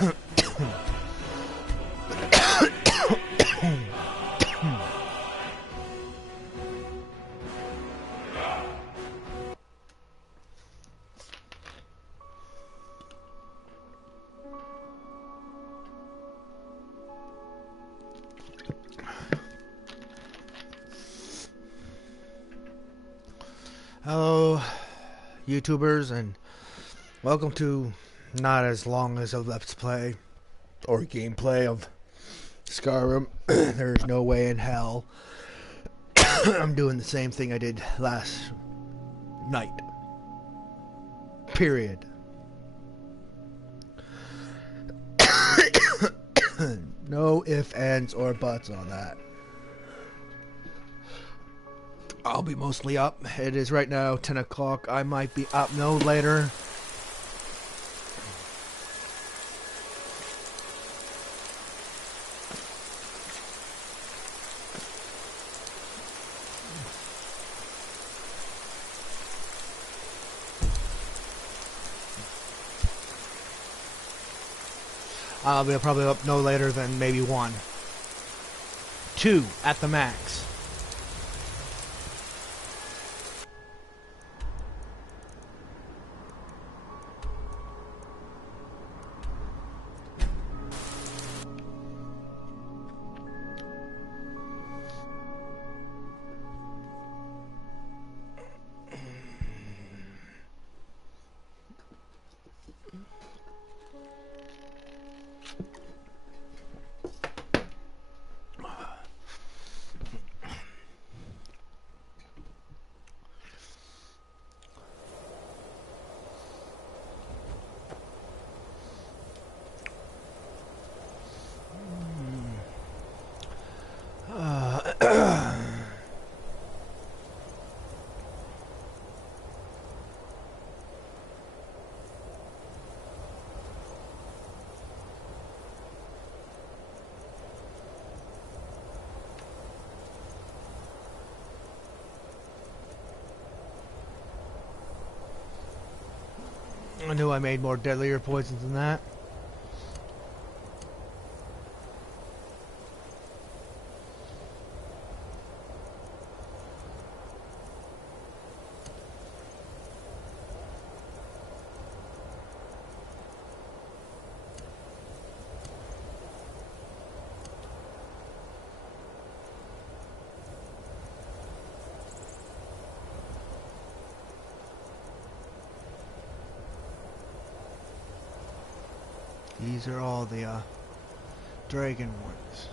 Hello, YouTubers, and welcome to not as long as a Let's Play or gameplay of Skyrim. There's no way in hell I'm doing the same thing I did last night. Period. No ifs, ands, or buts on that. I'll be mostly up. It is right now 10 o'clock. I might be up no later. I'll be probably up no later than maybe 1. 2 at the max. I knew I made more deadlier poisons than that. These are all the dragon ones.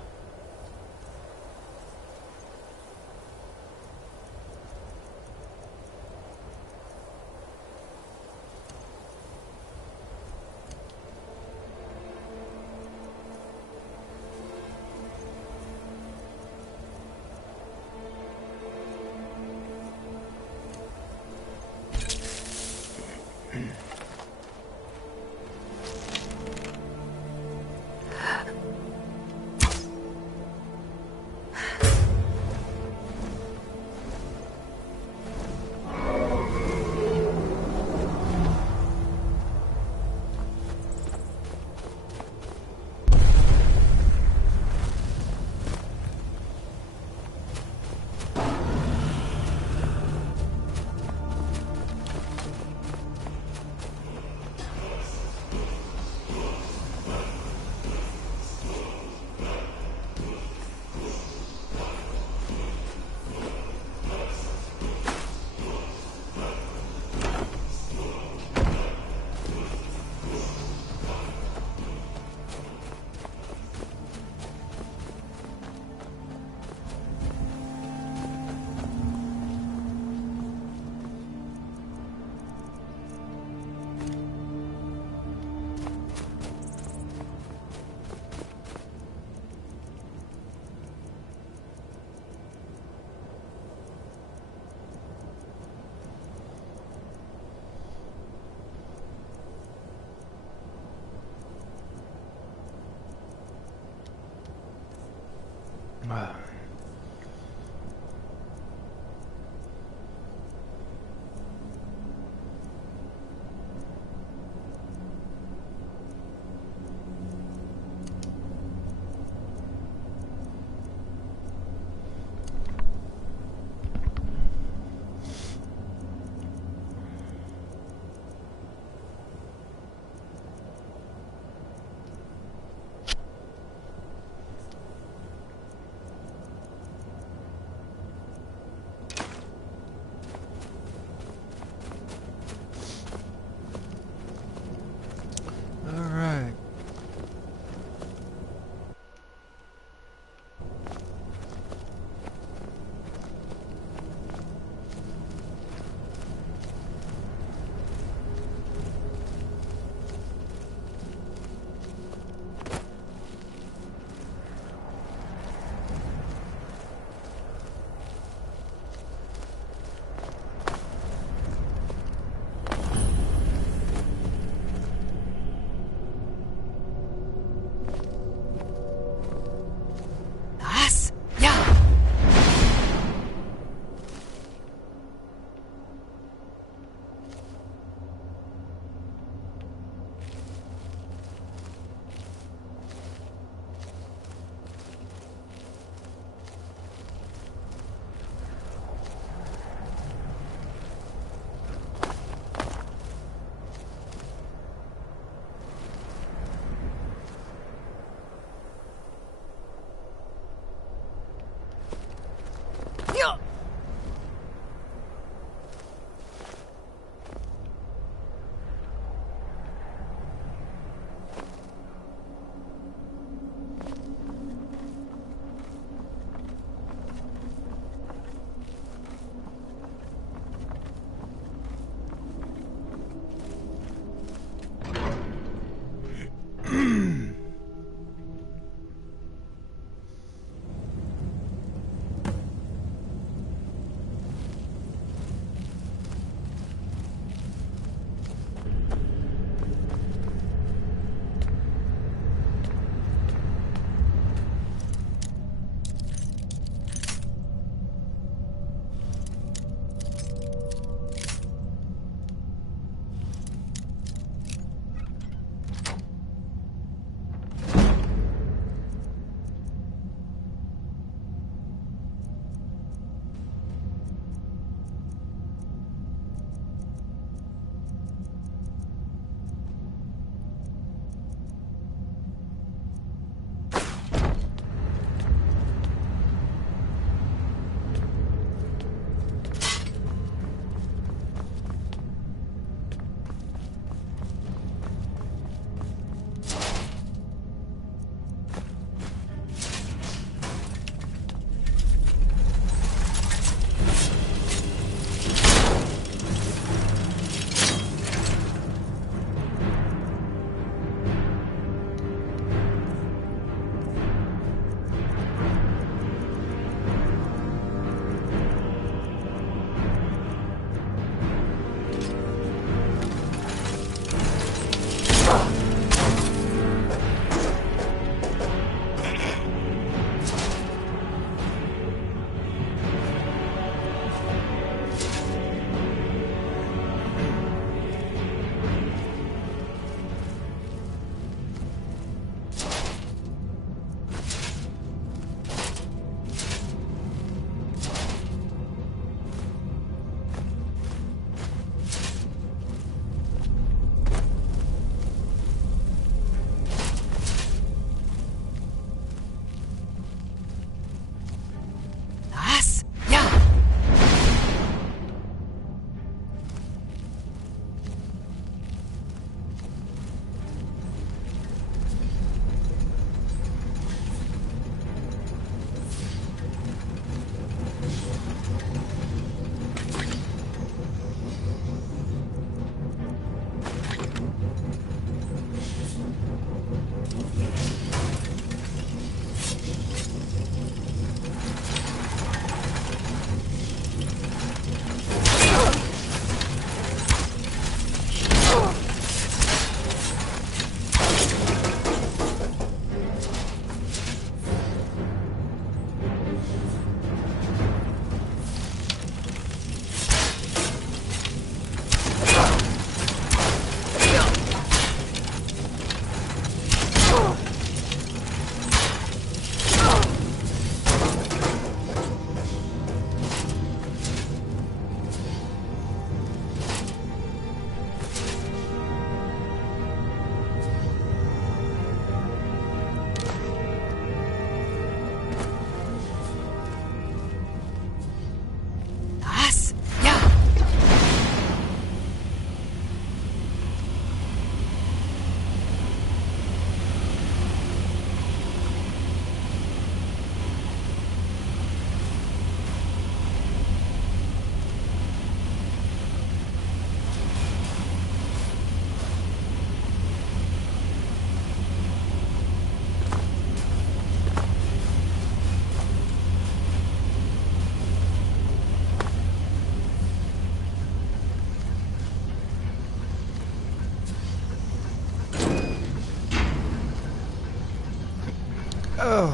Oh.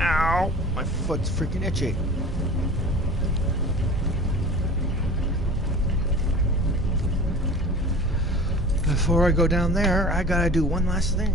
Ow! My foot's freaking itchy. Before I go down there, I gotta do one last thing.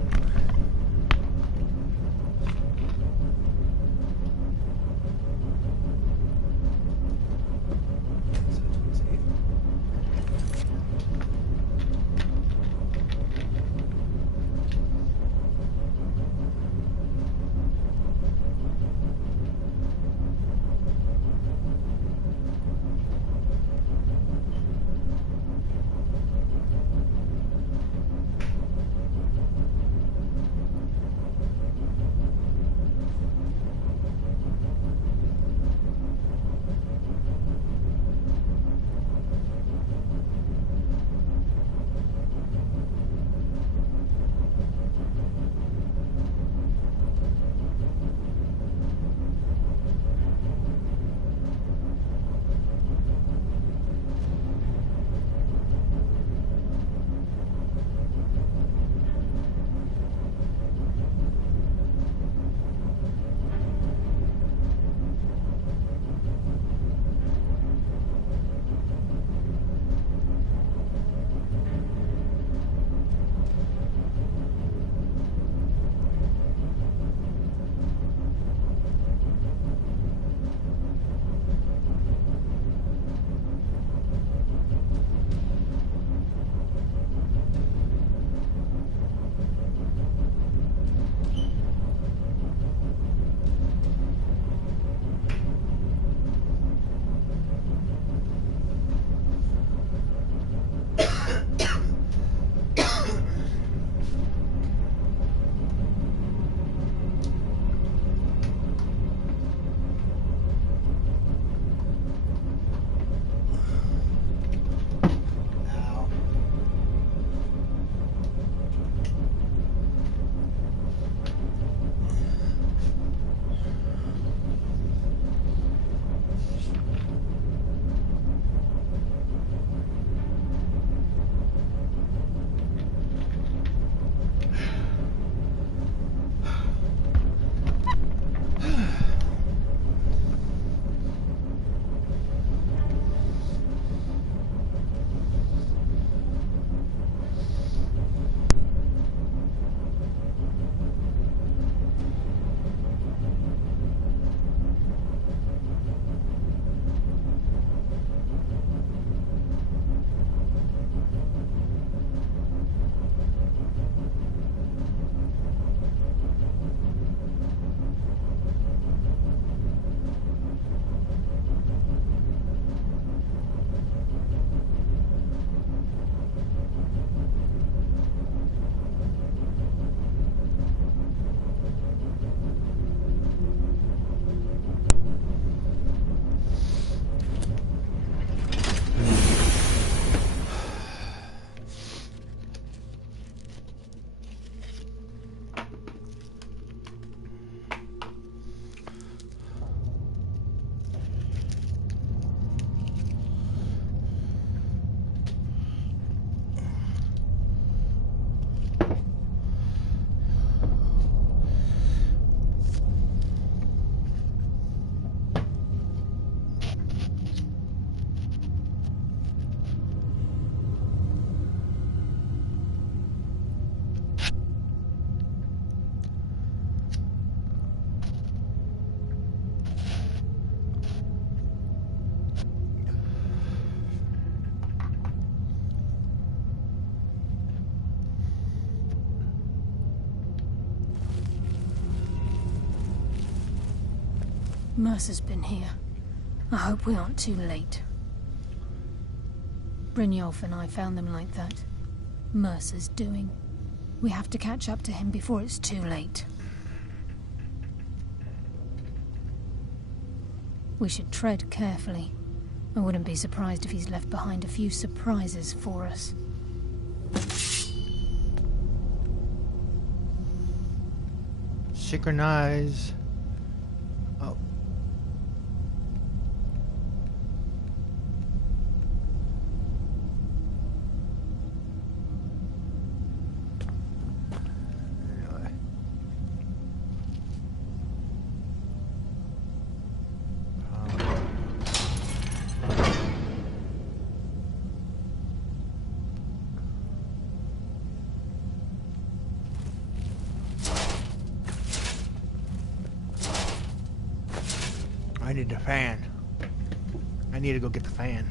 Mercer's been here. I hope we aren't too late. Brynjolf and I found them like that. Mercer's doing. We have to catch up to him before it's too late. We should tread carefully. I wouldn't be surprised if he's left behind a few surprises for us. Synchronize. Oh. Anyway. I need the fan. I need to go get the fan.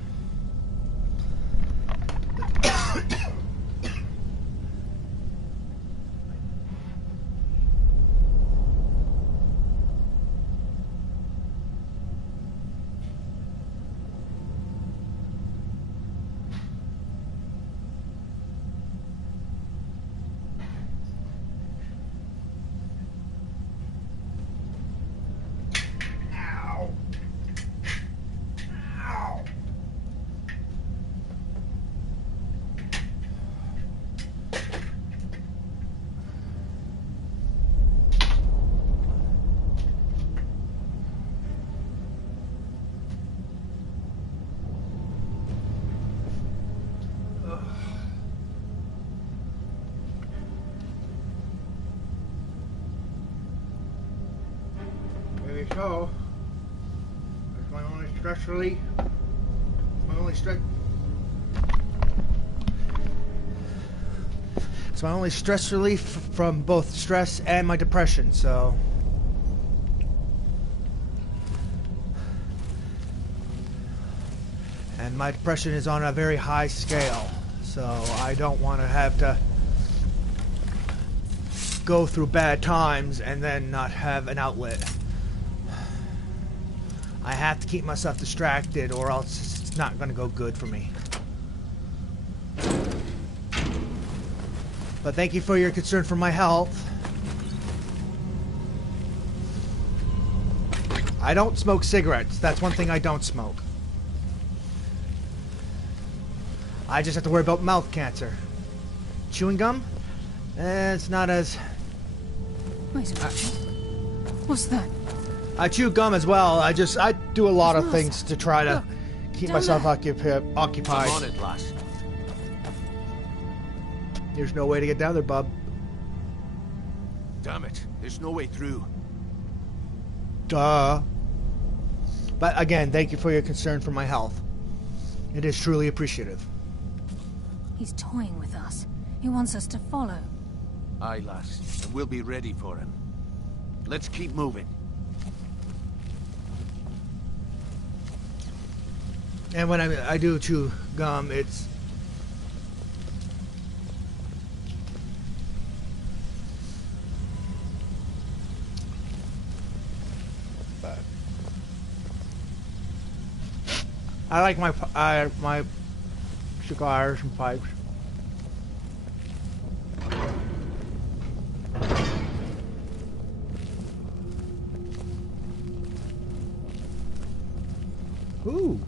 So, that's my only stress relief. My only stress. It's my only stress relief from both stress and my depression. So, and my depression is on a very high scale. So I don't want to have to go through bad times and then not have an outlet. I have to keep myself distracted or else it's not going to go good for me. But thank you for your concern for my health. I don't smoke cigarettes. That's one thing I don't smoke. I just have to worry about mouth cancer. Chewing gum? It's not as... Wait a minute. What's that? I chew gum as well. I do a lot of things to try to keep myself occupied. I'm on it, lass. There's no way to get down there, bub. Damn it, there's no way through. Duh. But again, thank you for your concern for my health. It is truly appreciative. He's toying with us. He wants us to follow. Aye, lass, and we'll be ready for him. Let's keep moving. And when I do chew gum, it's... I like my cigars and pipes. Ooh.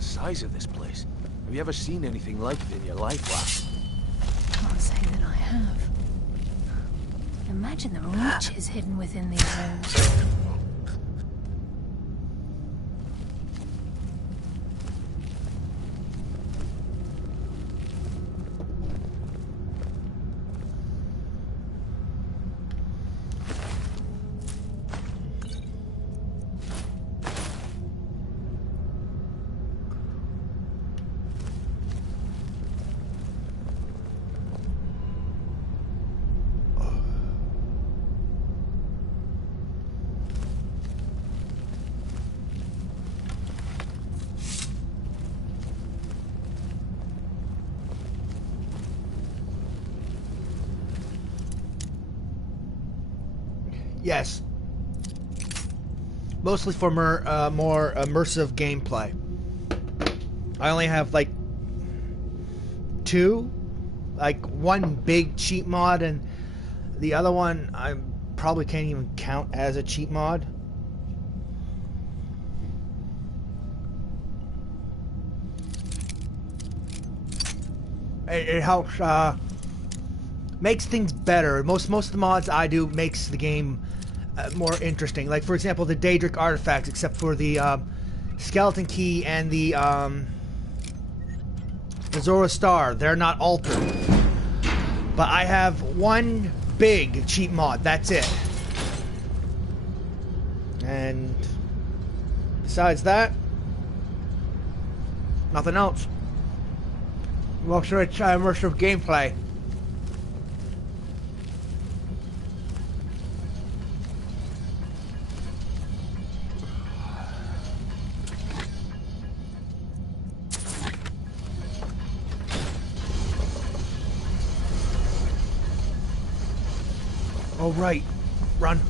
Size of this place. Have you ever seen anything like it in your life, lass? Can't say that I have. Imagine the riches hidden within these rooms. Yes. Mostly for more immersive gameplay. I only have like 2. Like one big cheat mod, and the other one I probably can't even count as a cheat mod. It helps, makes things better. Most of the mods I do makes the game more interesting. Like, for example, the Daedric artifacts, except for the skeleton key and the Zora Star, they're not altered. But I have one big cheat mod, that's it. And besides that, nothing else. Most of it's immersive gameplay. Oh, right. Run.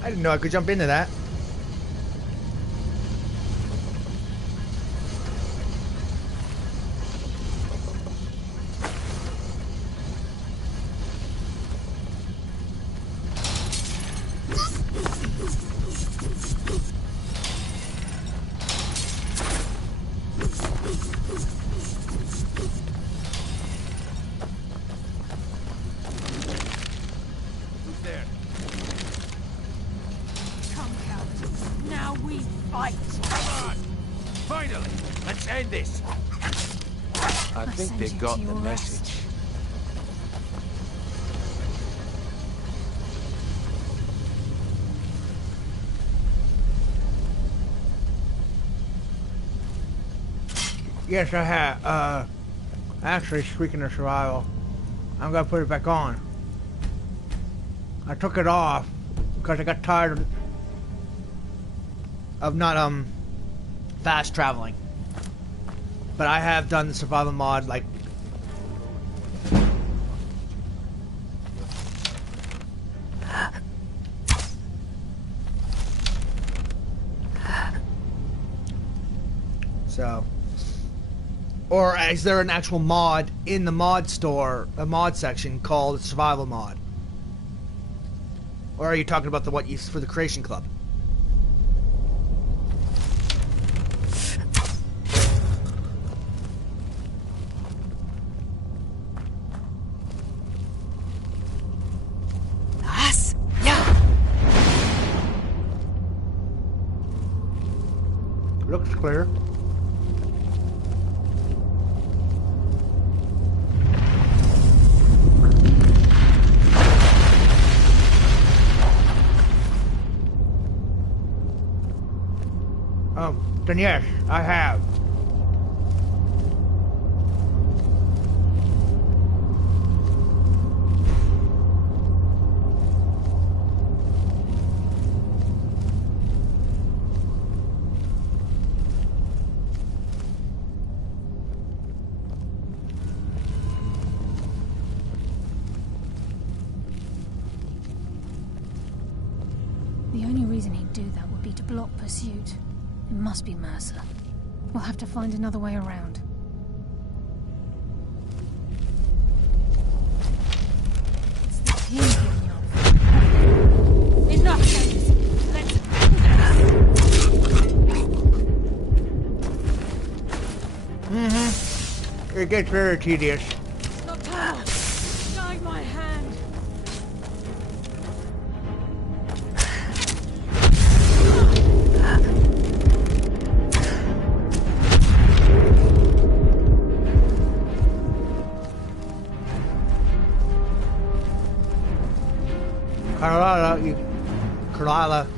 I didn't know I could jump into that. I think they got the message. Yes, I have. Actually, speaking of survival, I'm gonna put it back on. I took it off because I got tired of not fast traveling. But I have done the survival mod like so. Or is there an actual mod in the mod store, a mod section called survival mod? Or are you talking about the what you for the Creation Club? Looks clear. Then yes, I have. The only reason he'd do that would be to block pursuit. It must be Mercer. We'll have to find another way around. It's the team giving you up. Enough, James. Let's do this. It gets very tedious. Stop now. Guide my hand.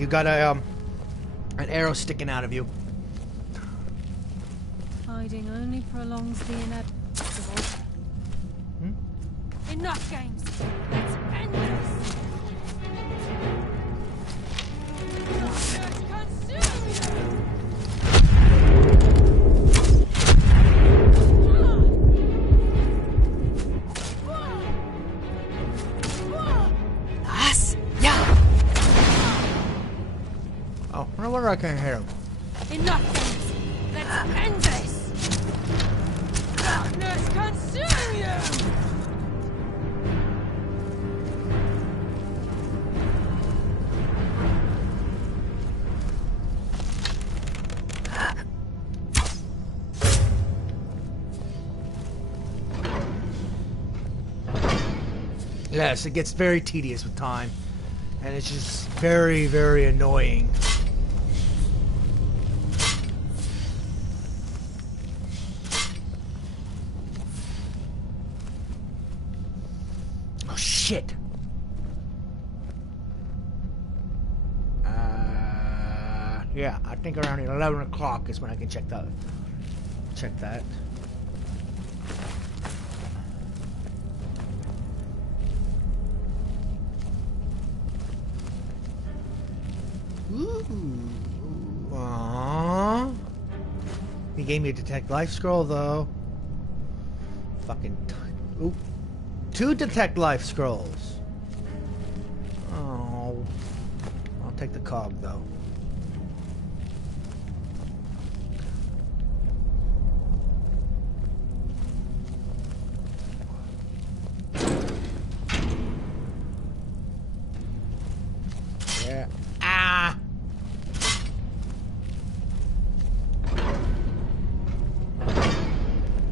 You got an arrow sticking out of you. Hiding only prolongs the inevitable. Enough games. Let's end this. Darkness consume you. Oh, no wonder I can't hit him. Enough games. Let's end this. Darkness consume you. Yes, it gets very tedious with time. And it's just very, very annoying. Oh, shit. Yeah, I think around 11 o'clock is when I can check that. Check that. Ooh. Aww. He gave me a detect life scroll though. Fucking ooh. 2 detect life scrolls. Oh. I'll take the cog though. Yeah. Ah.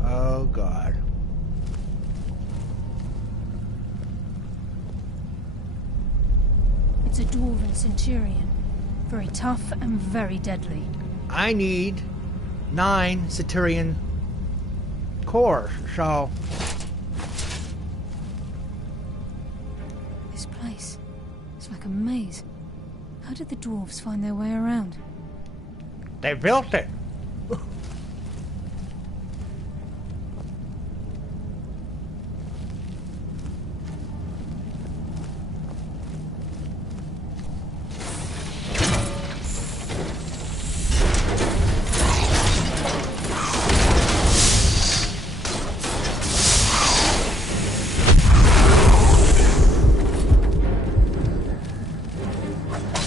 Oh God. It's a dwarven centurion. Very tough and very deadly. I need 9 Centurion cores, so This place, it's like a maze. How did the dwarves find their way around? they built it.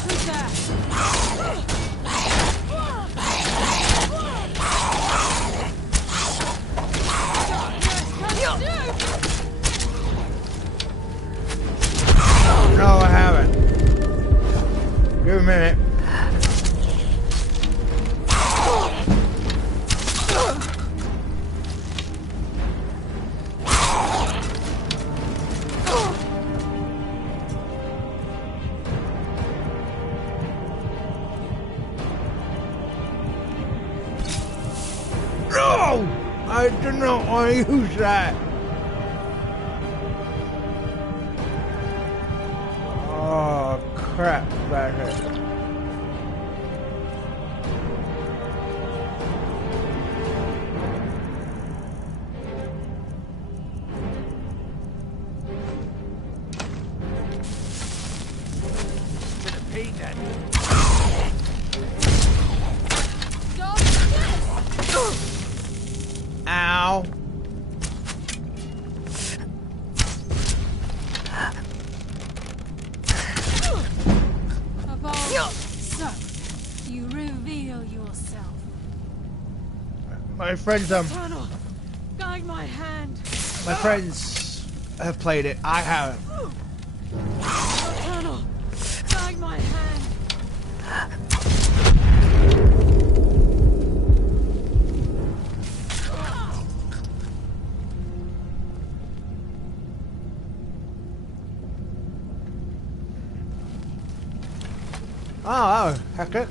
Who's there? No, I haven't. Give a minute. No! I do not want to use that. Oh, crap. Back here. Bit of pain then. Ow. So, you reveal yourself. My friends, Tunnel, guide my hand. my friends have played it. I haven't. Tunnel, guide my hand. Oh, heck it.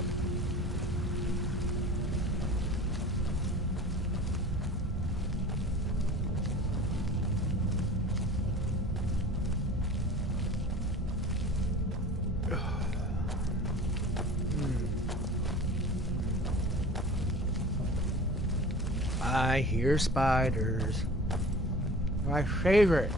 I hear spiders. My favorite.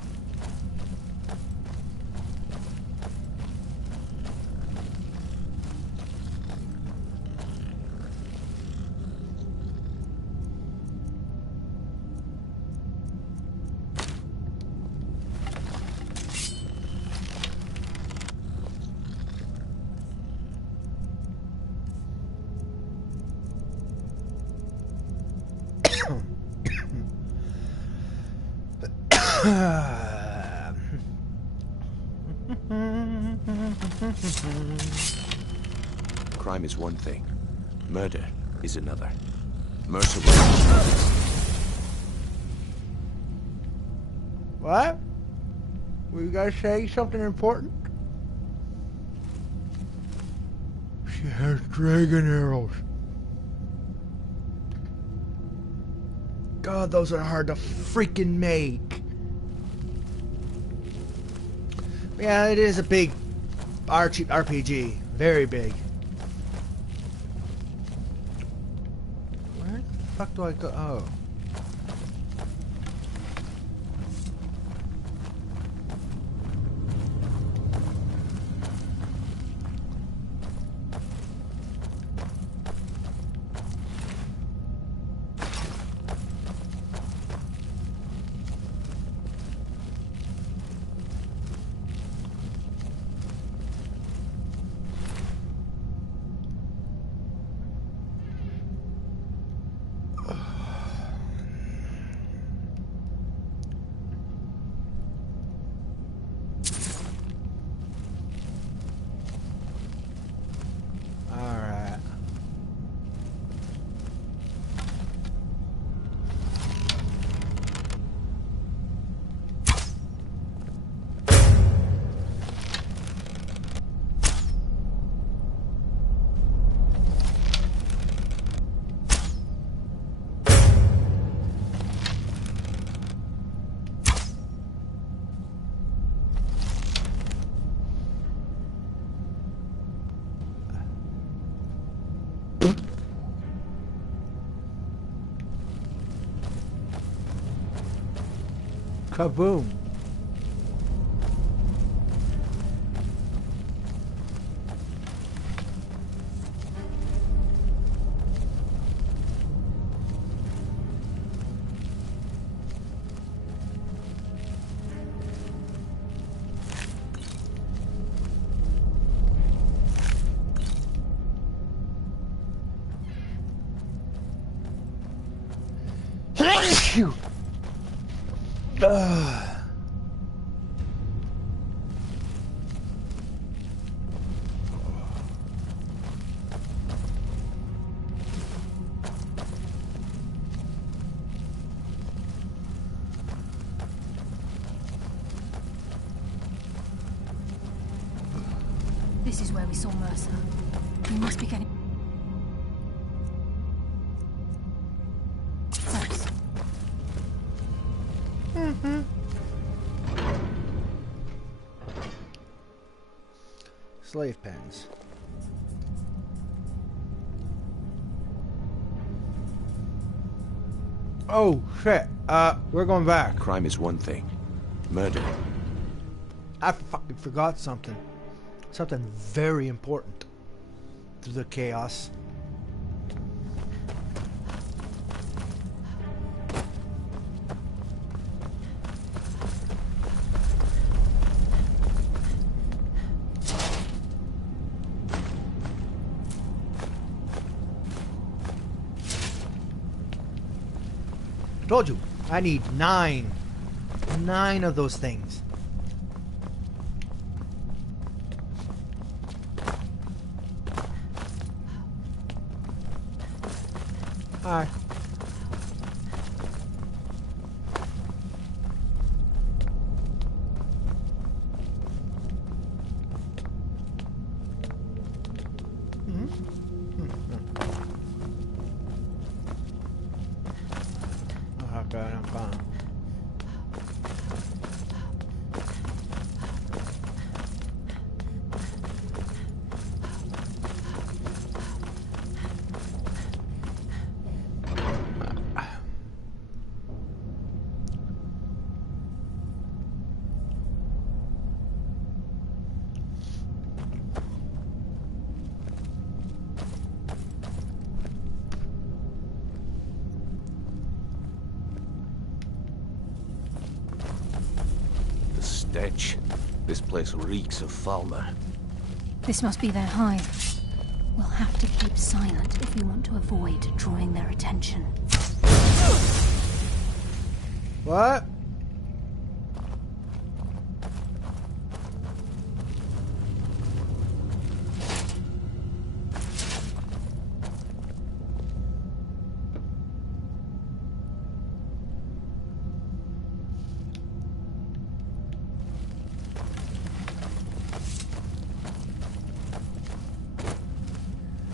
Crime is one thing. Murder is another. Mercer was... What? We gotta say something important? She has dragon arrows. God, those are hard to freaking make. Yeah, it is a big RPG. Very big. Where the fuck do I go? Oh. Kaboom. Phew. This is where we saw Mercer. We must be getting... Thanks. Slave pens. Oh shit. We're going back. Crime is one thing. Murder. I fucking forgot something. Something very important. Through the chaos. Told you, I need 9 of those things. Hi. Okay, I'm fine. stench. This place reeks of Falmer. This must be their hive. We'll have to keep silent if we want to avoid drawing their attention. What?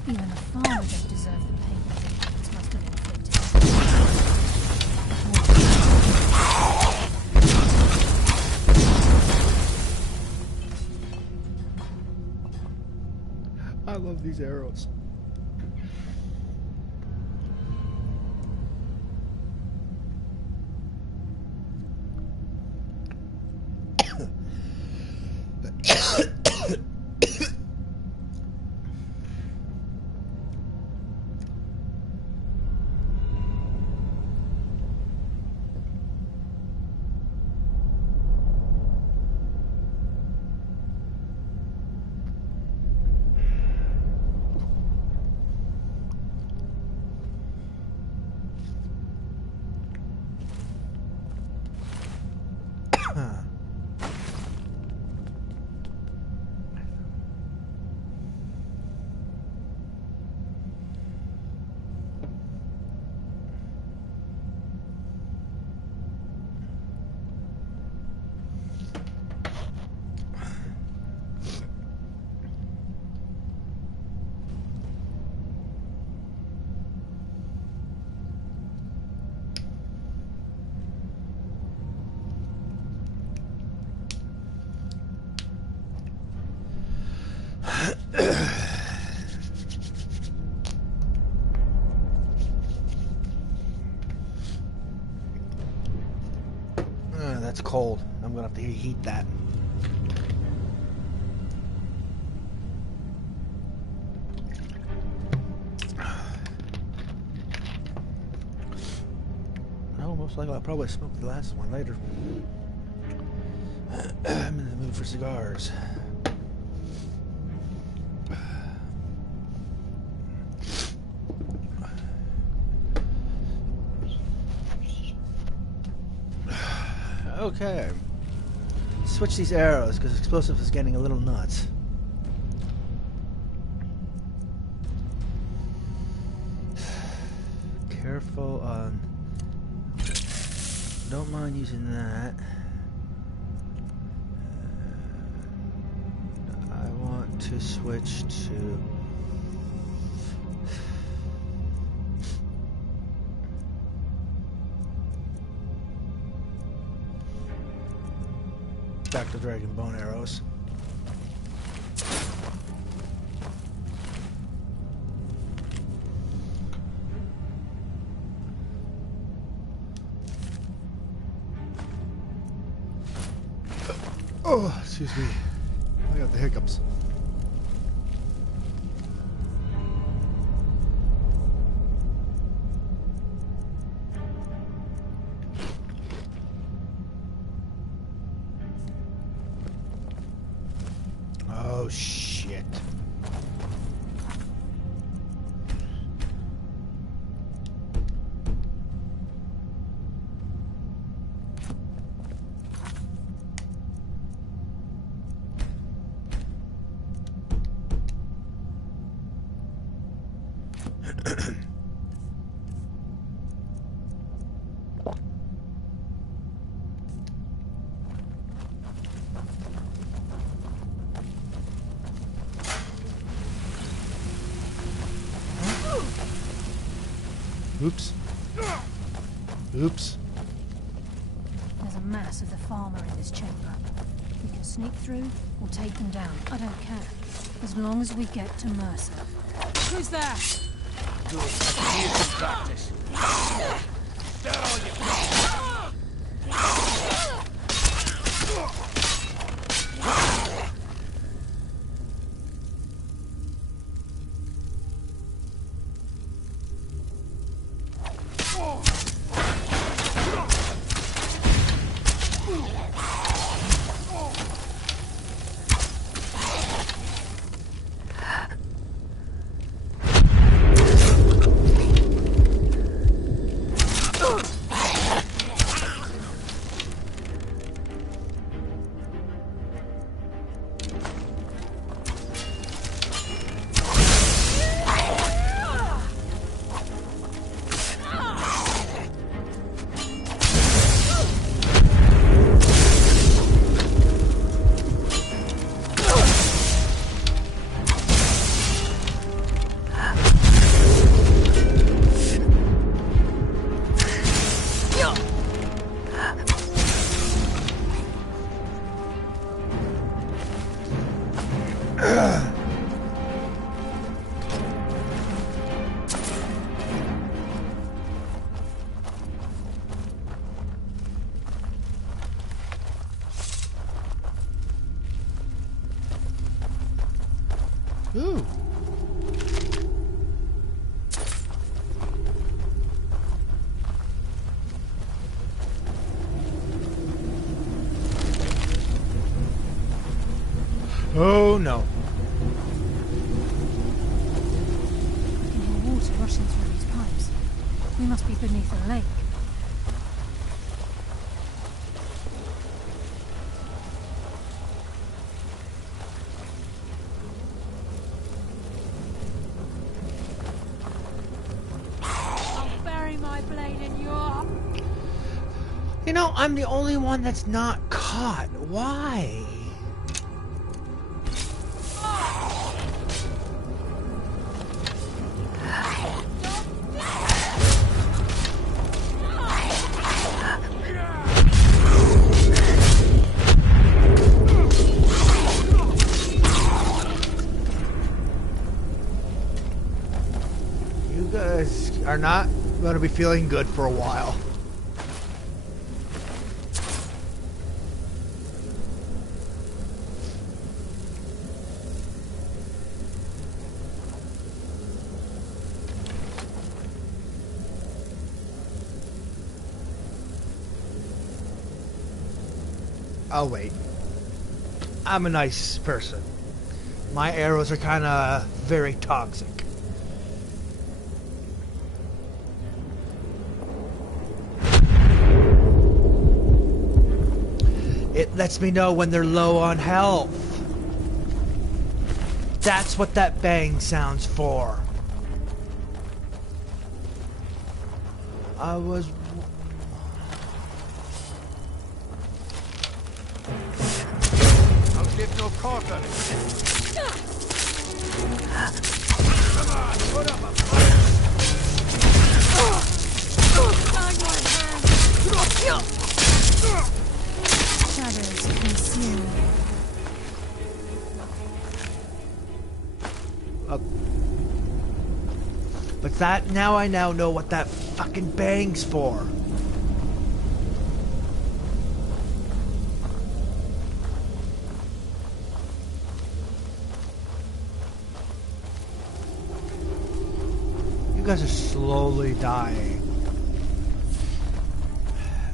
Even a farmer don't deserve the pain it must have inflicted. I love these arrows. That's cold. I'm gonna have to heat that. Oh, most likely I'll probably smoke the last one later. I'm in the mood for cigars. Okay. Switch these arrows because explosive is getting a little nuts. Careful on. Don't mind using that. I want to switch to. Back to dragon bone arrows. Oh, excuse me. I got the hiccups. Oh, shit. Oops. Oops. There's a mass of the farmer in this chamber. We can sneak through or take them down. I don't care. As long as we get to Mercer. Who's there? Good. I can hear some practice. Is that all you got? Ooh. Oh no. I can hear water rushing through these pipes. We must be beneath a lake. I'll bury my blade in your... You know, I'm the only one that's not caught. Why? You guys are not going to be feeling good for a while. Oh wait, I'm a nice person. My arrows are kind of very toxic. It lets me know when they're low on health. That's what that bang sounds for. I was... I'll give no quarter. Come on, put up a fight. Shadows consume me. But that, now I now know what that fucking bang's for. You guys are slowly dying.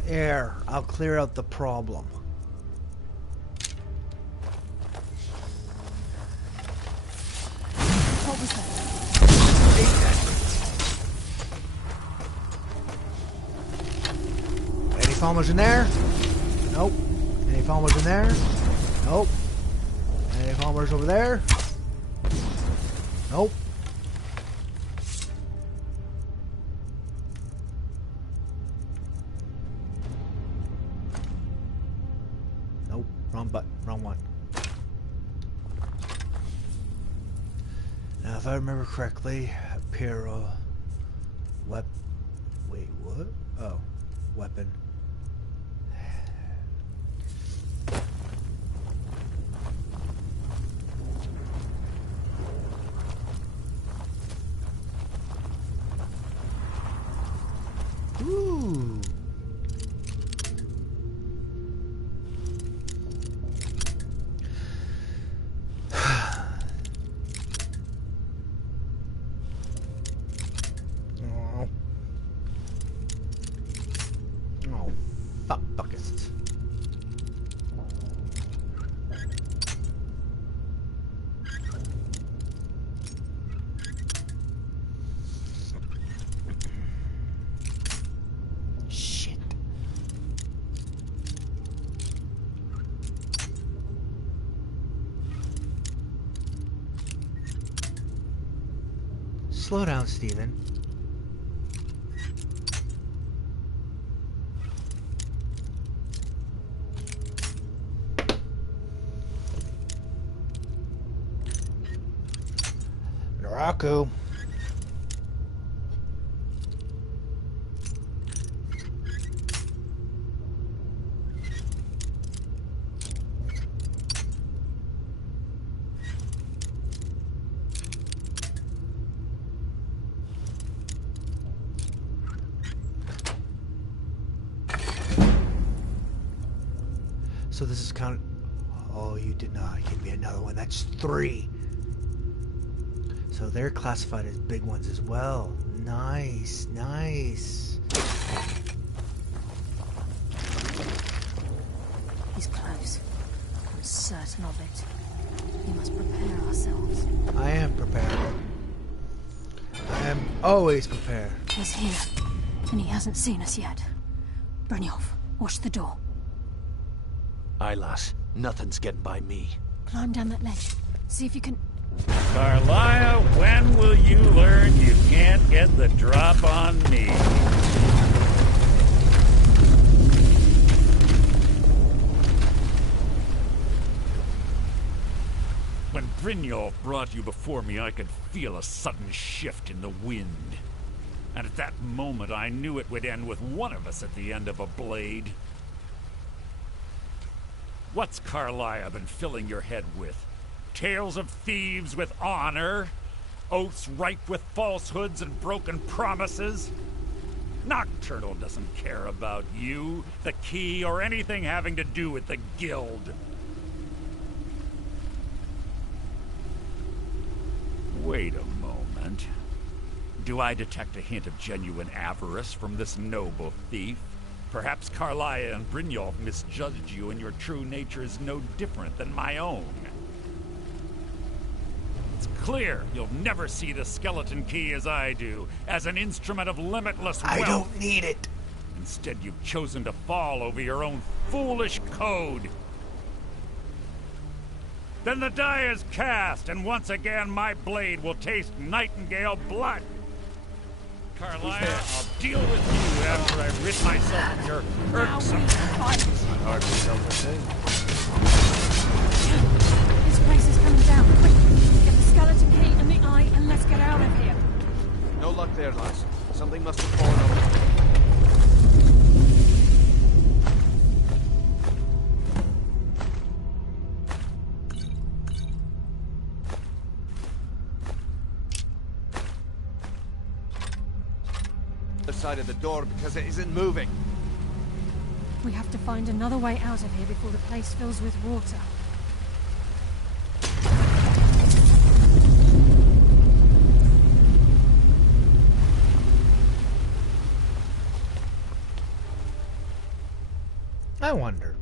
Air, I'll clear out the problem. What was that? Any farmers in there? Nope. Any farmers in there? Nope. Any farmers over there? Nope. Nope. Wrong button. Wrong one. Now, if I remember correctly, Pyro... Wait, what? Oh. Weapon. Ooh. Oh. Oh, fuck buckets. Shit. Slow down, Steven. Naraku. So this is kind of... Oh, you did not give me another one. That's 3. So they're classified as big ones as well. Nice, nice. He's close. I'm certain of it. We must prepare ourselves. I am prepared. I am always prepared. He's here, and he hasn't seen us yet. Brynjolf, watch the door. Aye, lass. Nothing's getting by me. Climb down that ledge. See if you can... Carlia, when will you learn you can't get the drop on me? When Brynjolf brought you before me, I could feel a sudden shift in the wind. And at that moment, I knew it would end with one of us at the end of a blade. What's Carlia been filling your head with? Tales of thieves with honor? Oaths ripe with falsehoods and broken promises? Nocturnal doesn't care about you, the key, or anything having to do with the guild. Wait a moment. Do I detect a hint of genuine avarice from this noble thief? Perhaps Carlia and Brynjolf misjudged you, and your true nature is no different than my own. It's clear you'll never see the skeleton key as I do, as an instrument of limitless wealth. I don't need it. Instead, you've chosen to fall over your own foolish code. Then the die is cast, and once again my blade will taste nightingale blood. Carlia, I'll deal with you after I rid myself of your irksome... Hard to tell the thing. This place is coming down. Quick, get the skeleton key and the eye, and let's get out of here. No luck there, lass. Something must have fallen over. The side of the door because it isn't moving. We have to find another way out of here before the place fills with water. I wonder.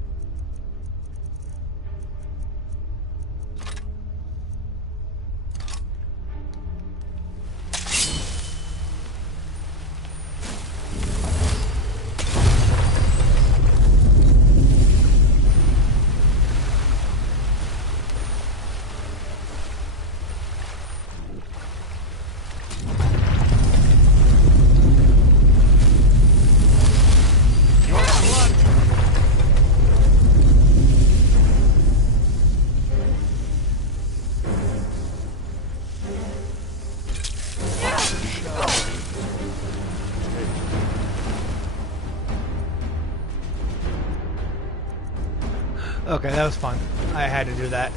Okay, that was fun. I had to do that.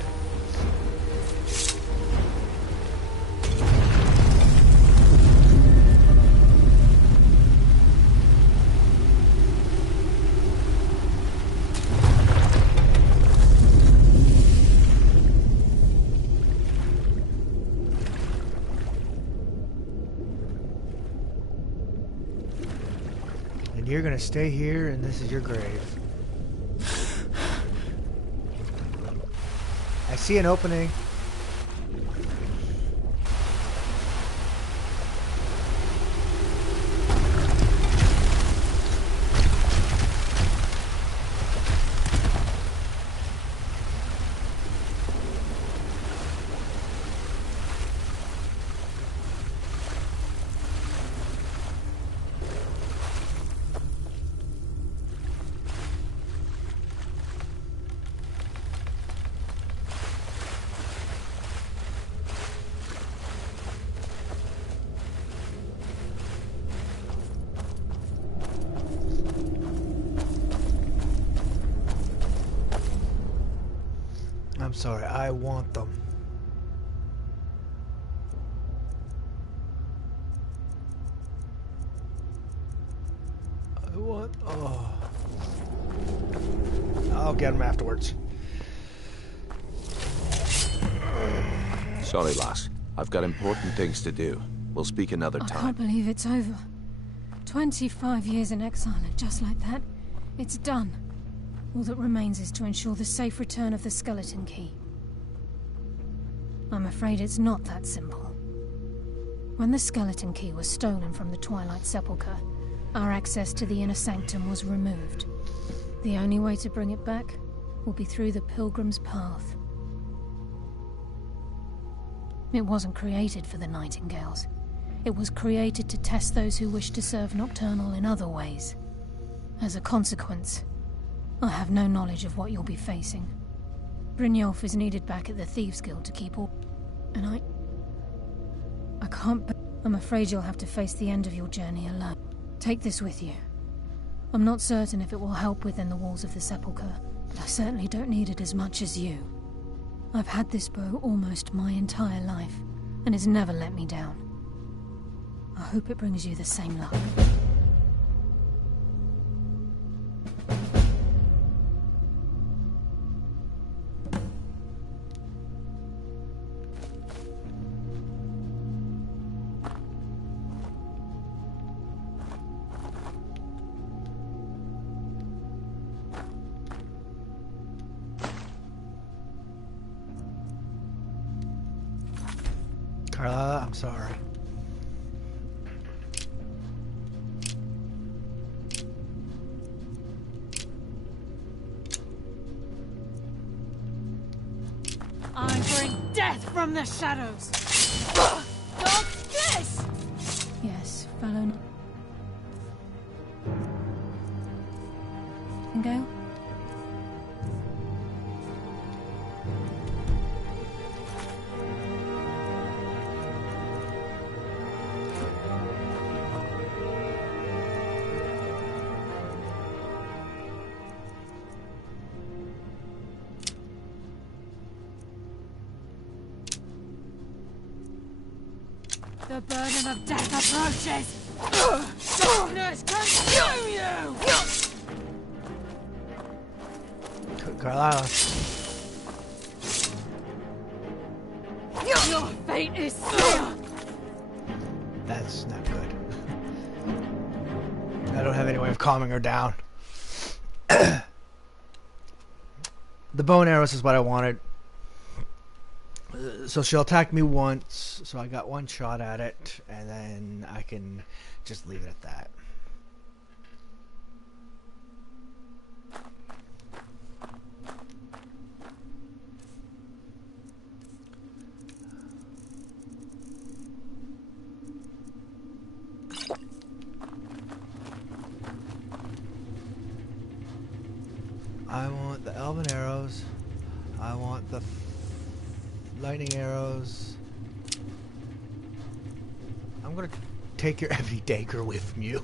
And you're gonna stay here, and this is your grave. I see an opening. I'm sorry, I want them. I want... Oh. I'll get them afterwards. Sorry, lass. I've got important things to do. We'll speak another I time. can't believe it's over. 25 years in exile, and just like that, it's done. All that remains is to ensure the safe return of the skeleton key. I'm afraid it's not that simple. When the skeleton key was stolen from the Twilight Sepulchre, our access to the inner sanctum was removed. The only way to bring it back will be through the Pilgrim's Path. It wasn't created for the Nightingales. It was created to test those who wish to serve Nocturnal in other ways. As a consequence, I have no knowledge of what you'll be facing. Brynjolf is needed back at the Thieves' Guild to keep all... And I can't... I'm afraid you'll have to face the end of your journey alone. Take this with you. I'm not certain if it will help within the walls of the Sepulchre, but I certainly don't need it as much as you. I've had this bow almost my entire life, and it's never let me down. I hope it brings you the same luck. Carla, I'm sorry. I bring death from the shadows! What's this? Yes, fellow... Nightingale? The burden of death approaches! Darkness consume you! Carlisle. Your fate is sealed! That's not good. I don't have any way of calming her down. The bow and arrows is what I wanted. So she'll attack me once, so I got one shot at it, and then I can just leave it at that. I want the elven arrows. I want the lightning arrows. I'm gonna take your heavy dagger with you.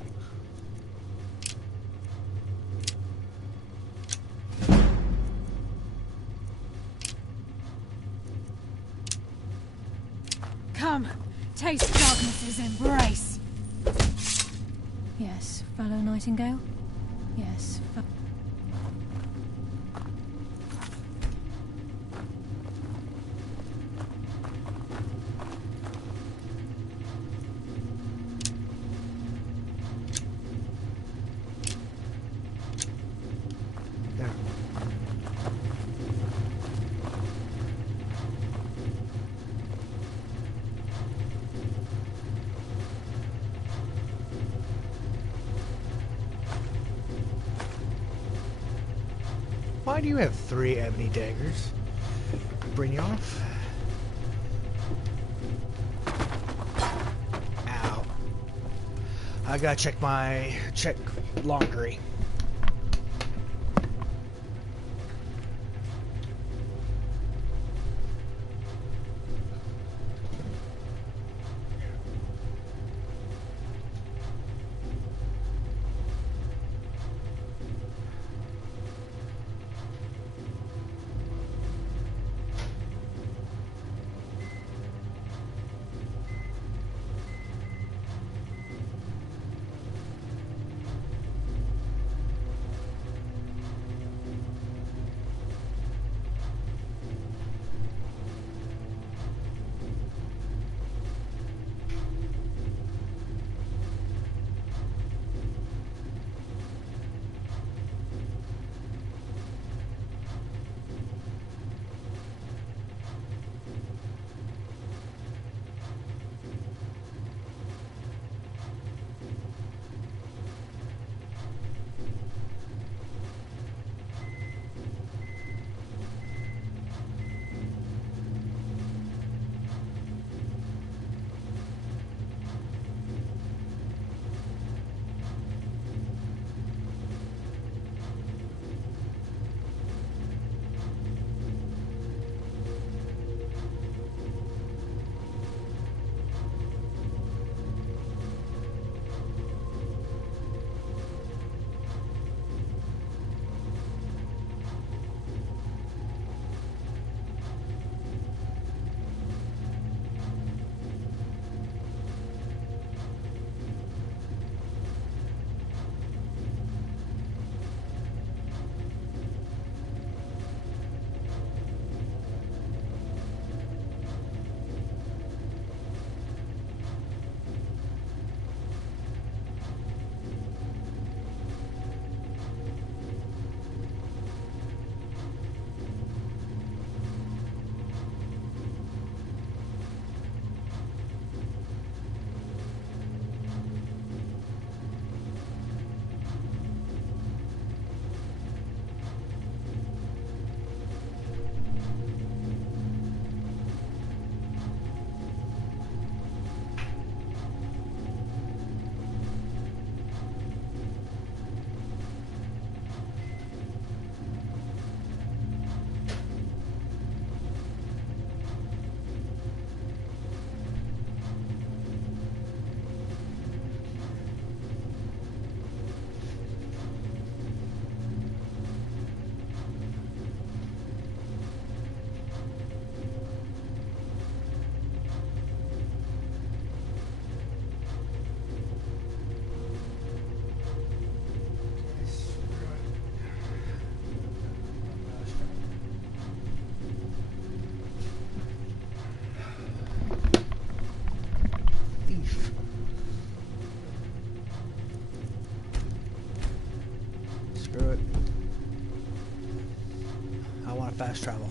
Come, taste darkness's embrace. Yes, fellow Nightingale? Yes, There. Why do you have 3 ebony daggers? Brynjolf? Ow. I gotta check laundry. fast travel.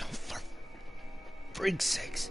For freak's sakes.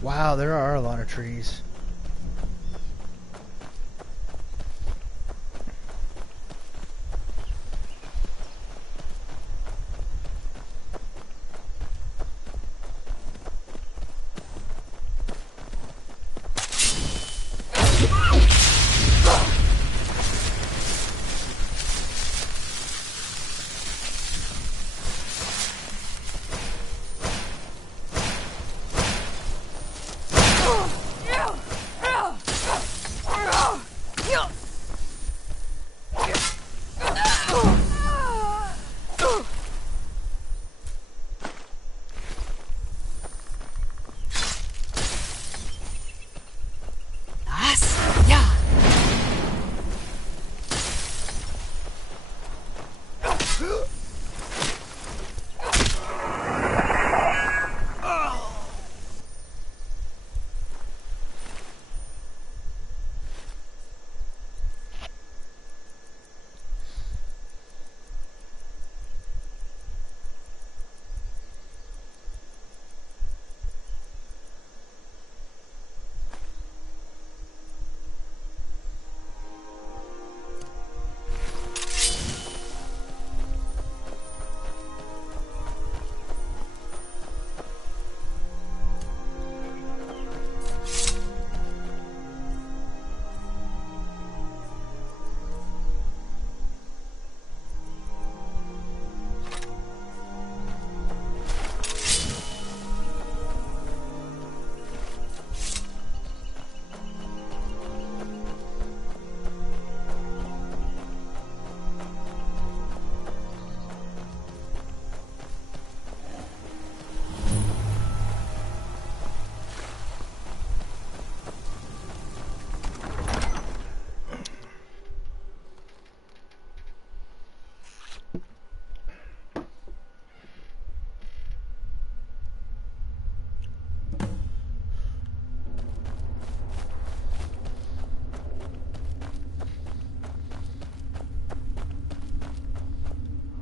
Wow, there are a lot of trees.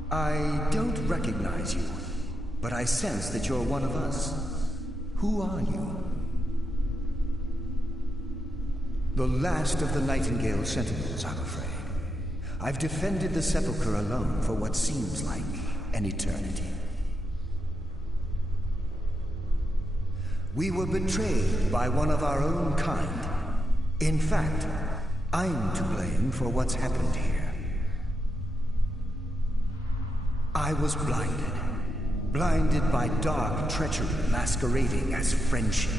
I don't recognize you, but I sense that you're one of us. Who are you? The last of the Nightingale Sentinels, I'm afraid. I've defended the Sepulchre alone for what seems like an eternity. We were betrayed by one of our own kind. In fact, I'm to blame for what's happened here. I was blinded. Blinded by dark treachery masquerading as friendship.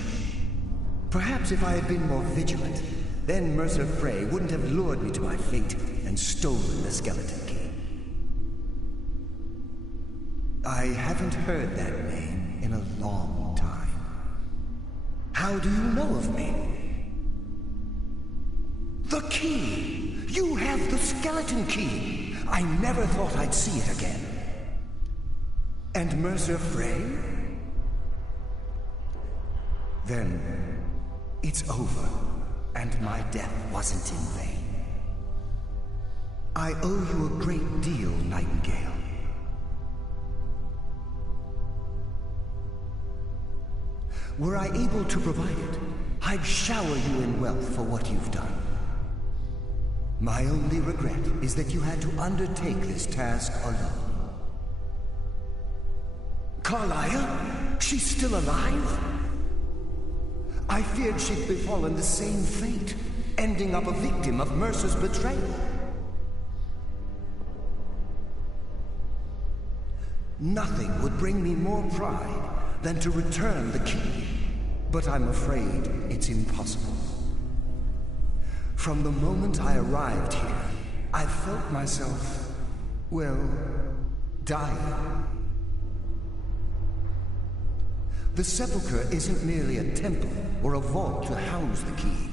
Perhaps if I had been more vigilant, then Mercer Frey wouldn't have lured me to my fate and stolen the skeleton key. I haven't heard that name in a long time. How do you know of me? The key! You have the skeleton key! I never thought I'd see it again. And Mercer Frey? Then it's over, and my death wasn't in vain. I owe you a great deal, Nightingale. Were I able to provide it, I'd shower you in wealth for what you've done. My only regret is that you had to undertake this task alone. Carlia? She's still alive? I feared she'd befallen the same fate, ending up a victim of Mercer's betrayal. Nothing would bring me more pride than to return the key, but I'm afraid it's impossible. From the moment I arrived here, I felt myself, well, dying. The sepulchre isn't merely a temple or a vault to house the key.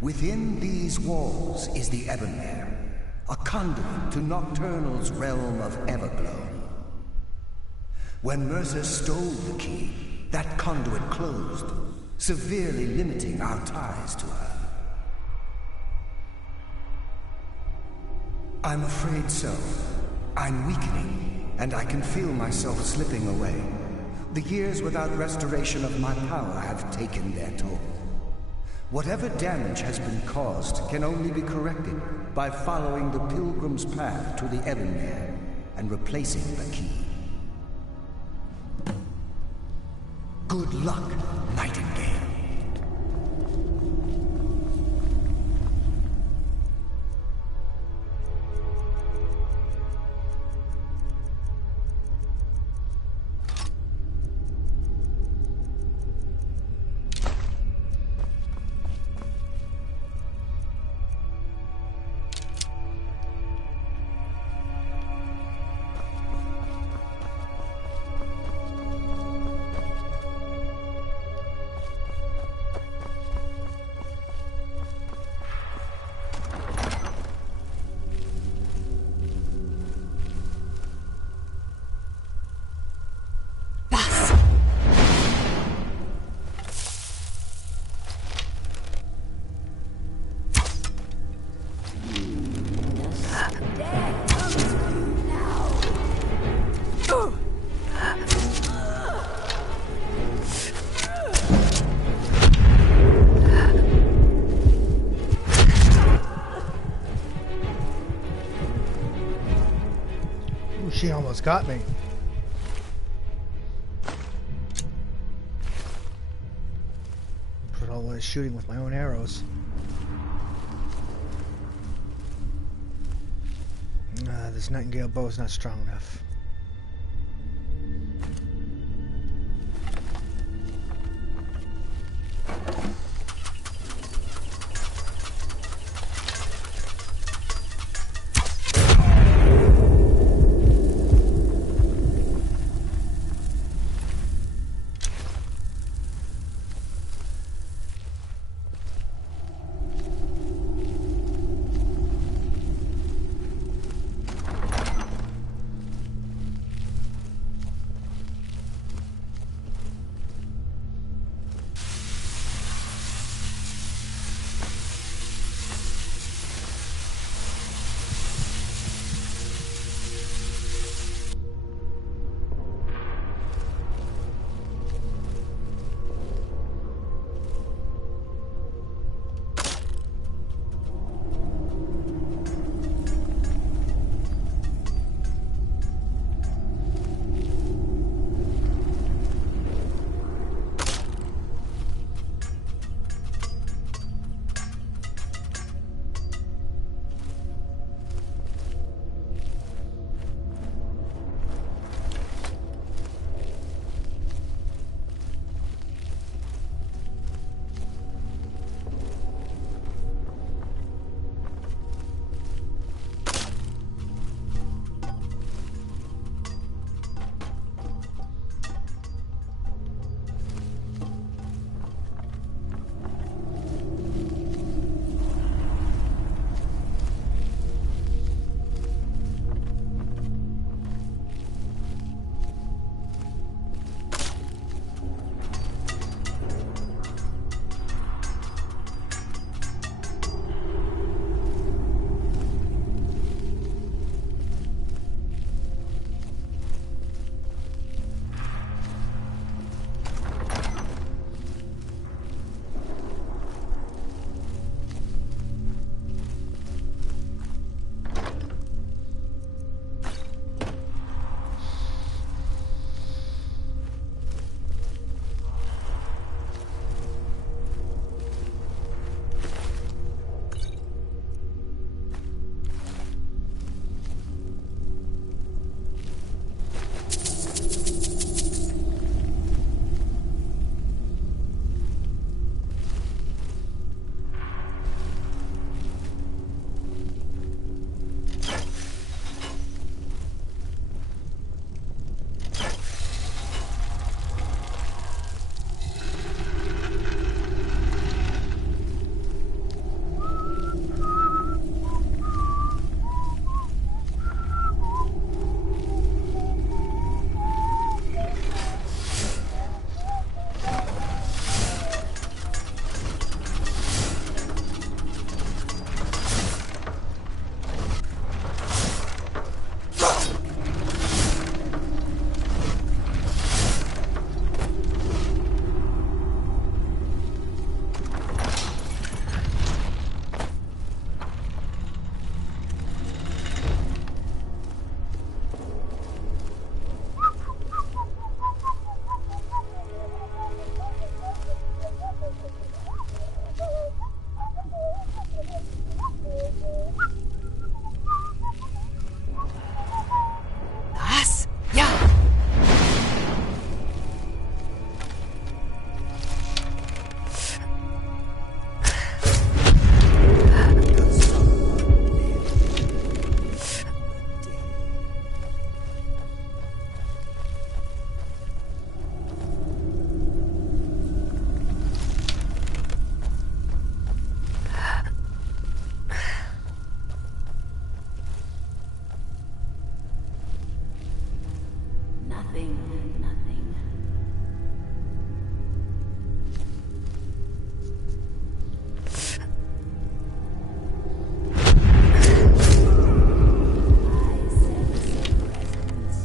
Within these walls is the Ebonmere, a conduit to Nocturnal's realm of Everglow. When Mercer stole the key, that conduit closed, severely limiting our ties to her. I'm afraid so. I'm weakening, and I can feel myself slipping away. The years without restoration of my power have taken their toll. Whatever damage has been caused can only be corrected by following the Pilgrim's path to the Ebonmere and replacing the key. Good luck, Nightingale. She almost got me. Put all the shooting with my own arrows. This Nightingale bow is not strong enough. Nothing, nothing. I sense a presence.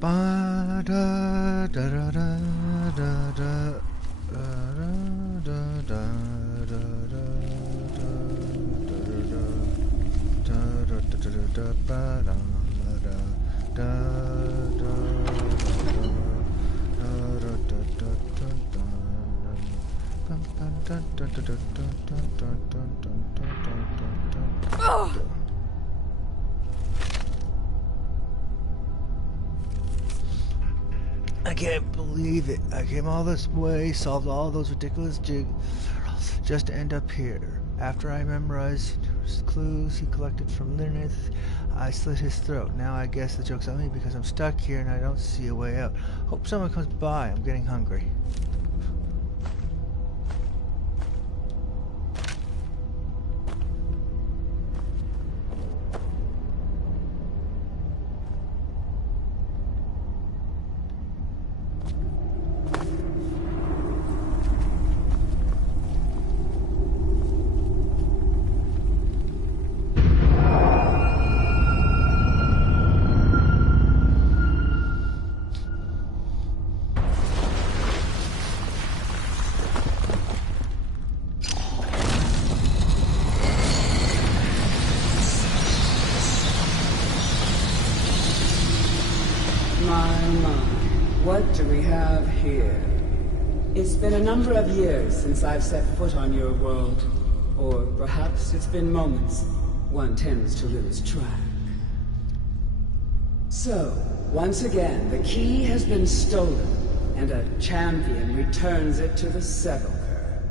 Ba da da da da da da da da da I can't believe it. I came all this way, solved all those ridiculous jigs, just to end up here. After I memorized clues he collected from Linus, I slit his throat. Now I guess the joke's on me because I'm stuck here and I don't see a way out. Hope someone comes by. I'm getting hungry. What do we have here? It's been a number of years since I've set foot on your world. Or perhaps it's been moments. One tends to lose track. So, once again, the key has been stolen, and a champion returns it to the sepulchre.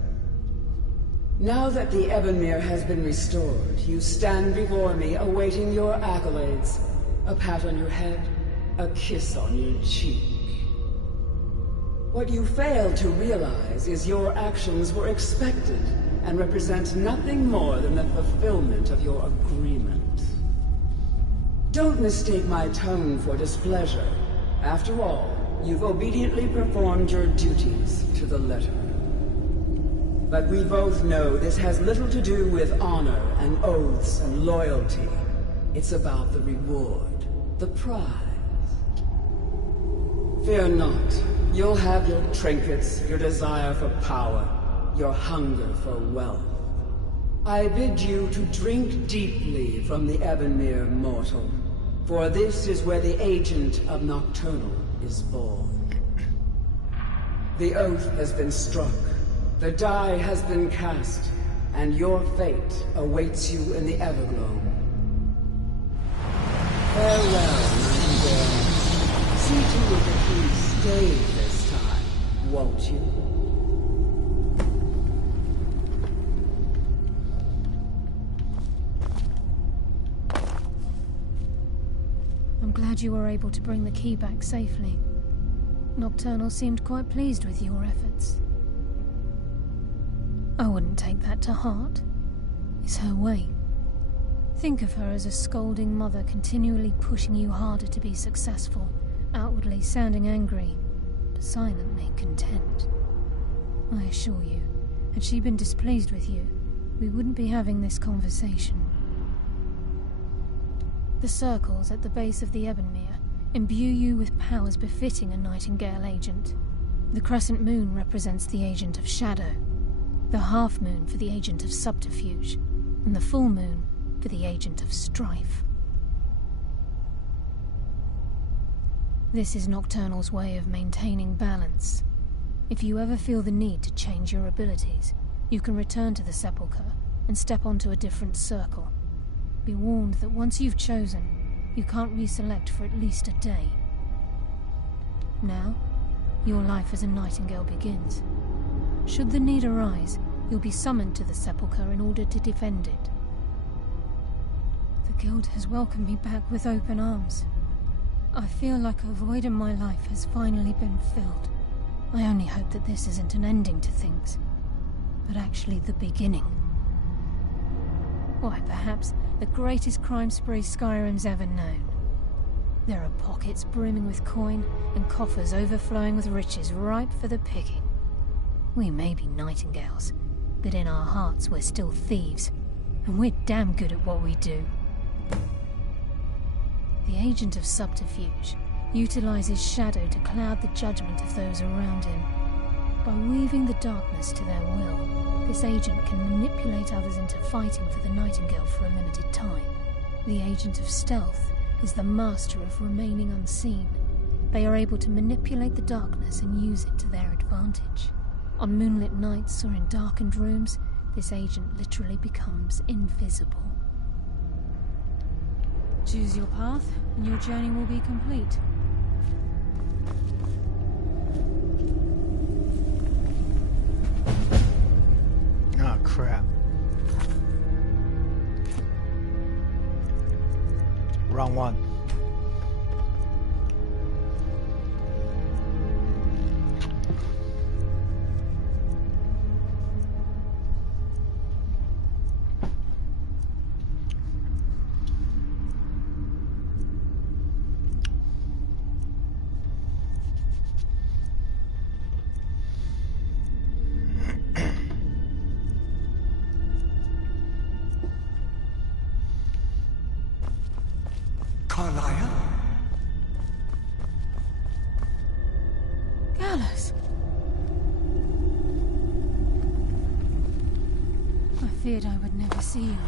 Now that the Ebonmere has been restored, you stand before me awaiting your accolades. A pat on your head, a kiss on your cheek. What you fail to realize is your actions were expected and represent nothing more than the fulfillment of your agreement. Don't mistake my tone for displeasure. After all, you've obediently performed your duties to the letter. But we both know this has little to do with honor and oaths and loyalty. It's about the reward, the prize. Fear not. You'll have your trinkets, your desire for power, your hunger for wealth. I bid you to drink deeply from the Ebonmere mortal, for this is where the agent of Nocturnal is born. The oath has been struck, the die has been cast, and your fate awaits you in the Everglow. Farewell, Nightingale. See two of the keys stay this time, won't you? I'm glad you were able to bring the key back safely. Nocturnal seemed quite pleased with your efforts. I wouldn't take that to heart. It's her way. Think of her as a scolding mother continually pushing you harder to be successful, outwardly sounding angry, but silently content. I assure you, had she been displeased with you, we wouldn't be having this conversation. The circles at the base of the Ebonmere imbue you with powers befitting a Nightingale agent. The crescent moon represents the agent of shadow, the half moon for the agent of subterfuge, and the full moon for the agent of strife. This is Nocturnal's way of maintaining balance. If you ever feel the need to change your abilities, you can return to the Sepulchre and step onto a different circle. Be warned that once you've chosen, you can't reselect for at least a day. Now, your life as a Nightingale begins. Should the need arise, you'll be summoned to the Sepulchre in order to defend it. The Guild has welcomed me back with open arms. I feel like a void in my life has finally been filled. I only hope that this isn't an ending to things, but actually the beginning. Why, perhaps the greatest crime spree Skyrim's ever known. There are pockets brimming with coin and coffers overflowing with riches ripe for the picking. We may be Nightingales, but in our hearts we're still thieves, and we're damn good at what we do. The agent of subterfuge utilizes shadow to cloud the judgment of those around him. By weaving the darkness to their will, this agent can manipulate others into fighting for the Nightingale for a limited time. The agent of stealth is the master of remaining unseen. They are able to manipulate the darkness and use it to their advantage. On moonlit nights or in darkened rooms, this agent literally becomes invisible. Choose your path, and your journey will be complete. Oh, crap. Wrong one. Gallus! I feared I would never see you again.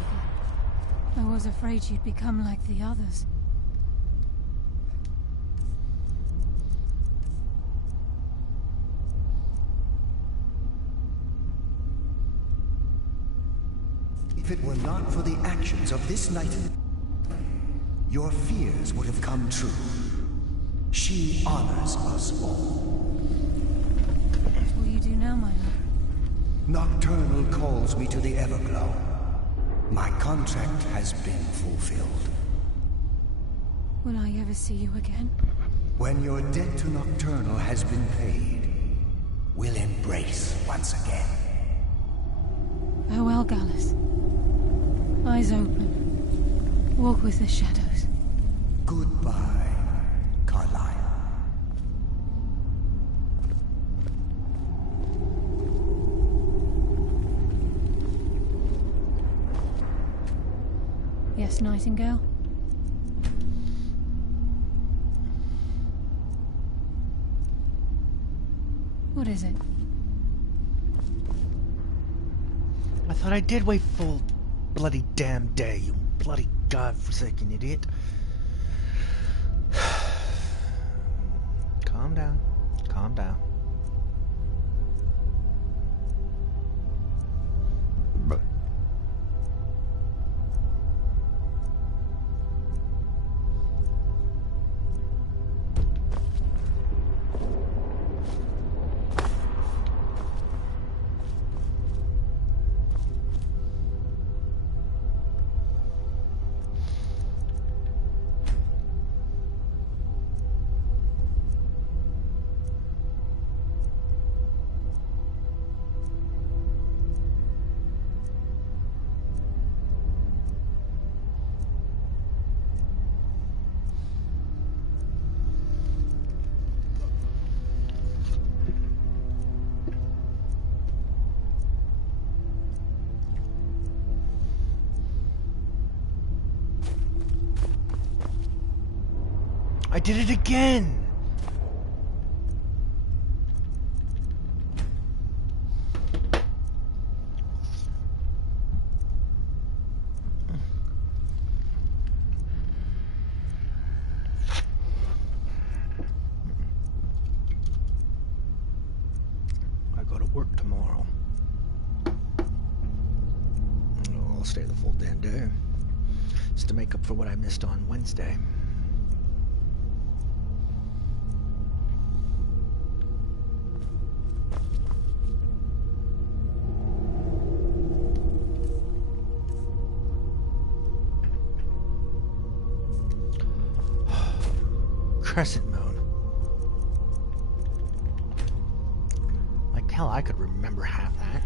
I was afraid you'd become like the others. If it were not for the actions of this Nightingale, your fears would have come true. She honors us all. What will you do now, my lord? Nocturnal calls me to the Everglow. My contract has been fulfilled. Will I ever see you again? When your debt to Nocturnal has been paid, we'll embrace once again. Farewell, Gallus. Eyes open. Walk with the shadows. Goodbye, Carlyle. Yes, Nightingale? What is it? I thought I did wait full bloody damn day, you bloody godforsaken idiot. Calm down. Calm down. But did it again! I go to work tomorrow. I'll stay the full damn day. Just to make up for what I missed on Wednesday. Crescent moon. Like hell, I could remember half that.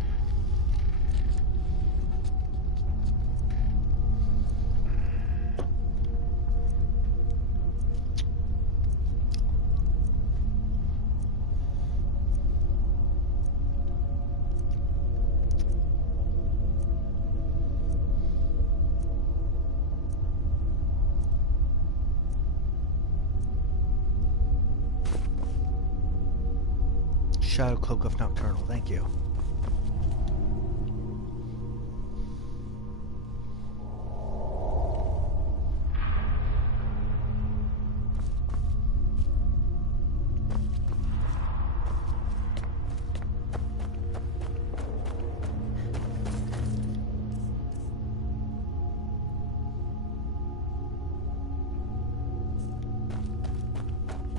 Shadow Cloak of Nocturnal, thank you.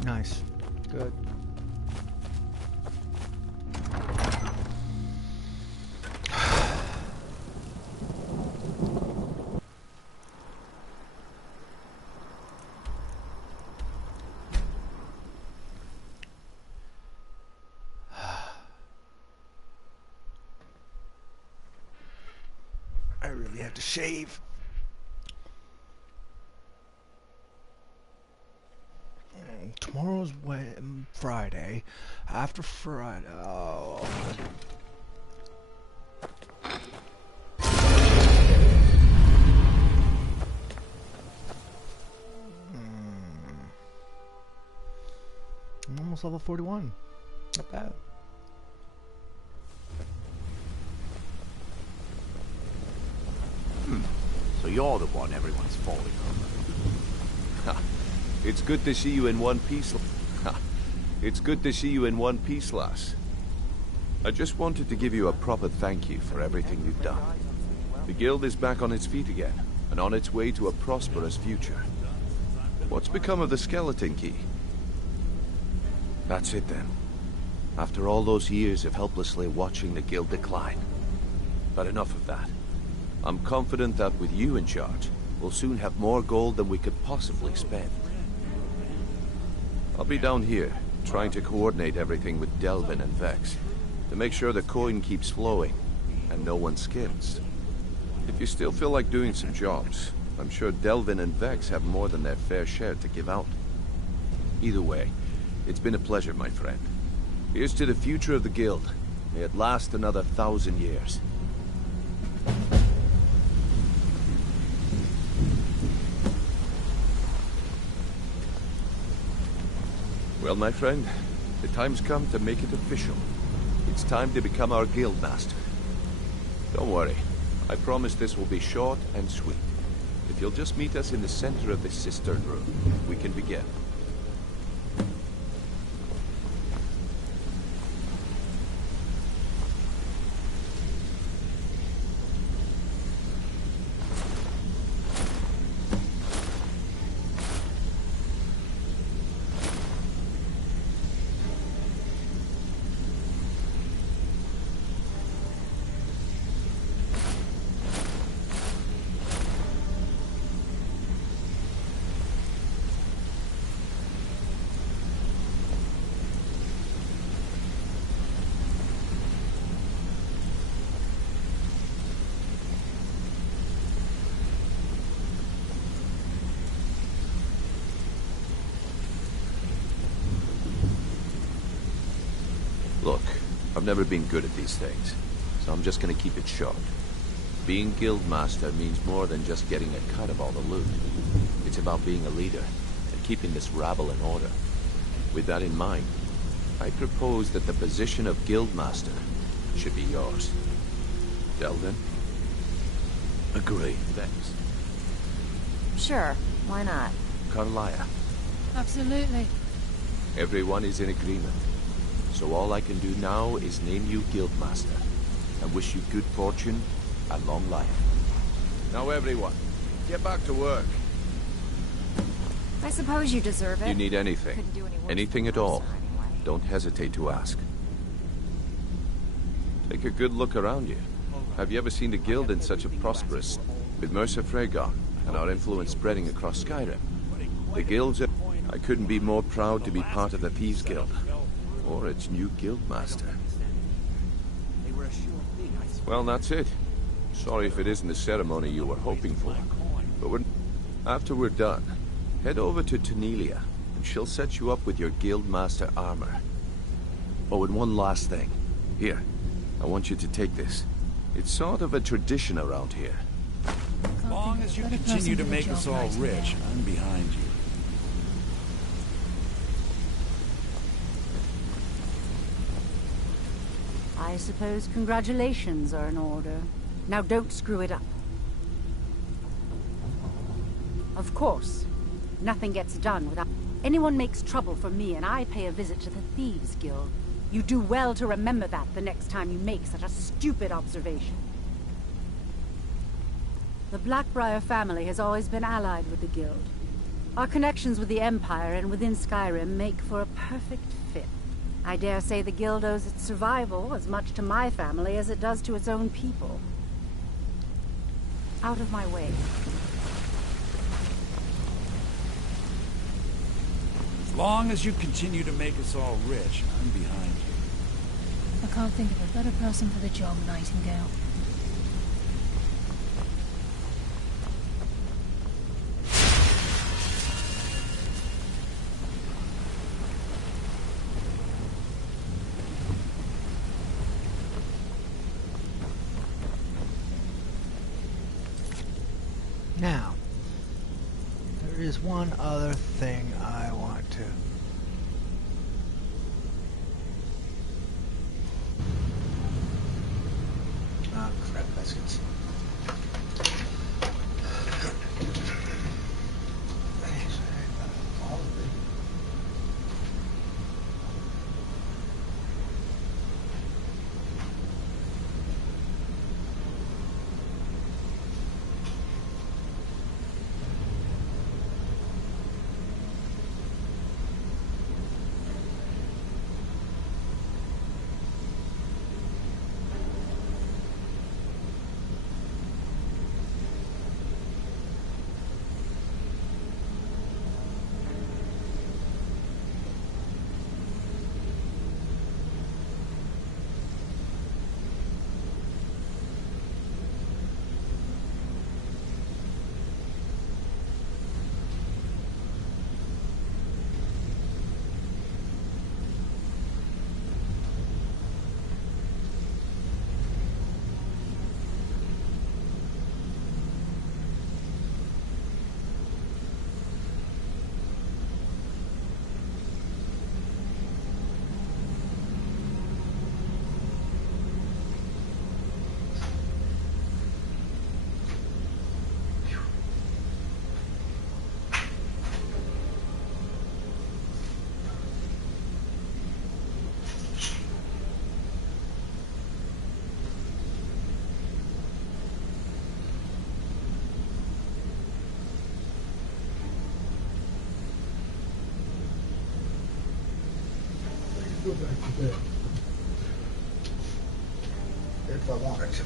Nice. Good. I really have to shave. Tomorrow's Friday. After Friday, oh. I'm almost level 41. Not bad. So you're the one everyone's falling over. It's good to see you in one piece. It's good to see you in one piece, lass. I just wanted to give you a proper thank you for everything you've done. The guild is back on its feet again, and on its way to a prosperous future. What's become of the skeleton key? That's it then. After all those years of helplessly watching the guild decline. But enough of that. I'm confident that with you in charge, we'll soon have more gold than we could possibly spend. I'll be down here, trying to coordinate everything with Delvin and Vex, to make sure the coin keeps flowing, and no one skims. If you still feel like doing some jobs, I'm sure Delvin and Vex have more than their fair share to give out. Either way, it's been a pleasure, my friend. Here's to the future of the guild. May it last another 1,000 years. Well, my friend, the time's come to make it official. It's time to become our guild master. Don't worry, I promise this will be short and sweet. If you'll just meet us in the center of this cistern room, we can begin. Look, I've never been good at these things, so I'm just gonna keep it short. Being guild master means more than just getting a cut of all the loot. It's about being a leader and keeping this rabble in order. With that in mind, I propose that the position of Guildmaster should be yours. Delvin? Agree. Vex? Sure, why not? Carlia? Absolutely. Everyone is in agreement. So all I can do now is name you Guildmaster, and wish you good fortune and long life. Now everyone, get back to work. I suppose you deserve it. You need anything, Couldn't do any worse anything for at the all, master anyway. don't hesitate to ask. Take a good look around you. Have you ever seen the guild in such a prosperous... With Mercer Frey gone, and our influence spreading across Skyrim? The guilds are... I couldn't be more proud to be part of the Thieves Guild, or its new guildmaster. Well, that's it. Sorry if it isn't the ceremony you were hoping for. But after we're done, head over to Tanelia, and she'll set you up with your guildmaster armor. Oh, and one last thing. Here, I want you to take this. It's sort of a tradition around here. As long as you continue to make us all rich, I'm behind you. I suppose congratulations are in order. Now don't screw it up. Of course, nothing gets done without... Anyone makes trouble for me and I pay a visit to the Thieves Guild. You do well to remember that the next time you make such a stupid observation. The Blackbriar family has always been allied with the Guild. Our connections with the Empire and within Skyrim make for a perfect fit. I dare say the Guild owes its survival as much to my family as it does to its own people. Out of my way. As long as you continue to make us all rich, I'm behind you. I can't think of a better person for the job, Nightingale. Now, there is one other thing I want to... Ah, crap, biscuits. Go back to bed. If I wanted to.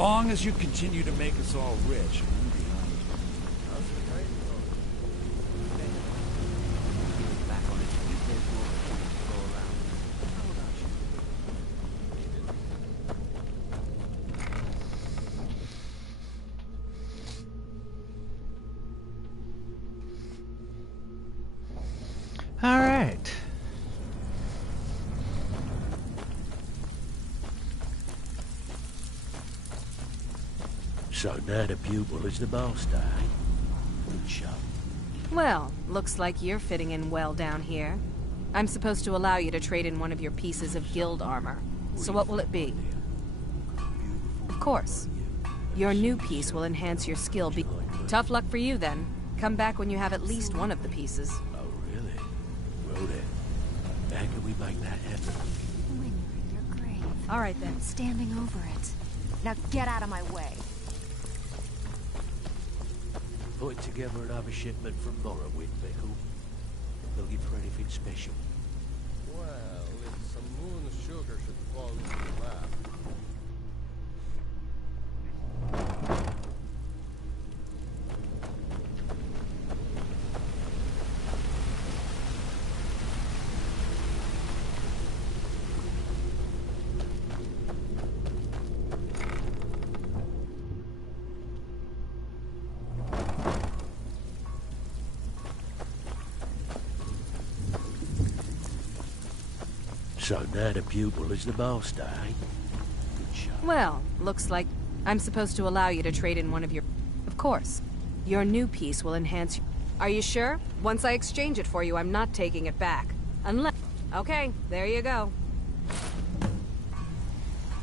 long as you continue to make us all rich. All right. So now the pupil is the master, eh? Good shot. Well, looks like you're fitting in well down here. I'm supposed to allow you to trade in one of your pieces of guild armor. So what will it be? Of course. Your new piece will enhance your skill. Tough luck for you, then. Come back when you have at least one of the pieces. Oh, really? Well then, how can we make that happen? When you're in your grave. All right, then. I'm standing over it. Now get out of my way. Put together another shipment from Morrowind, Michael. Looking for anything special? Well, if some moon sugar should fall into your lap. So now the pupil is the master, eh? Good shot. Well, looks like I'm supposed to allow you to trade in one of your... Of course. Your new piece will enhance... Are you sure? Once I exchange it for you, I'm not taking it back. Unless... Okay, there you go.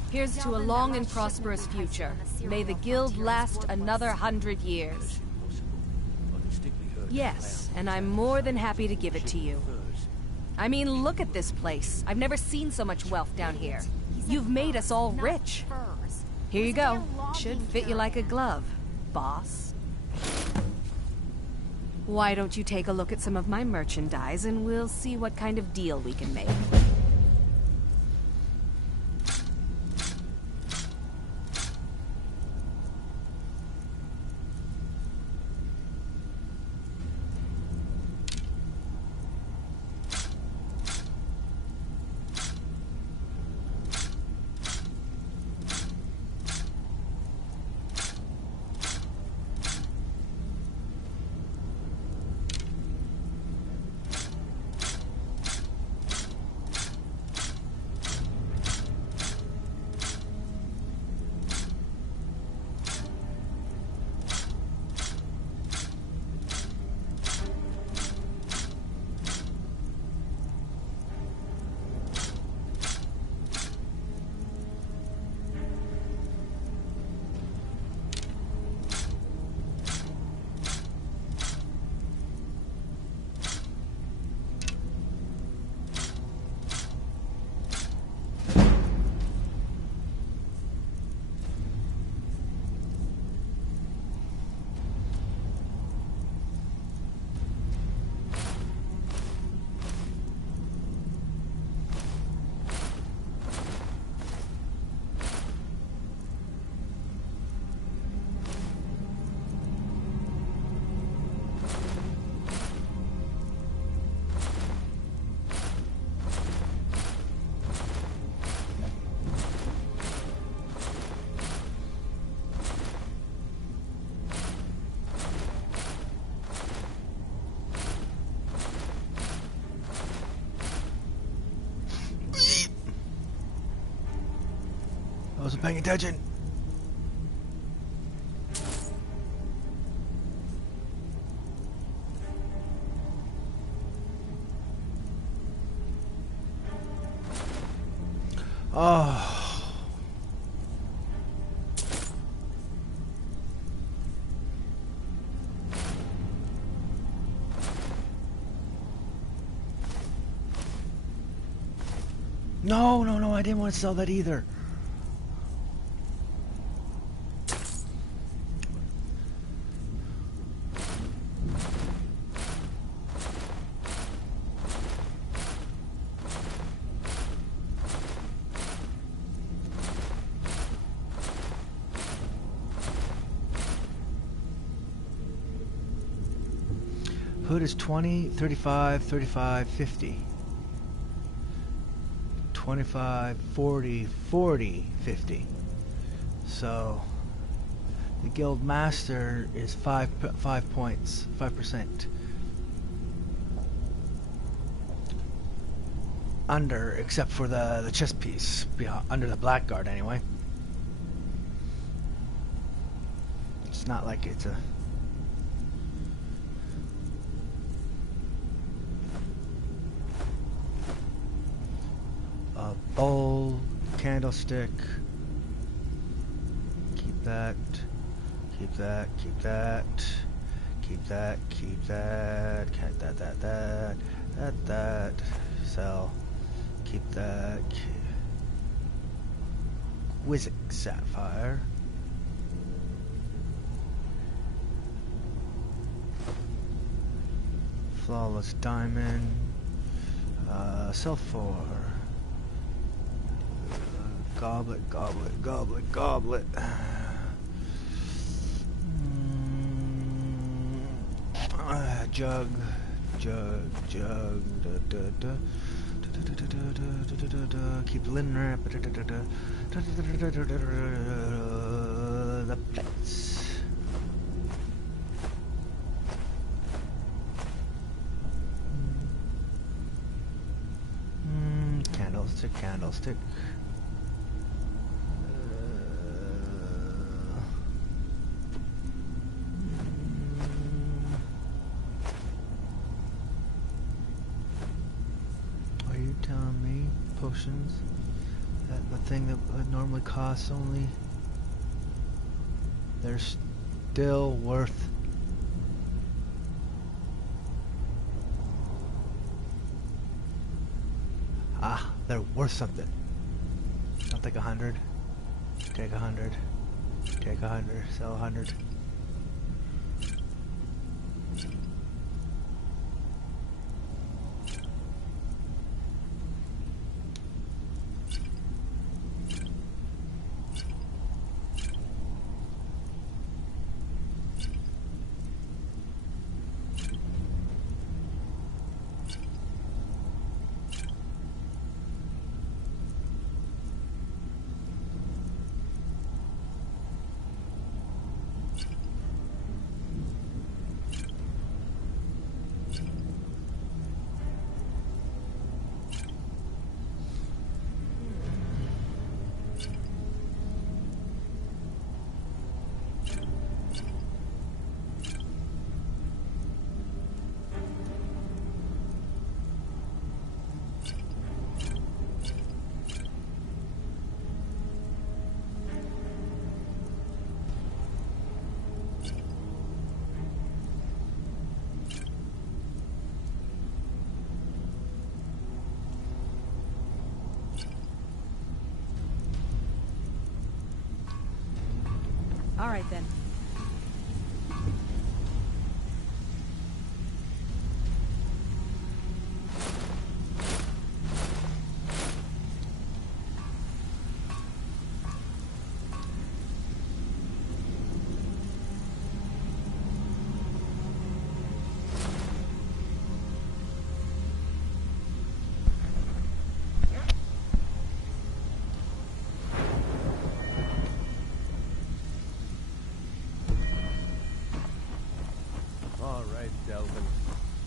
Here's to a long and prosperous future. May the guild last another 100 years. Yes, and I'm more than happy to give it to you. I mean, look at this place. I've never seen so much wealth down here. You've made us all rich. Here you go. Should fit you like a glove, boss. Why don't you take a look at some of my merchandise and we'll see what kind of deal we can make. I wasn't paying attention. Oh. No, no, no, I didn't want to sell that either. Hood is 20, 35, 35, 50. 25, 40, 40, 50. So the guild master is 5 points, 5%. Under, except for the chest piece, under the blackguard anyway. It's not like it's a bowl, candlestick. Keep that, keep that, keep that, keep that, keep that, that, sell. Keep that. Quizzic sapphire. Flawless diamond. Sell for. Goblet, goblet, goblet, goblet. Jug, jug, jug. Keep the linen wrap. The plates. Candlestick, candlestick. Telling me potions that the thing that would normally cost only, they're still worth they're worth something. I'll take 100, take 100, take 100, sell 100. All right, then.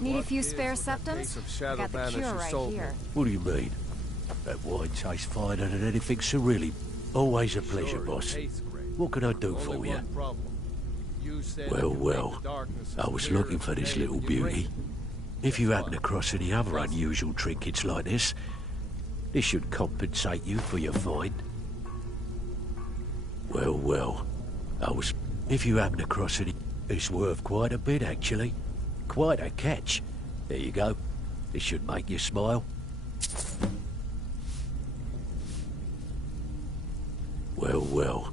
Need a few spare septums? I got the cure right here. What do you mean? That wine tastes finer than anything, so really, always a pleasure, boss. What can I do for you? Well, well, I was looking for this little beauty. If you happen across any other unusual trinkets like this should compensate you for your find. Well, well, if you happen across any, it's worth quite a bit, actually. Quite a catch. There you go. This should make you smile. Well, well,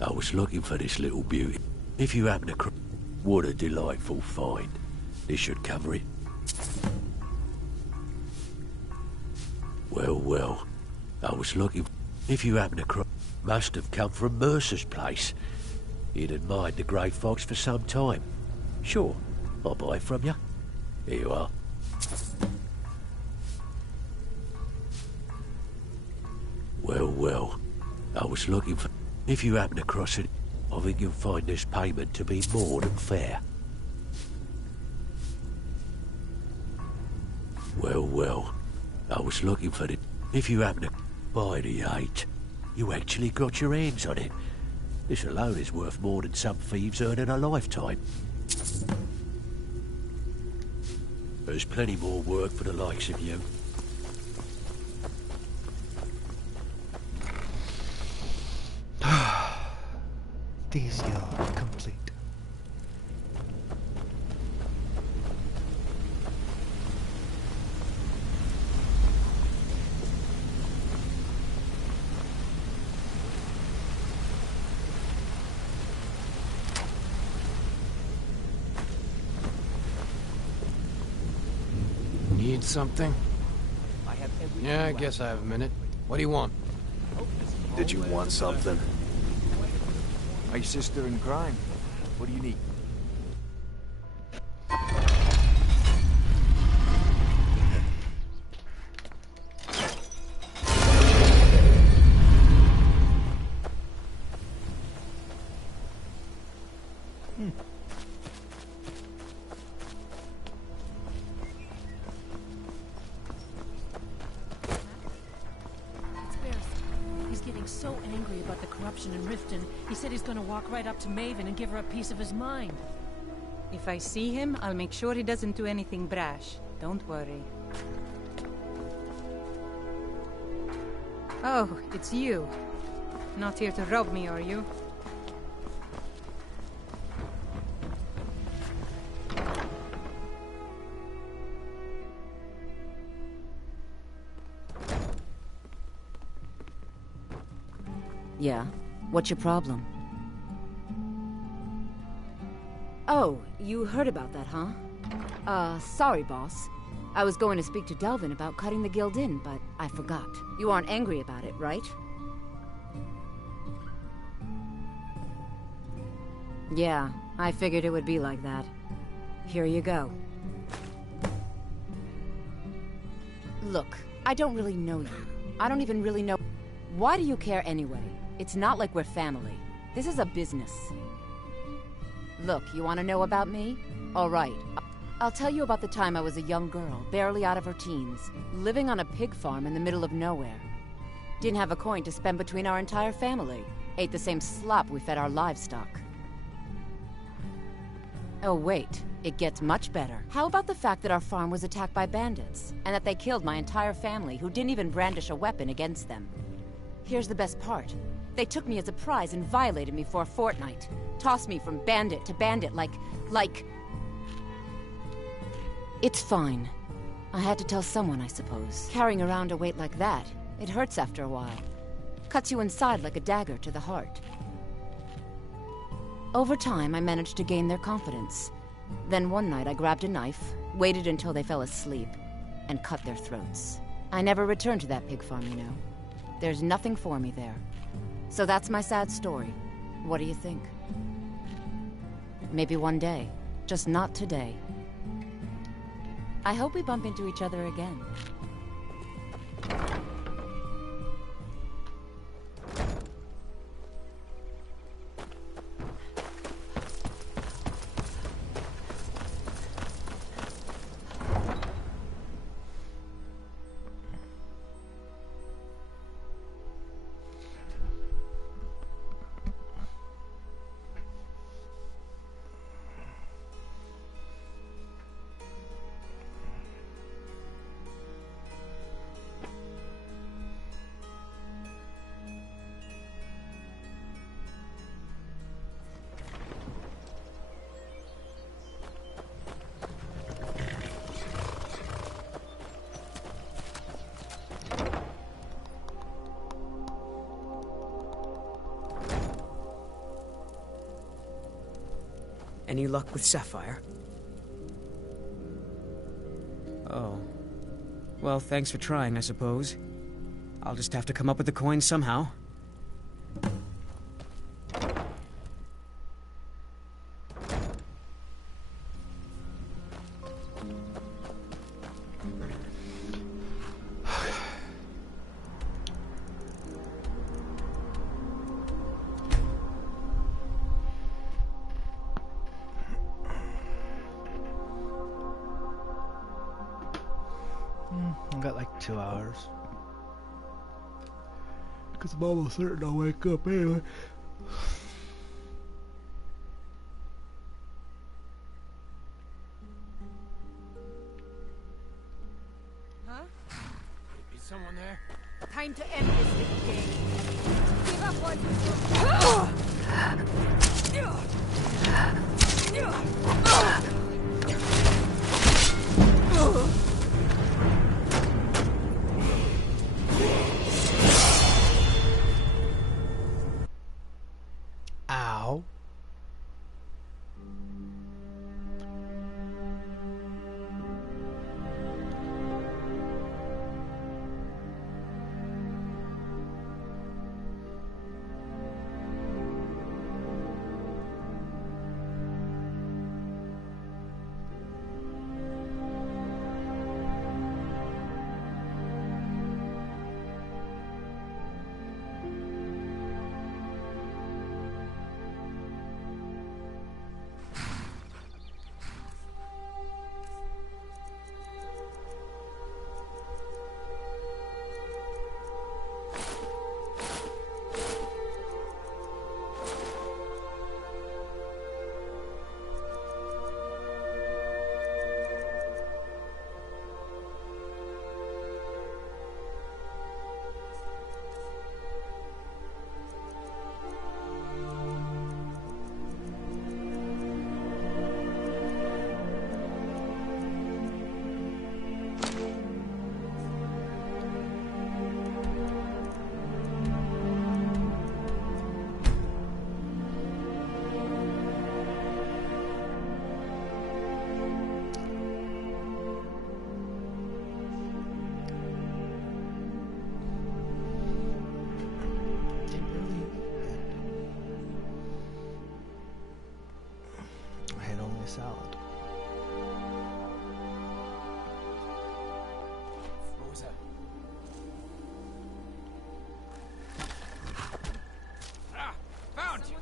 I was looking for this little beauty. If you happen to what a delightful find. This should cover it. Well, well, I was looking. If you happen to must have come from Mercer's place. He'd admired the grey fox for some time. Sure, I'll buy it from you. Here you are. Well, well. I was looking for... If you happen across it, I think you'll find this payment to be more than fair. Well, well. I was looking for it. If you happen to buy the 8, you actually got your hands on it. This alone is worth more than some thieves earn in a lifetime. There's plenty more work for the likes of you. Deal complete. Need something? Yeah, I guess I have a minute. What do you want? Did you want something? My sister in crime. What do you need? So angry about the corruption in Riften, he said he's gonna walk right up to Maven and give her a piece of his mind. If I see him, I'll make sure he doesn't do anything brash. Don't worry. Oh, it's you. Not here to rob me, are you? Yeah? What's your problem? Oh, you heard about that, huh? Sorry, boss. I was going to speak to Delvin about cutting the guild in, but I forgot. You aren't angry about it, right? Yeah, I figured it would be like that. Here you go. Look, I don't really know you. I don't even really know... Why do you care anyway? It's not like we're family. This is a business. Look, you want to know about me? All right. I'll tell you about the time I was a young girl, barely out of her teens, living on a pig farm in the middle of nowhere. Didn't have a coin to spend between our entire family. Ate the same slop we fed our livestock. Oh wait, it gets much better. How about the fact that our farm was attacked by bandits, and that they killed my entire family who didn't even brandish a weapon against them? Here's the best part. They took me as a prize and violated me for a fortnight. Tossed me from bandit to bandit like... It's fine. I had to tell someone, I suppose. Carrying around a weight like that, it hurts after a while. Cuts you inside like a dagger to the heart. Over time, I managed to gain their confidence. Then one night I grabbed a knife, waited until they fell asleep, and cut their throats. I never returned to that pig farm, you know. There's nothing for me there. So that's my sad story. What do you think? Maybe one day. Just not today. I hope we bump into each other again. Any luck with Sapphire? Oh. Well, thanks for trying, I suppose. I'll just have to come up with the coin somehow. got like 2 hours. Because I'm almost certain I'll wake up anyway. Huh? Is someone there? Time to end this little game. Give up one. Ow. I had only a salad. What was that? Ah! Found you!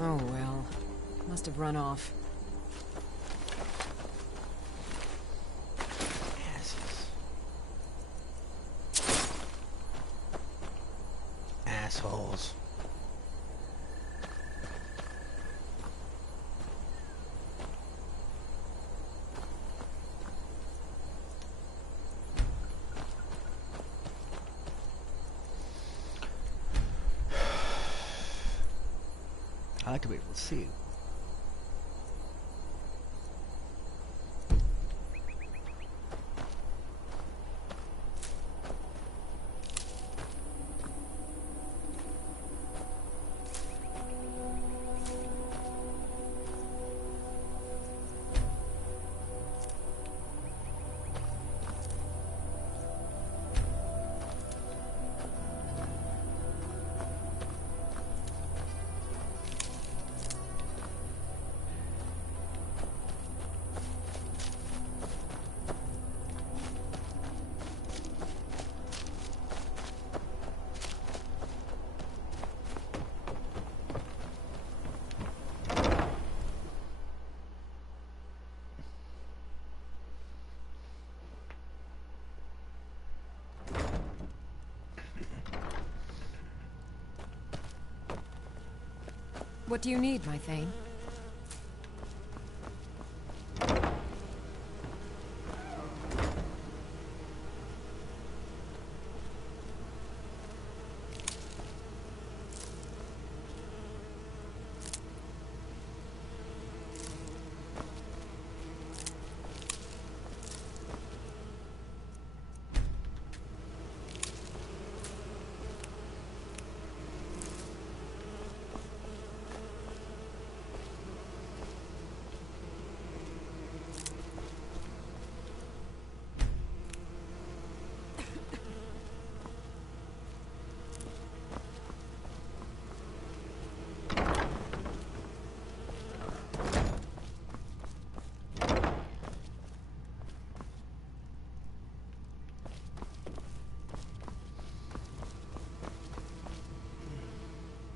Oh well. Must have run off. Assholes. I like to be able to see. What do you need, my Thane?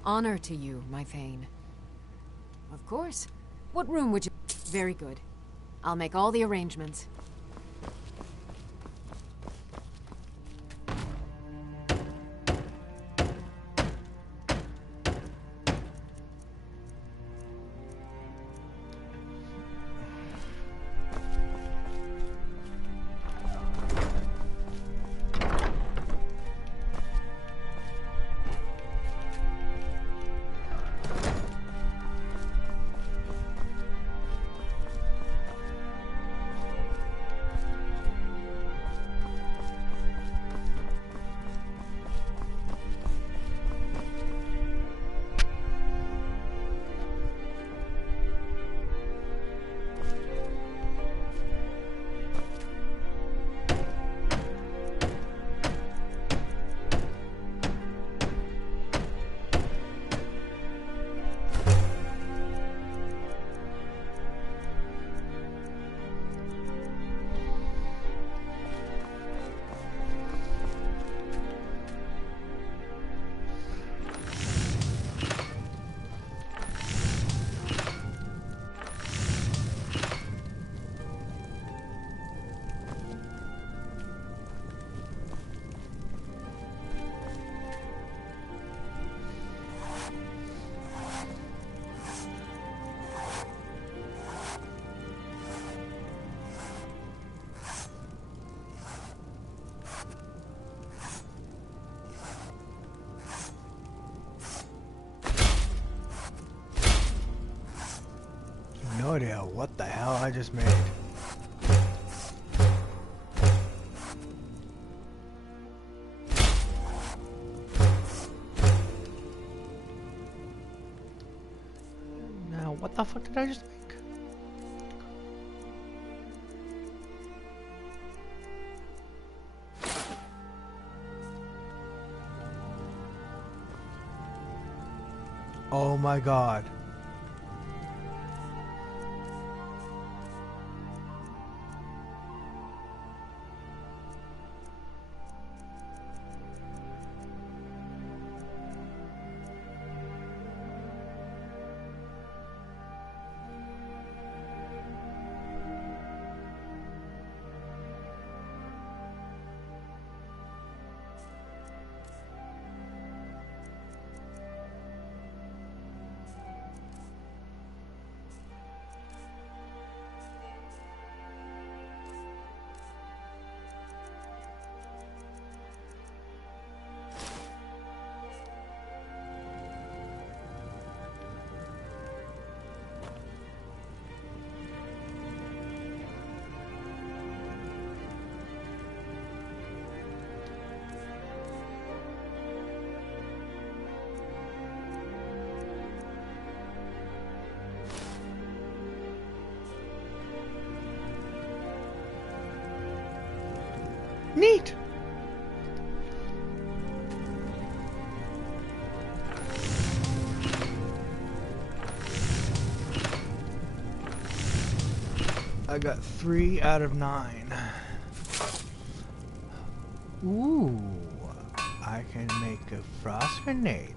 Honor to you, my Thane. Of course. What room would you... Very good. I'll make all the arrangements. No idea what the hell I just made. Now, what the fuck did I just make? Oh my god. Neat! I got 3 out of 9. Ooh, I can make a frost grenade.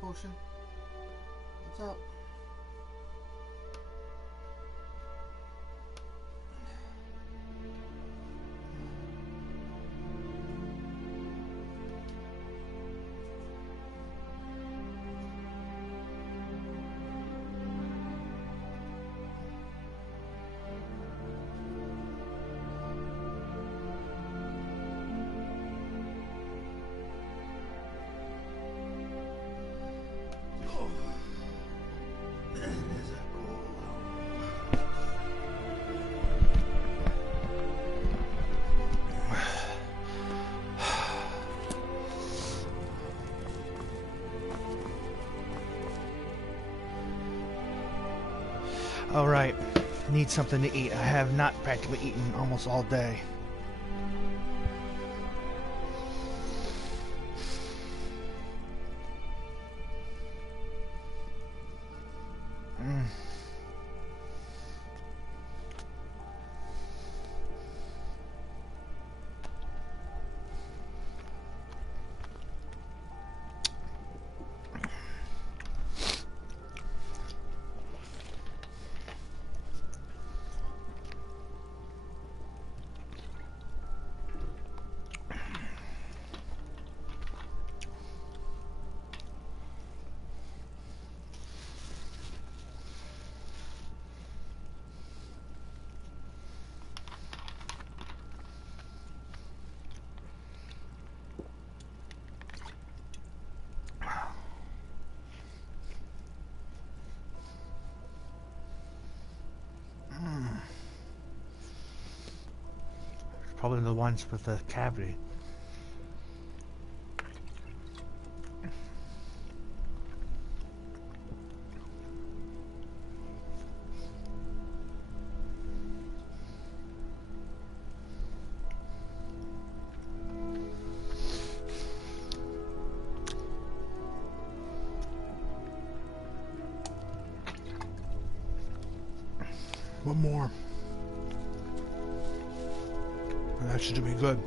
potion? What's up? Alright, need something to eat. I have not practically eaten almost all day. Probably the ones with the cavity. One more. That should be good.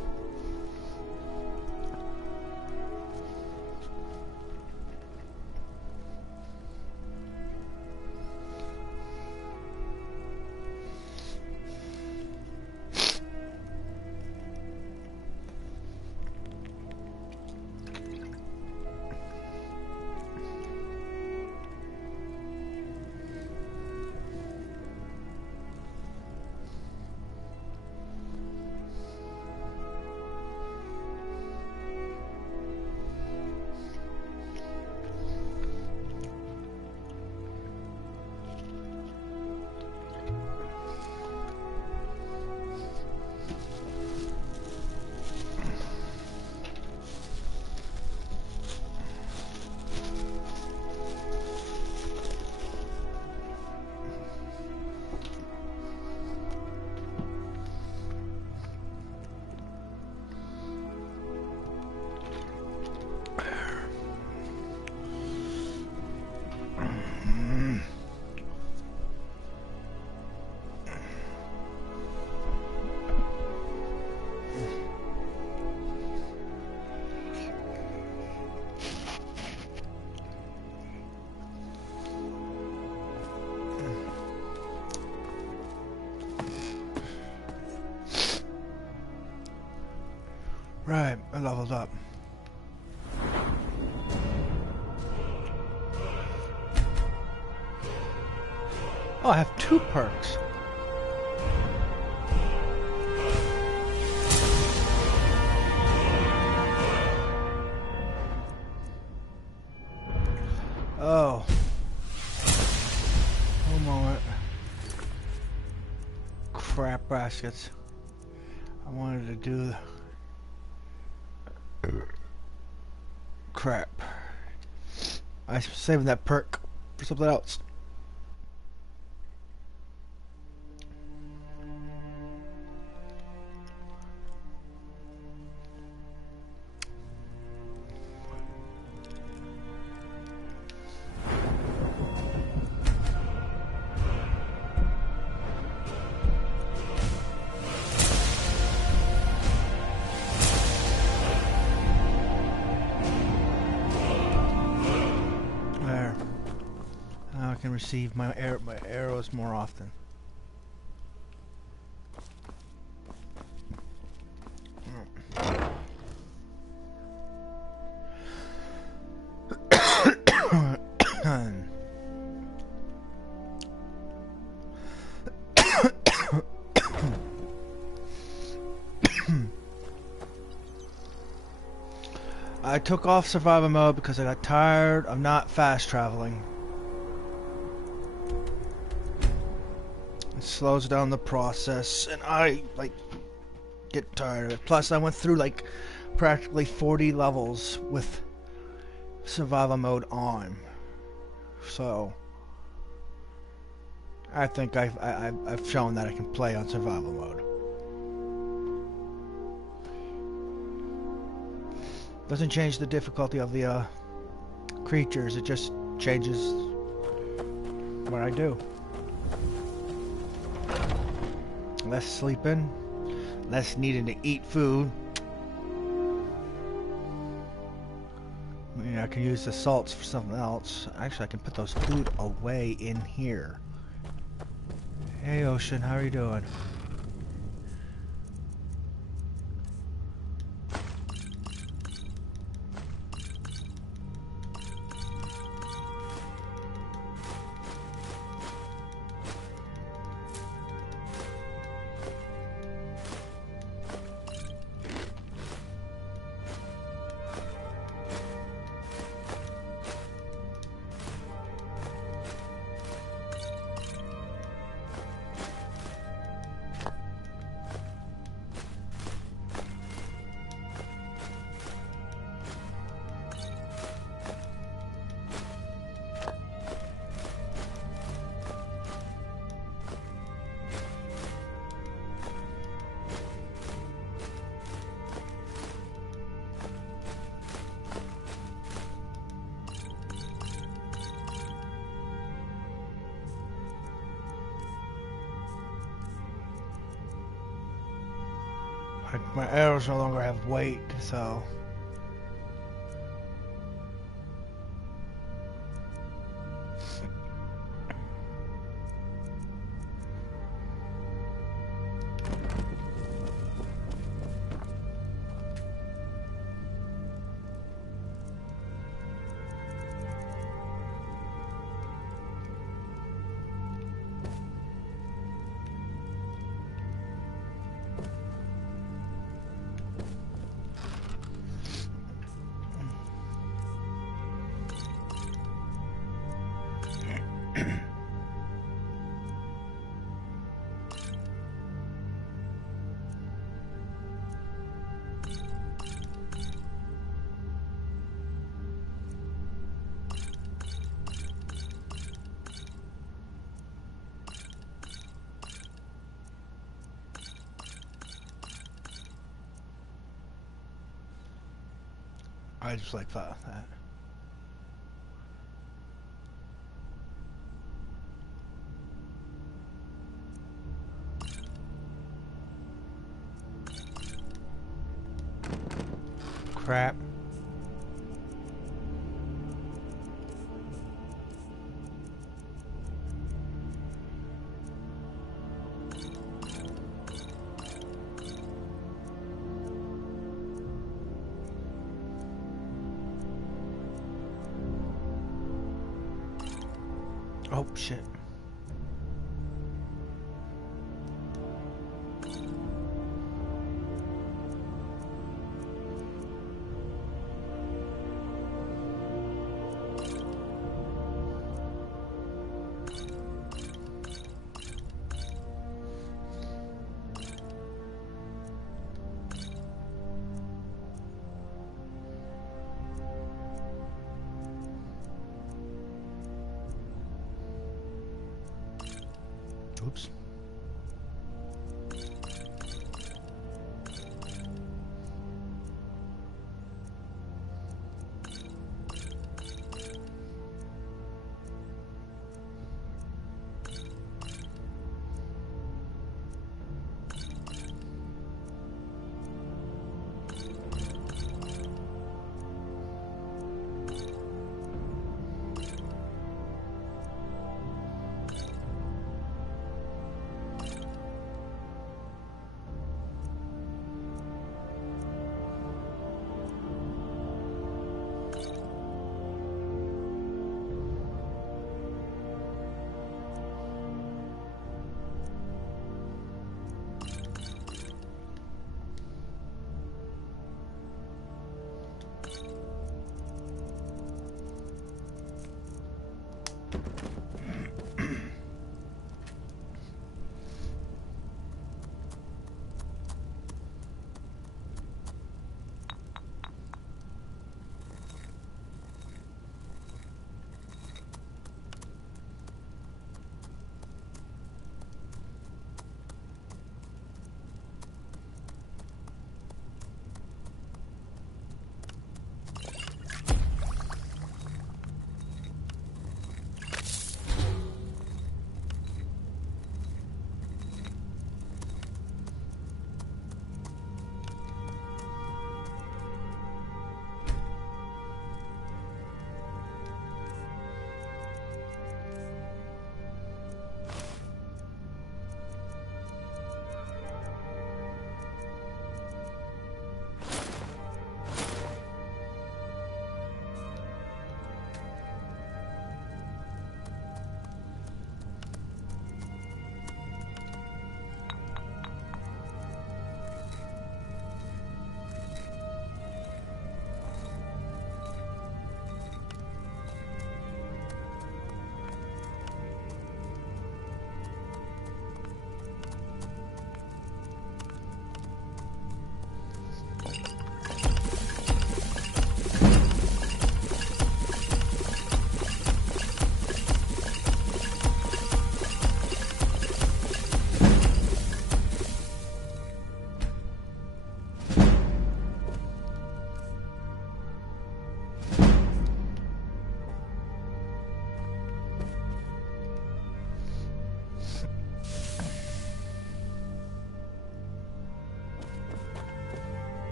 Right, I leveled up. Oh, I have 2 perks. Oh. One moment. Crap baskets. I wanted to do crap. I was saving that perk for something else. can receive my arrows more often. I took off survival mode because I got tired of not fast traveling. It slows down the process and I like get tired of it. Plus I went through like practically 40 levels with survival mode on. So I think I've shown that I can play on survival mode. Doesn't change the difficulty of the creatures, it just changes what I do. Less sleeping, less needing to eat food. I mean, I can use the salts for something else. Actually, I can put those food away in here. Hey Ocean, how are you doing? My arrows no longer have weight, so... I just like that. Crap. Oh, shit. Oops.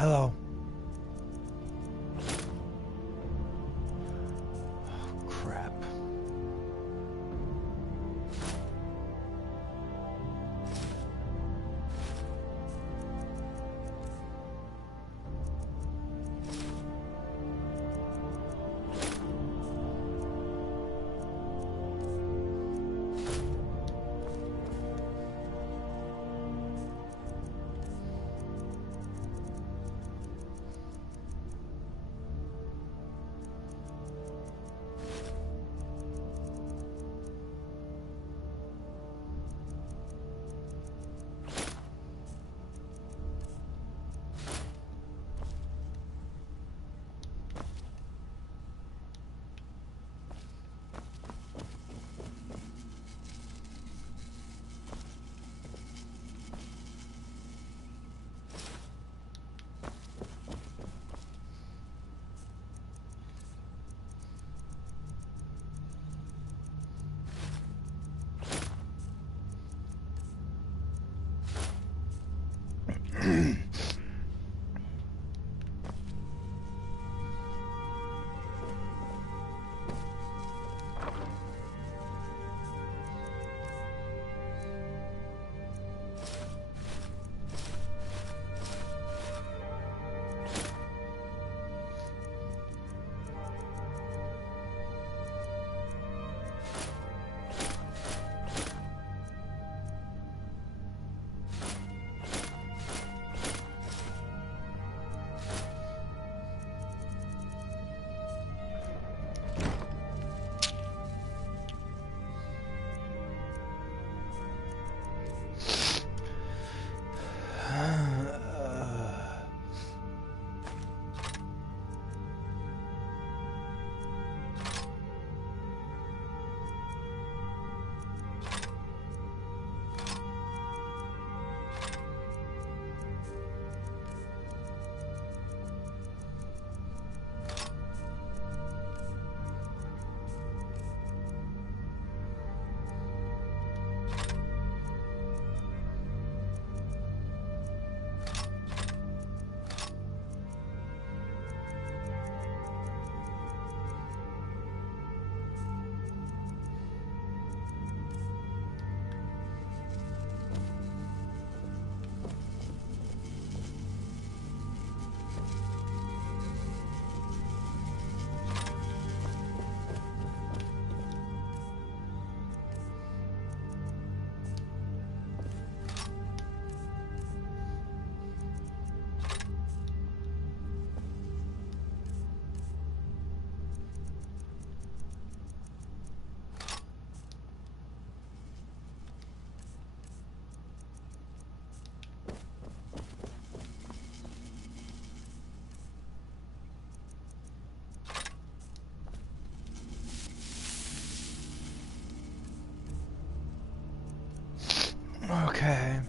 Hello. Oh, crap. Okay.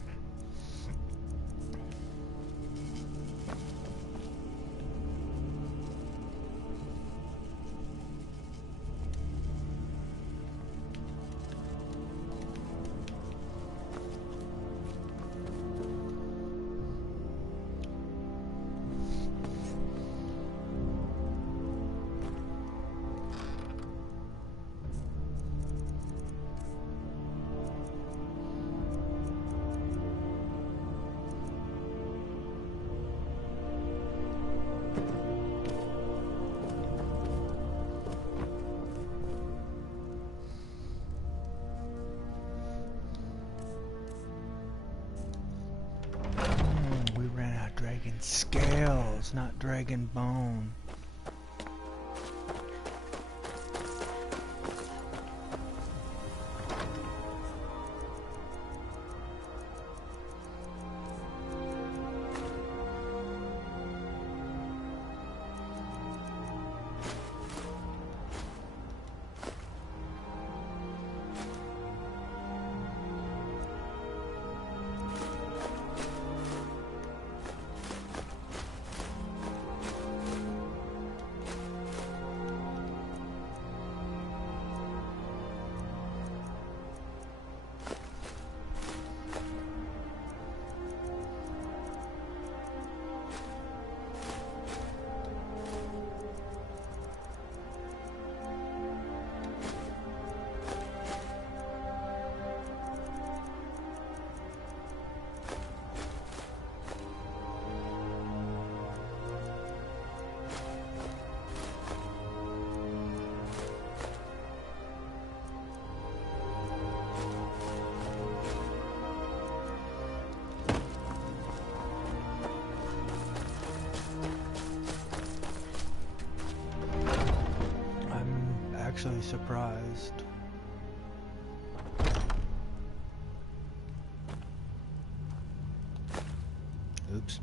We ran out of dragon scales, not dragon bone. actually surprised. Oops.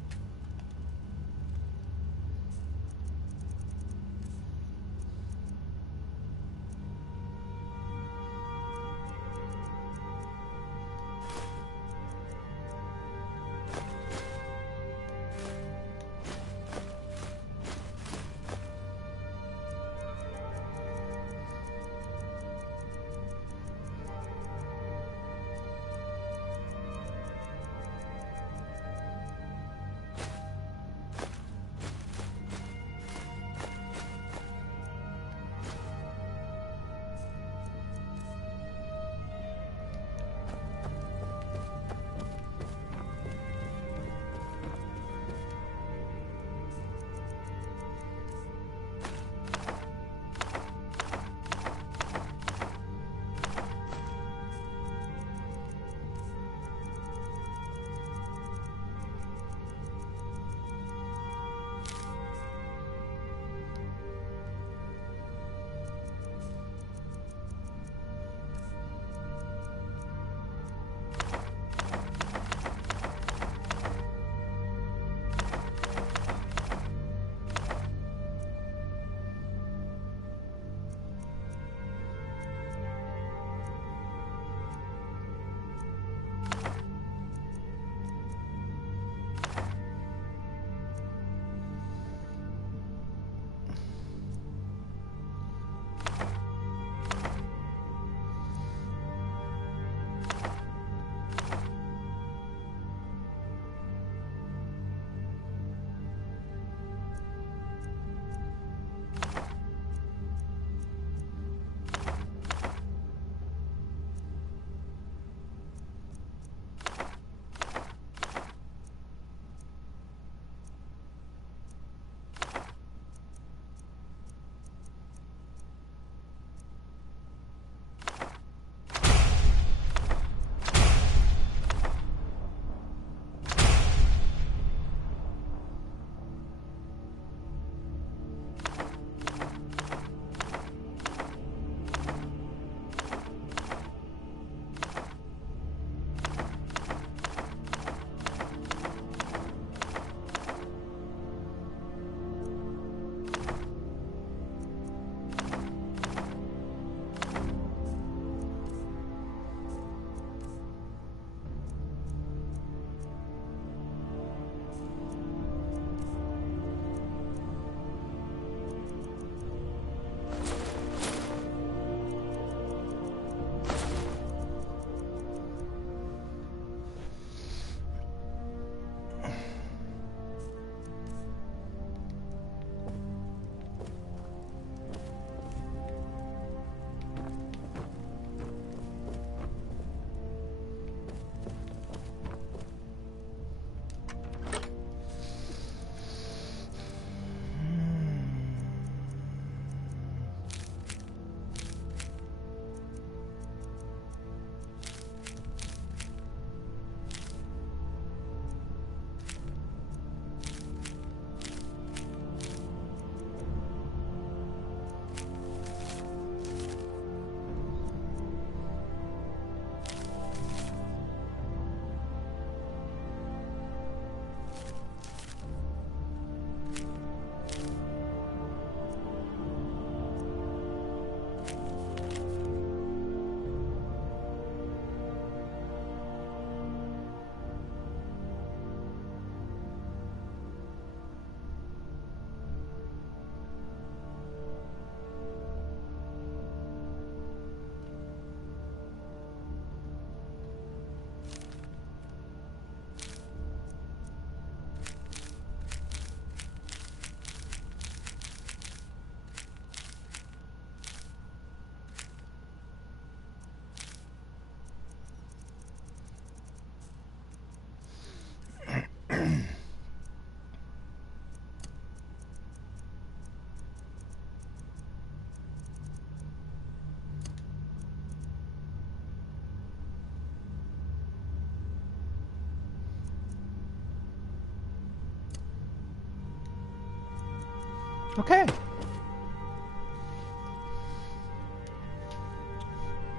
Okay.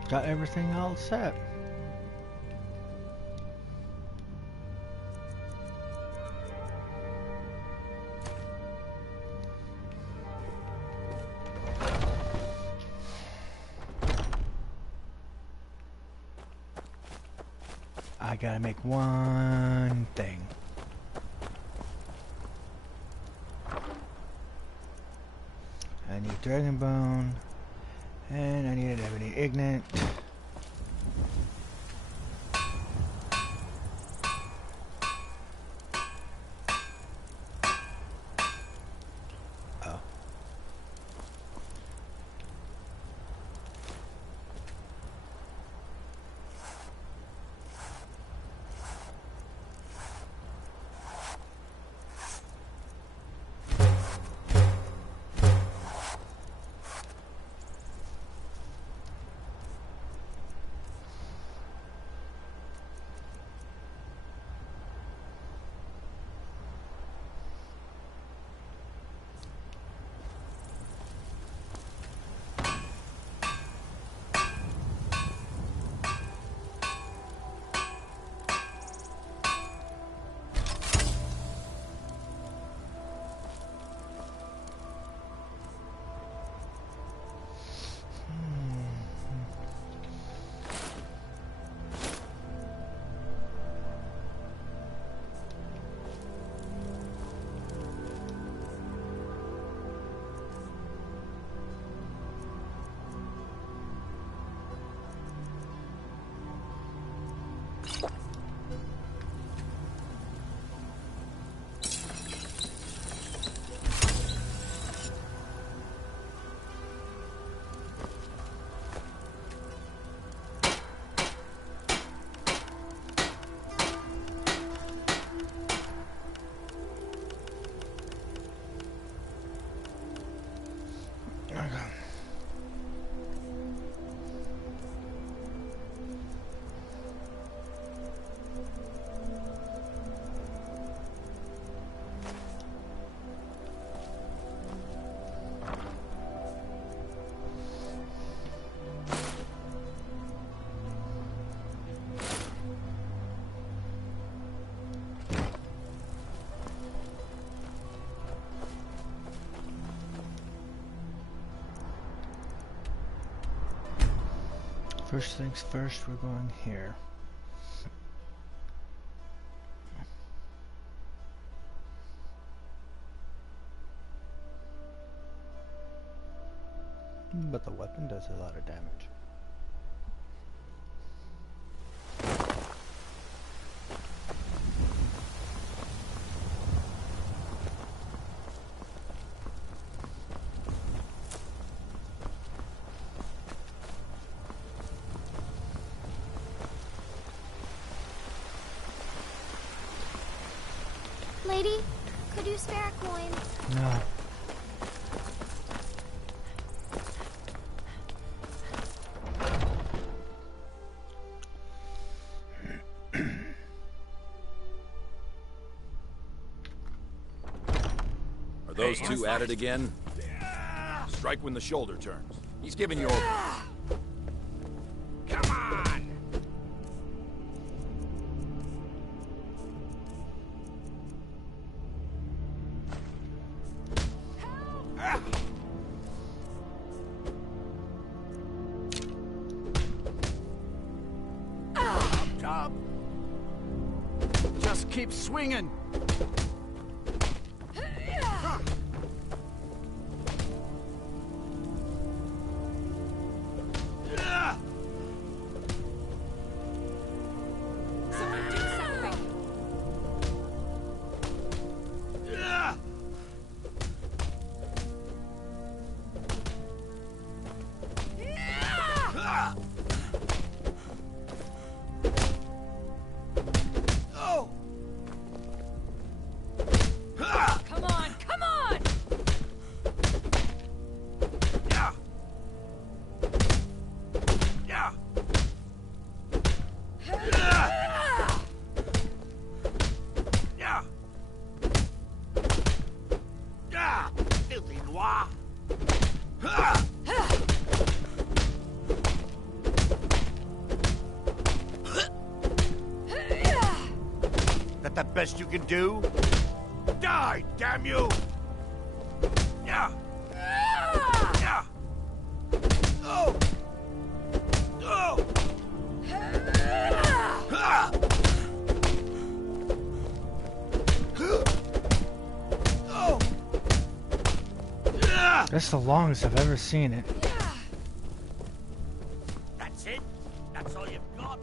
got everything all set. I gotta make one thing. I need dragon bone, and I need an ebony ignet. Oh. First things first, we're going here. But the weapon does a lot of damage. Lady, could you spare a coin? No. Are those two at it again? Strike when the shoulder turns. He's giving you orders. Come on! Top. Just keep swinging. the best you can do? Die, damn you! Yeah! Yeah! Oh! Oh! That's the longest I've ever seen it. That's it? That's all you've got?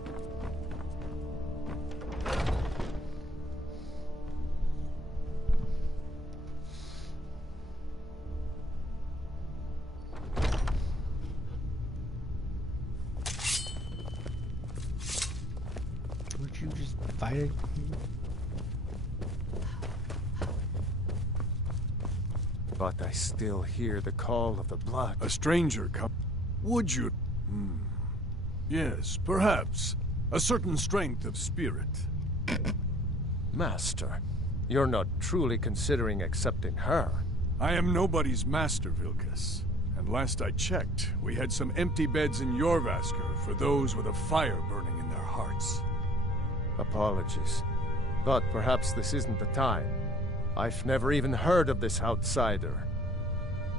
Would you just fight it? But I still hear the call of the blood. A stranger come. Would you? Yes, perhaps. A certain strength of spirit. Master, you're not truly considering accepting her. I am nobody's master, Vilkas. And last I checked, we had some empty beds in Jorvaskr for those with a fire burning in their hearts. Apologies. But perhaps this isn't the time. I've never even heard of this outsider.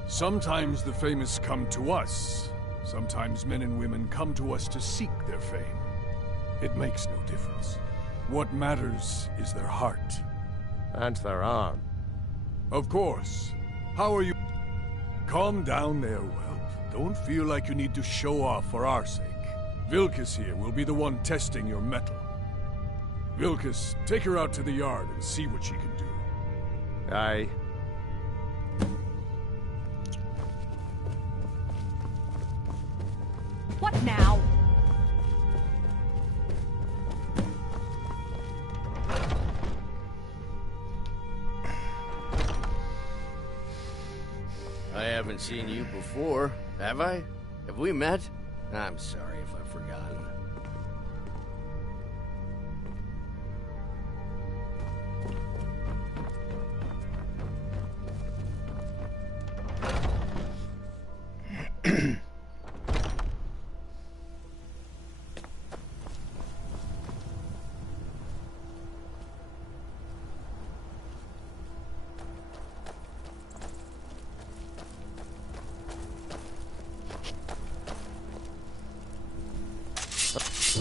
Sometimes the famous come to us. Sometimes men and women come to us to seek their fame. It makes no difference. What matters is their heart. And their arm. Of course. How are you? Calm down there, whelp. Don't feel like you need to show off for our sake. Vilkas here will be the one testing your mettle. Vilkas, take her out to the yard and see what she can do. Aye. What now? I haven't seen you before, have I? Have we met? I'm sorry if I've forgotten.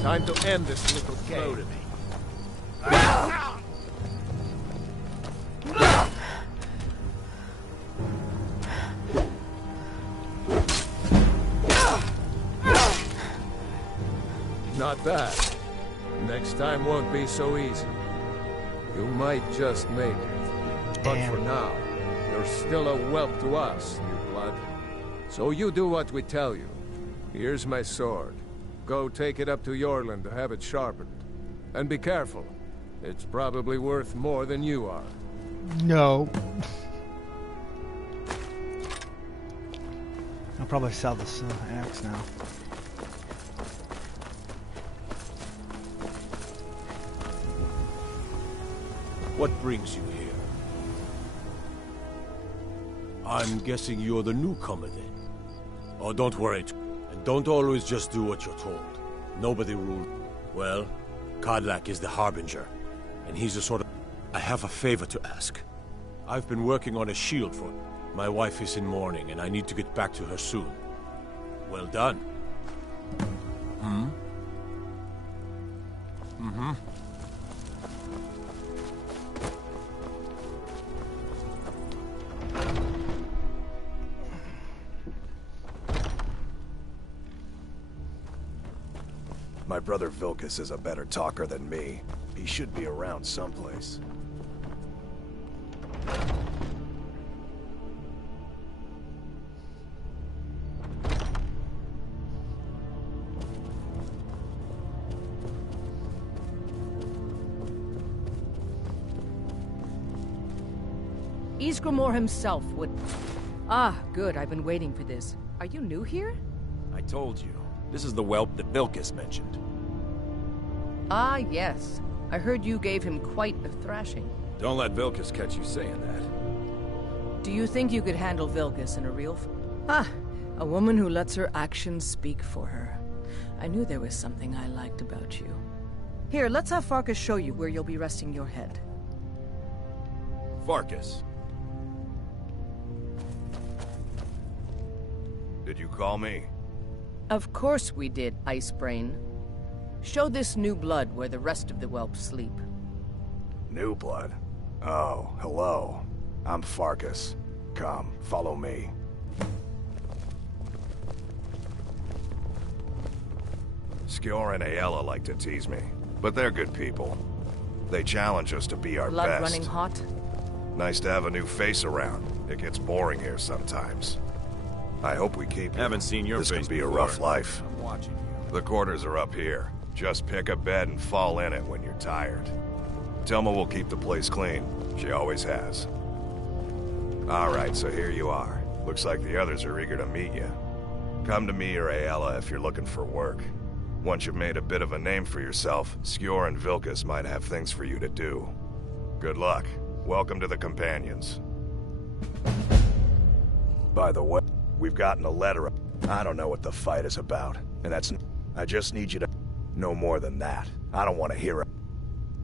Time to end this little game. Not that. Next time won't be so easy. You might just make it. But for now, you're still a whelp to us, new blood. So you do what we tell you. Here's my sword. Go take it up to Yorland to have it sharpened. And be careful. It's probably worth more than you are. No. I'll probably sell this axe now. What brings you here? I'm guessing you're the newcomer then. Oh, don't worry. And don't always just do what you're told. Nobody rules. Well, Kodlak is the Harbinger, and he's a sort of... I have a favor to ask. I've been working on a shield for... My wife is in mourning, and I need to get back to her soon. Well done. My brother Vilkas is a better talker than me. He should be around someplace. Ysgramor himself would... Ah, good. I've been waiting for this. Are you new here? I told you. This is the whelp that Vilkas mentioned. Ah, yes. I heard you gave him quite a thrashing. Don't let Vilkas catch you saying that. Do you think you could handle Vilkas in a real... a woman who lets her actions speak for her. I knew there was something I liked about you. Here, let's have Farkas show you where you'll be resting your head. Farkas. Did you call me? Of course we did, Ice Brain. Show this new blood where the rest of the whelps sleep. New blood? Oh, hello. I'm Farkas. Come, follow me. Skjor and Ayala like to tease me, but they're good people. They challenge us to be our Blood best. running hot? Nice to have a new face around. It gets boring here sometimes. I hope we keep it. Haven't seen your This face can be a before. rough life. I'm watching you. The quarters are up here. Just pick a bed and fall in it when you're tired. Telma will keep the place clean. She always has. Alright, so here you are. Looks like the others are eager to meet you. Come to me or Ayala if you're looking for work. Once you've made a bit of a name for yourself, Skjor and Vilkas might have things for you to do. Good luck. Welcome to the Companions. By the way, we've gotten a letter. I don't know what the fight is about, and that's... I just need you to... No more than that. I don't want to hear it.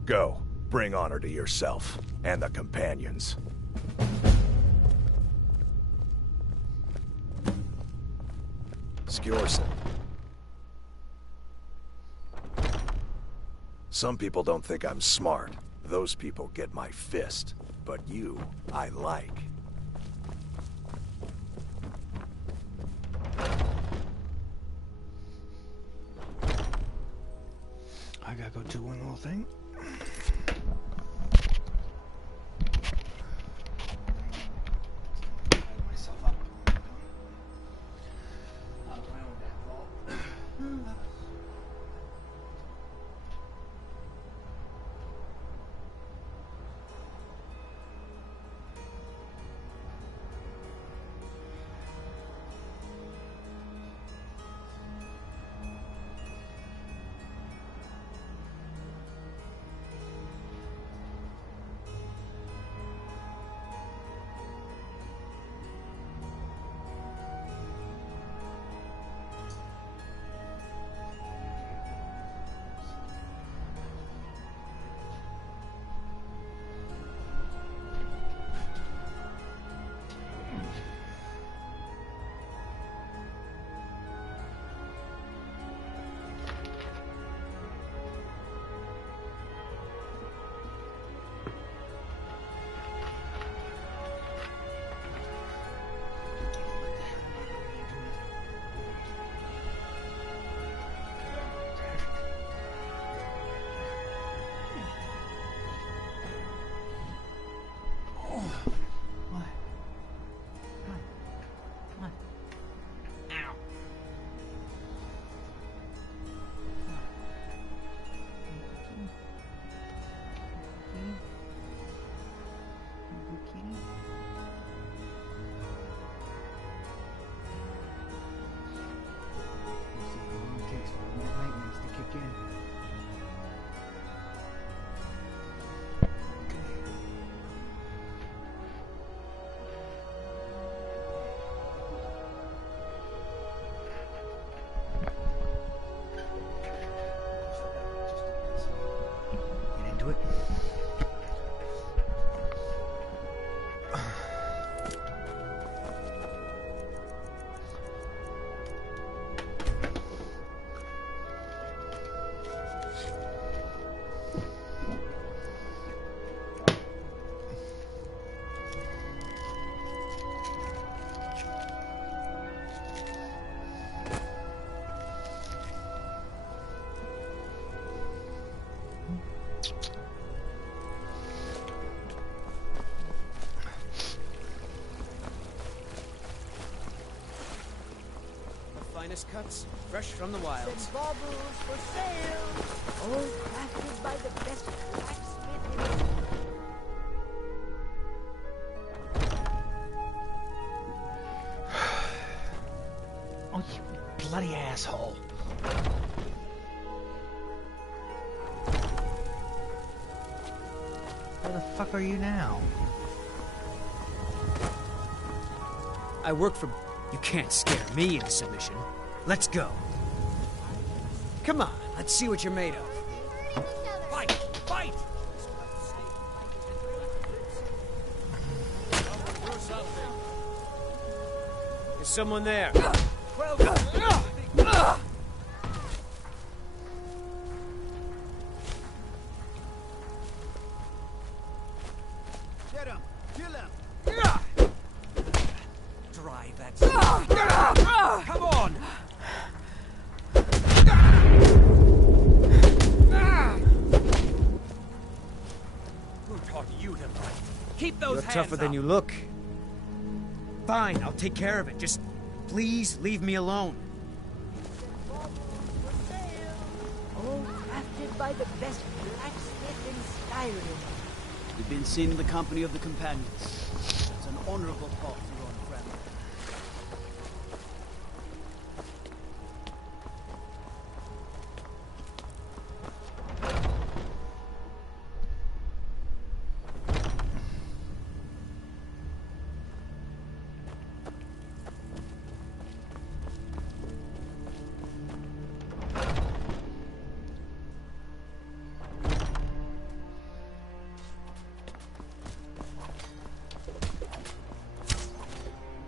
Go. Bring honor to yourself and the Companions. Skjor said... Some people don't think I'm smart. Those people get my fist. But you, I like. I gotta go do one little thing. Myself up. Out of my own damn fault. Finest cuts, fresh from the wilds. Baubles for sale. All crafted by the best blacksmith in Oh, you bloody asshole. Where the fuck are you now? I work for... You can't scare me into submission. Let's go. Come on, let's see what you're made of. Fight! Is someone there? Get him! Kill him! Drive that. Come on! Who taught you to fight? Keep those You're hands tougher than up. you look. Fine, I'll take care of it. Just please leave me alone. All crafted by the best blacksmith in Skyrim. You've been seen in the company of the companions. It's an honorable thought for your own friend.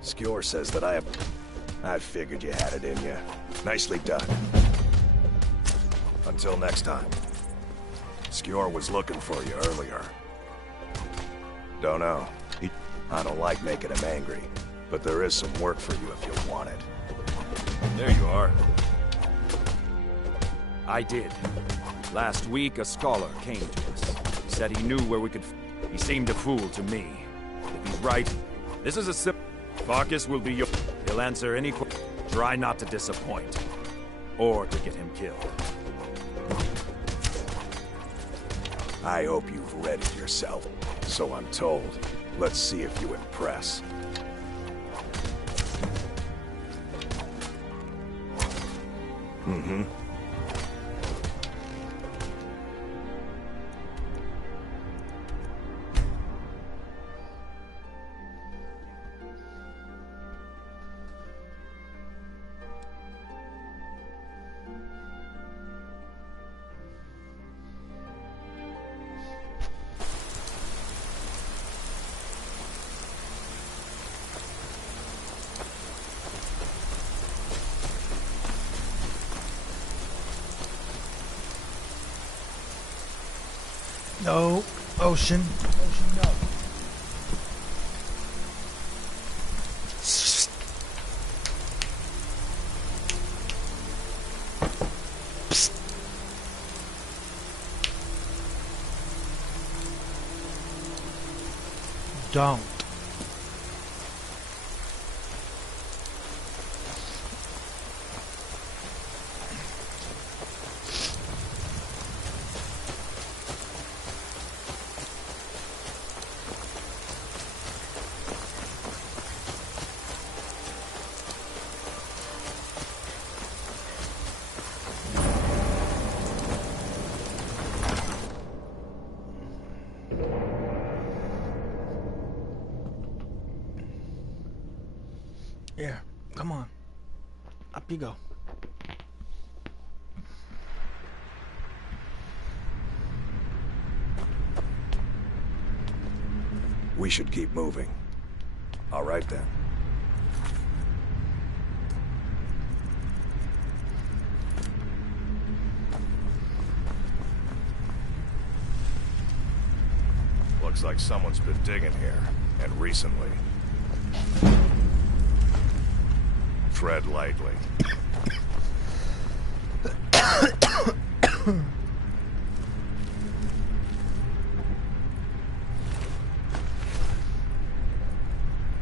Skjor says that I figured you had it in you. Nicely done. Until next time. Skjor was looking for you earlier. Don't know. I don't like making him angry, but there is some work for you if you want it. There you are. I did. Last week, a scholar came to us. He said he knew where we could... He seemed a fool to me. If he's right, this is a simple... Farkas will be your... He'll answer any question. Try not to disappoint. Or to get him killed. I hope you've read it yourself. So I'm told. Let's see if you impress. Mm-hmm. No, ocean. Ocean, no. Psst. Don't. Yeah, come on. Up you go. We should keep moving. All right then. Looks like someone's been digging here, and recently. Tread lightly.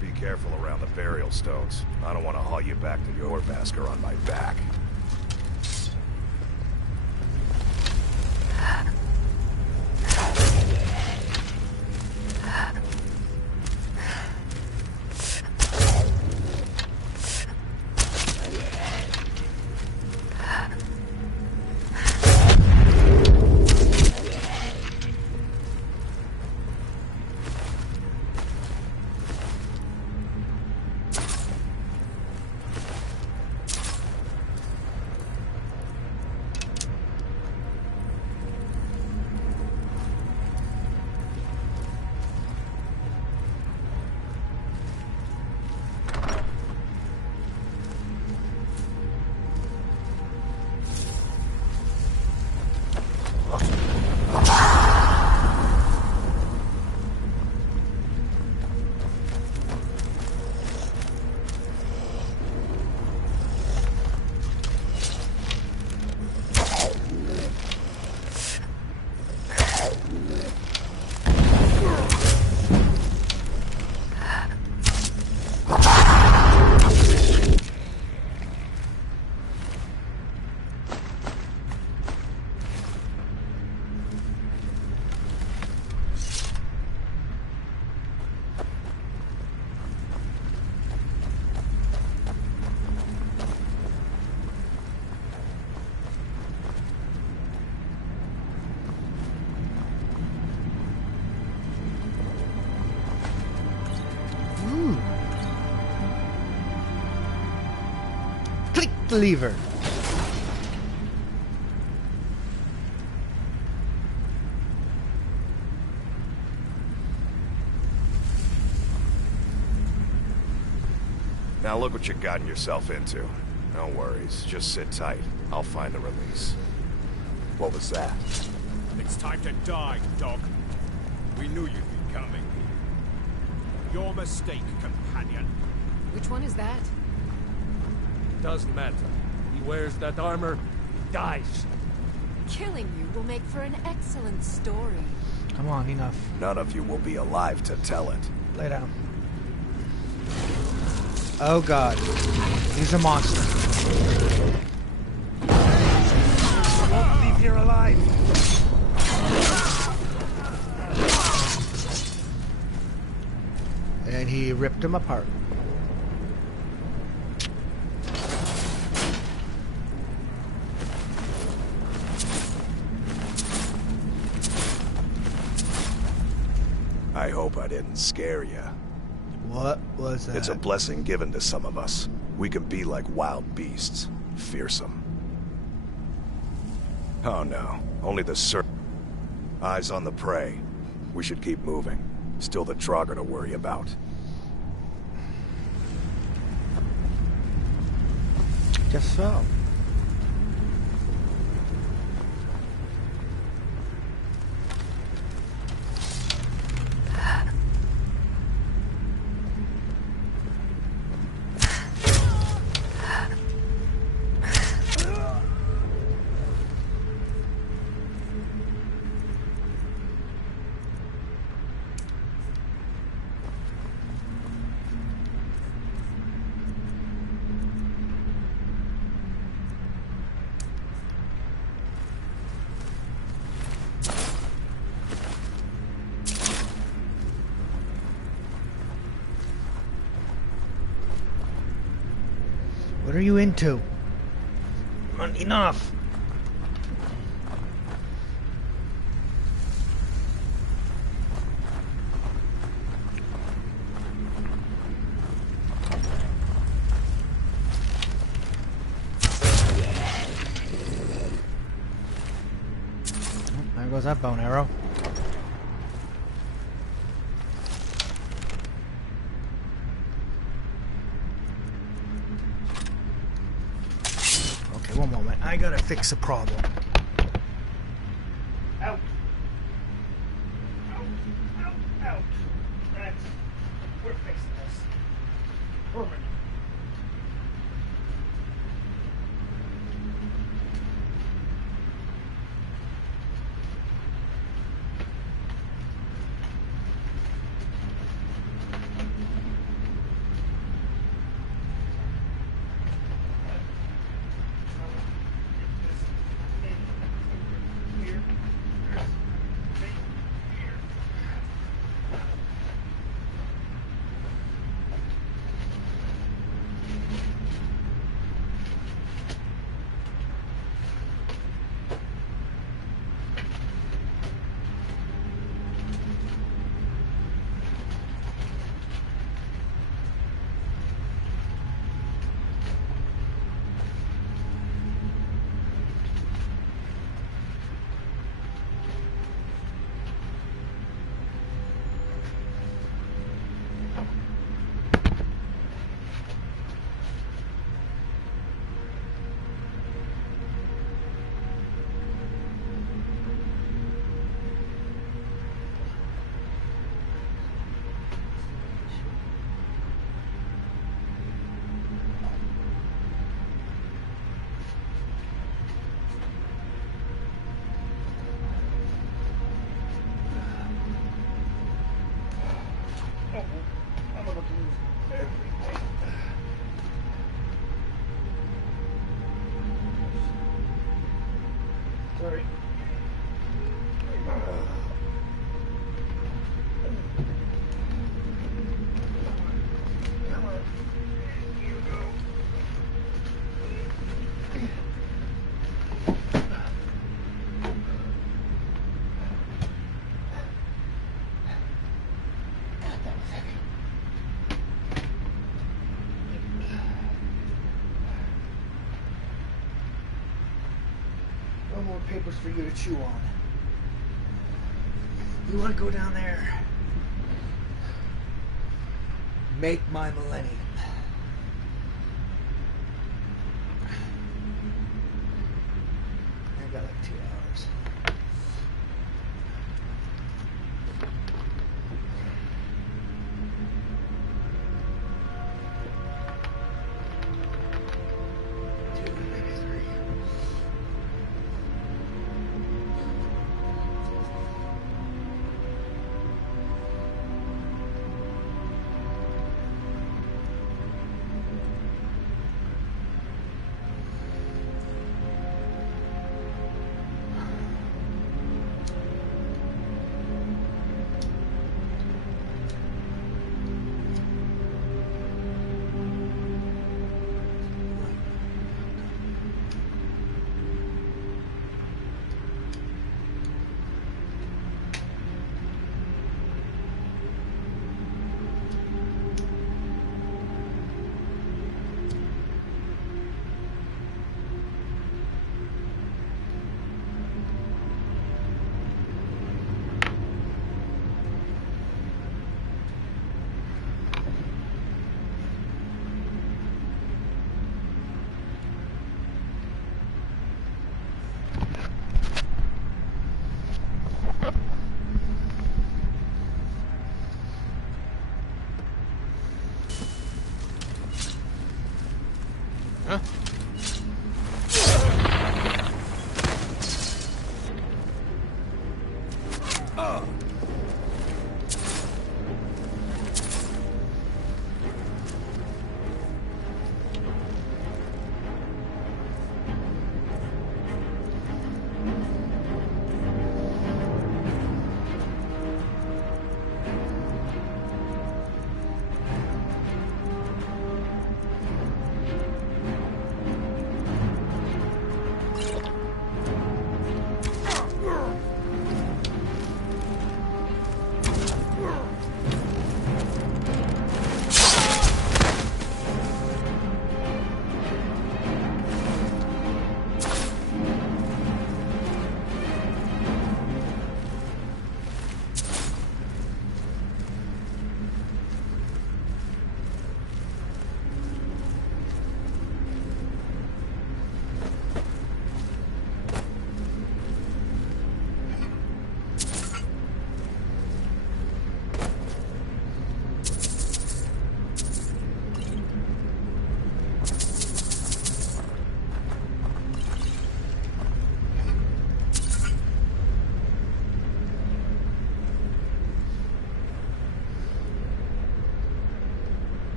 Be careful around the burial stones. I don't want to haul you back to your Vasker on my back. lever. Now look what you've gotten yourself into. No worries, just sit tight. I'll find a release. What was that? It's time to die, dog. We knew you'd be coming. Your mistake, companion. Which one is that? Doesn't matter. He wears that armor, he dies. Killing you will make for an excellent story. Come on, enough. None of you will be alive to tell it. Lay down. Oh god. He's a monster. I won't leave here alive. And he ripped him apart. I hope I didn't scare you. What was that? It's a blessing given to some of us. We can be like wild beasts. Fearsome. Oh no. Only the eyes on the prey. We should keep moving. Still the Draugr to worry about. Just so. What are you into? Enough. There goes that bone arrow. Okay, one moment. I gotta fix a problem. Out. Out. That's... We're fixing this. Perfect. Sorry. No more papers for you to chew on. You want to go down there? Make my millennium. I got like 2 hours.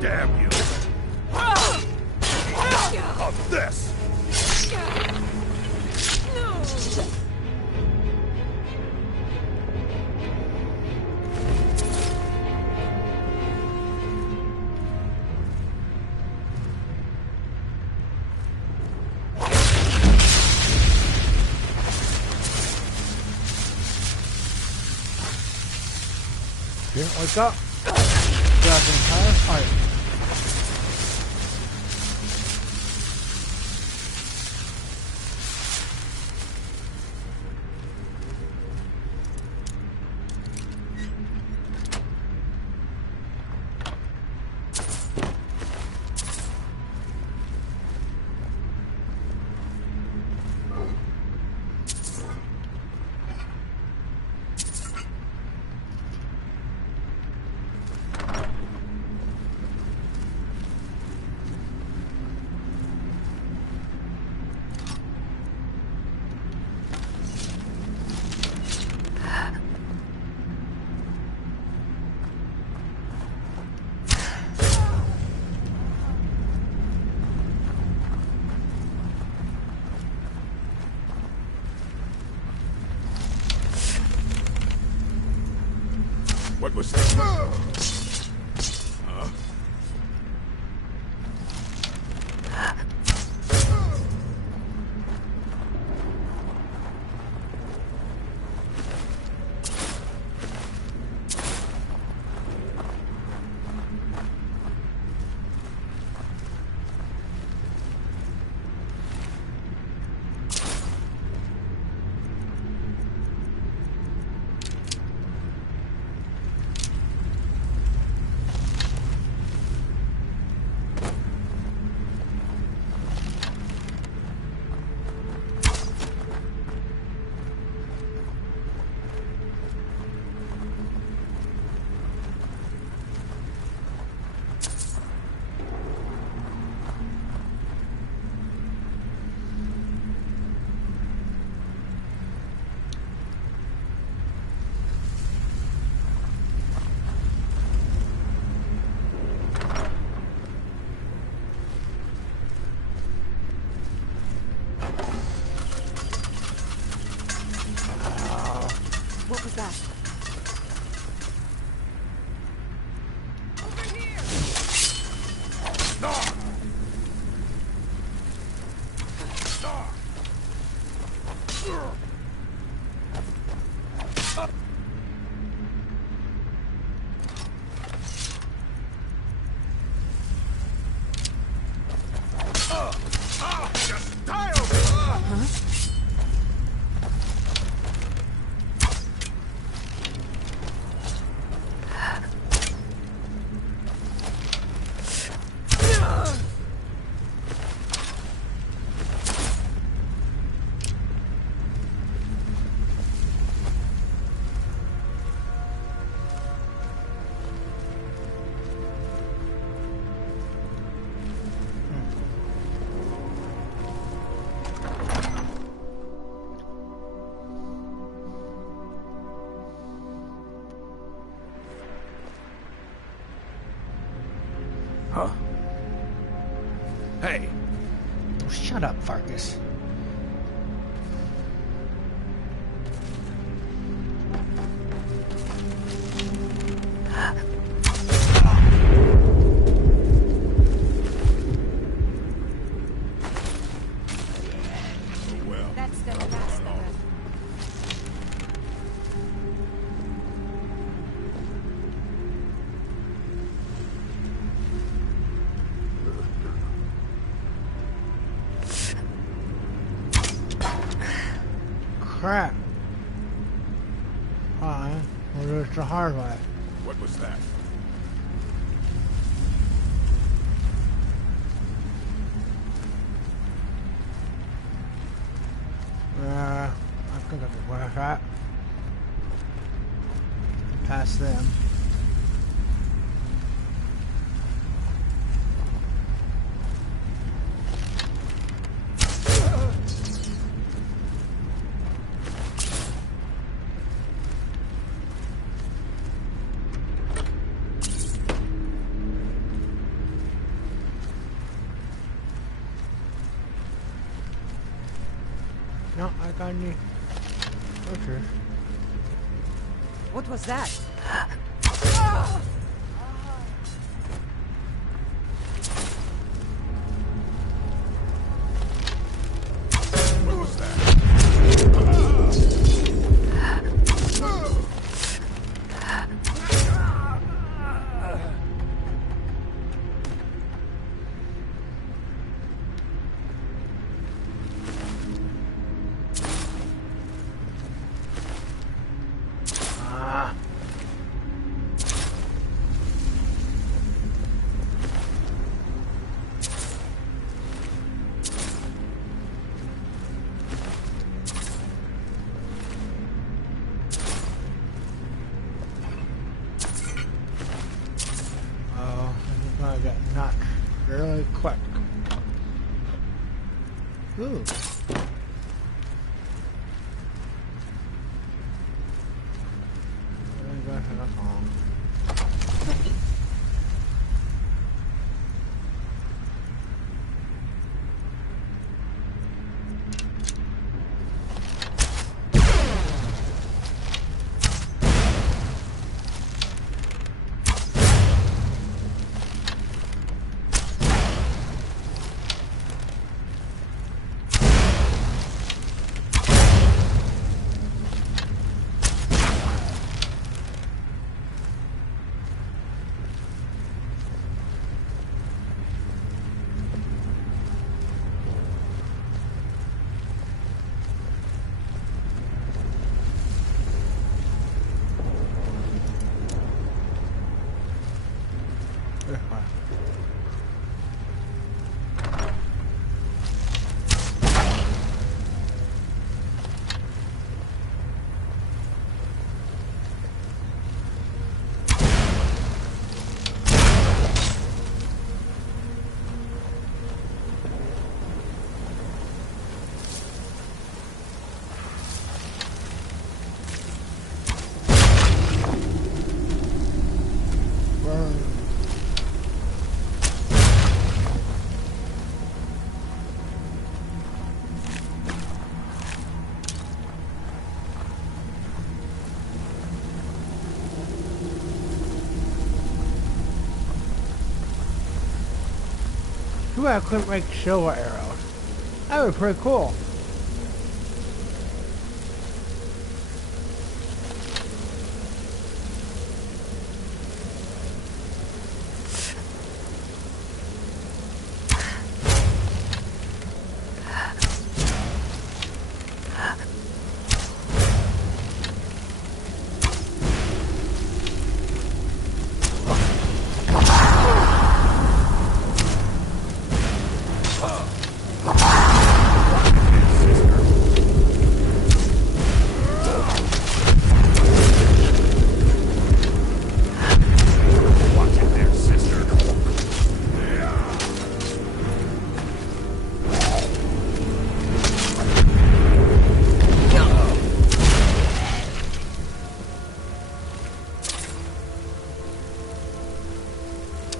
Damn you! Of this! Didn't wake up. Got the entire fight. What was that? Huh? What was that? Huh? Hey! Oh, shut up, Farkas. Crap. Fine. We'll do it the hard way. What was that? I think I could work that. Past them. check on you. Okay. What was that? What was that? I got knocked really quick. Ooh. Too bad I couldn't make silver arrows. That would be pretty cool.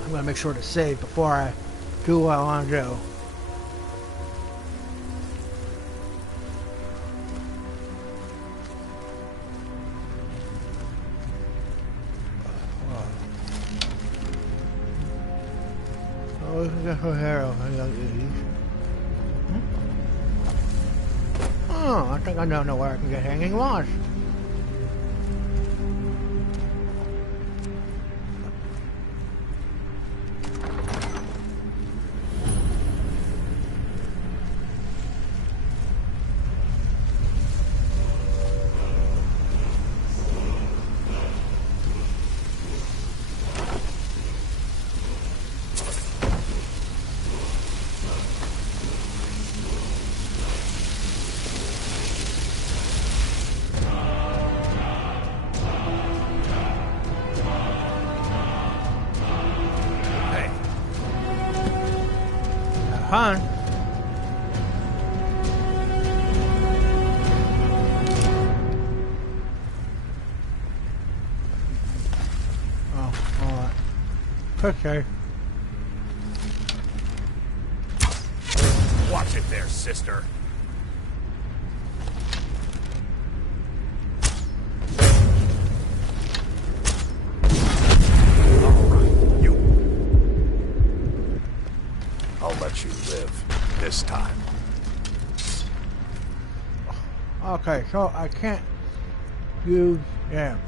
I'm gonna make sure to save before I do what I want to do. Oh, we can get her arrow. I got these. Oh, I think I don't know where I can get hanging logs. Fun. Oh, alright. Okay. Watch it there, sister. this time. Okay, so I can't use them.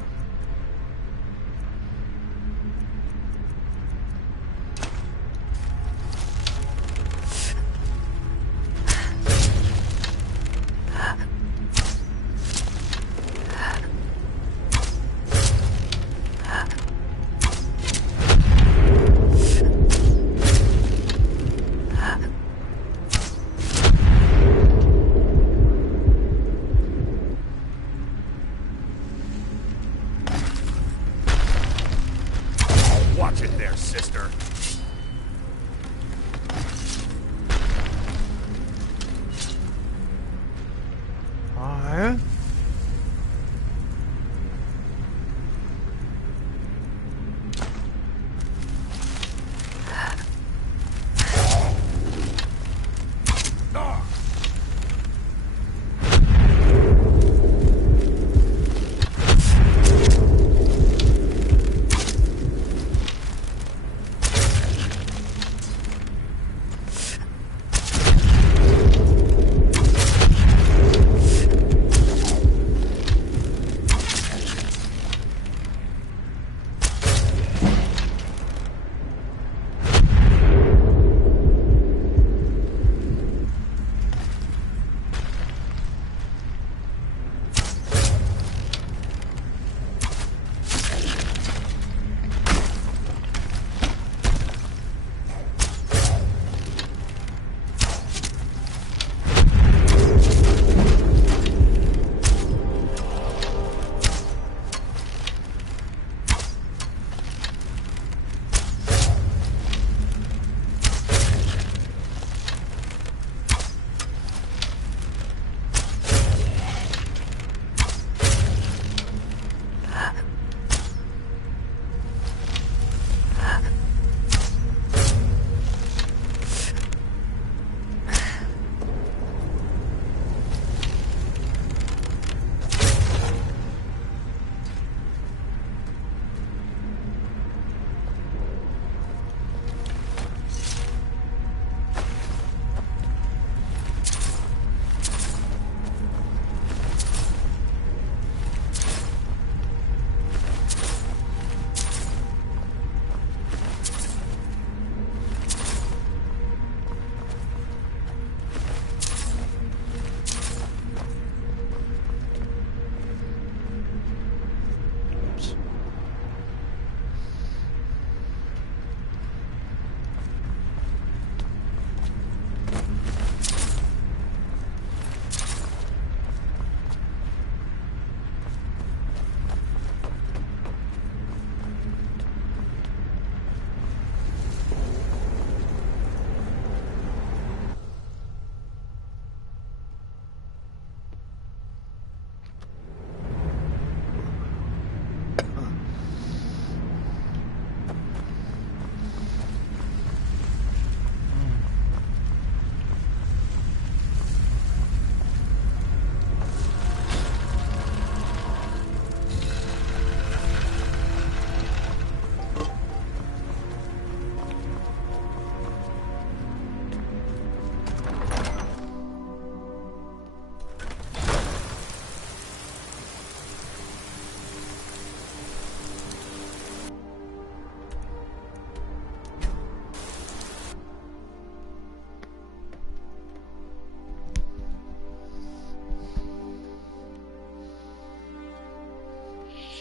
Watch it there, sister. Alright.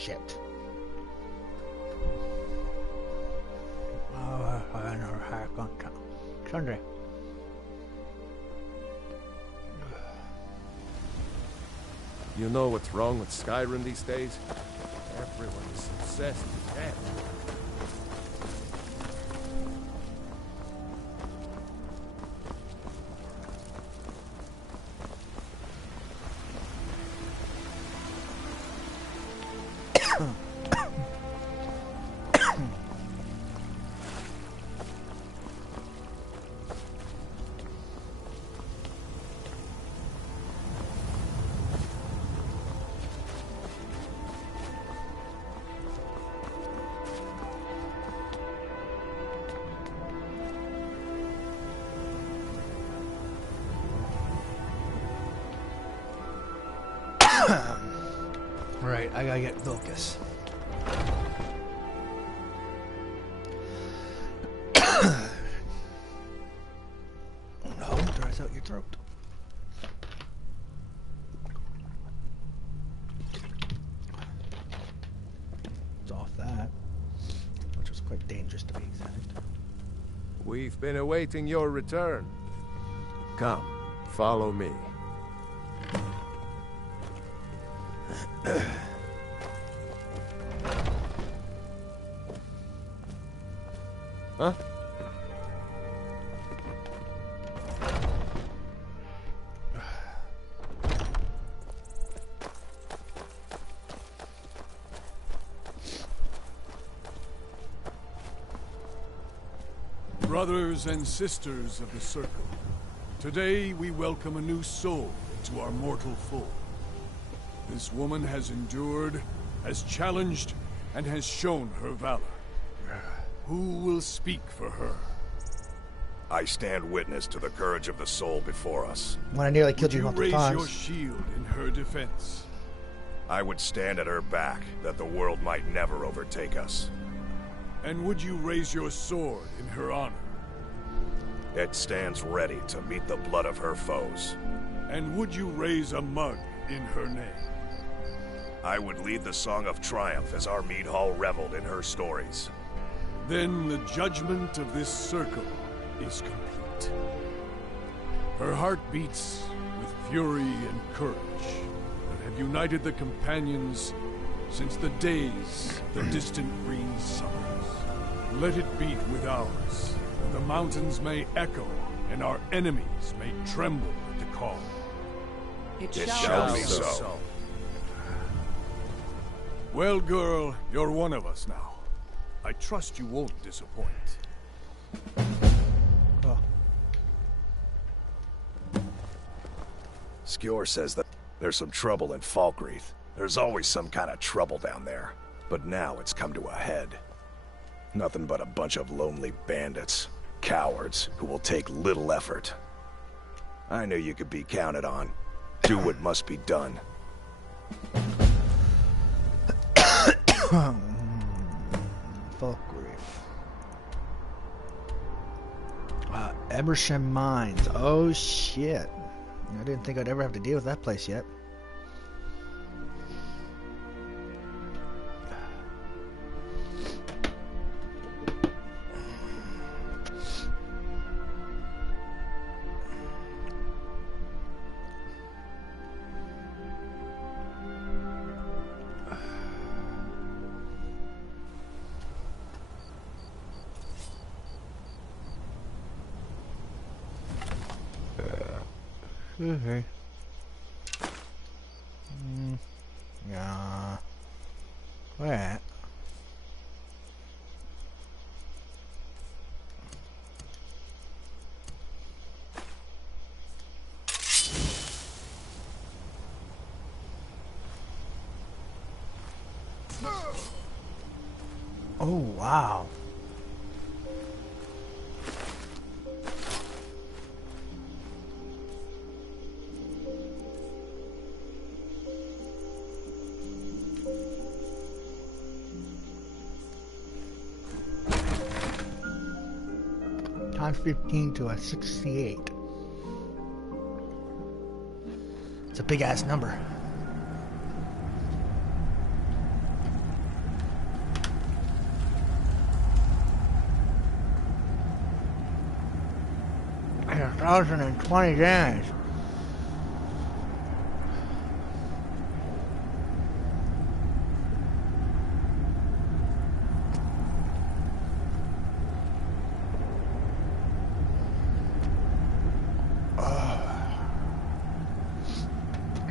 Shit. Oh, I have another hack on Sunday. You know what's wrong with Skyrim these days? Everyone is obsessed with death. Alright, I gotta get Vilcus. No, dries out your throat. It's off that, which was quite dangerous to be exact. We've been awaiting your return. Come, follow me. Huh? Brothers and sisters of the Circle, today we welcome a new soul into our mortal fold. This woman has endured, has challenged, and has shown her valor. Who will speak for her? I stand witness to the courage of the soul before us. When I nearly killed you multiple raise times. your shield in her defense. I would stand at her back, that the world might never overtake us. And would you raise your sword in her honor? It stands ready to meet the blood of her foes. And would you raise a mug in her name? I would lead the song of triumph as our mead hall reveled in her stories. Then the judgment of this circle is complete. Her heart beats with fury and courage that have united the companions since the days of the distant green summers. Let it beat with ours, that the mountains may echo and our enemies may tremble at the call. It shall be so. Well, girl, you're one of us now. I trust you won't disappoint. Oh. Skjor says that there's some trouble in Falkreath. There's always some kind of trouble down there. But now it's come to a head. Nothing but a bunch of lonely bandits. Cowards who will take little effort. I knew you could be counted on. Do what must be done. Falkreath. Emerson Mines. Oh shit. I didn't think I'd ever have to deal with that place yet. Okay. Yeah. Where at? Oh, wow. Times 15 to a 68. It's a big ass number. And 1,020 damage.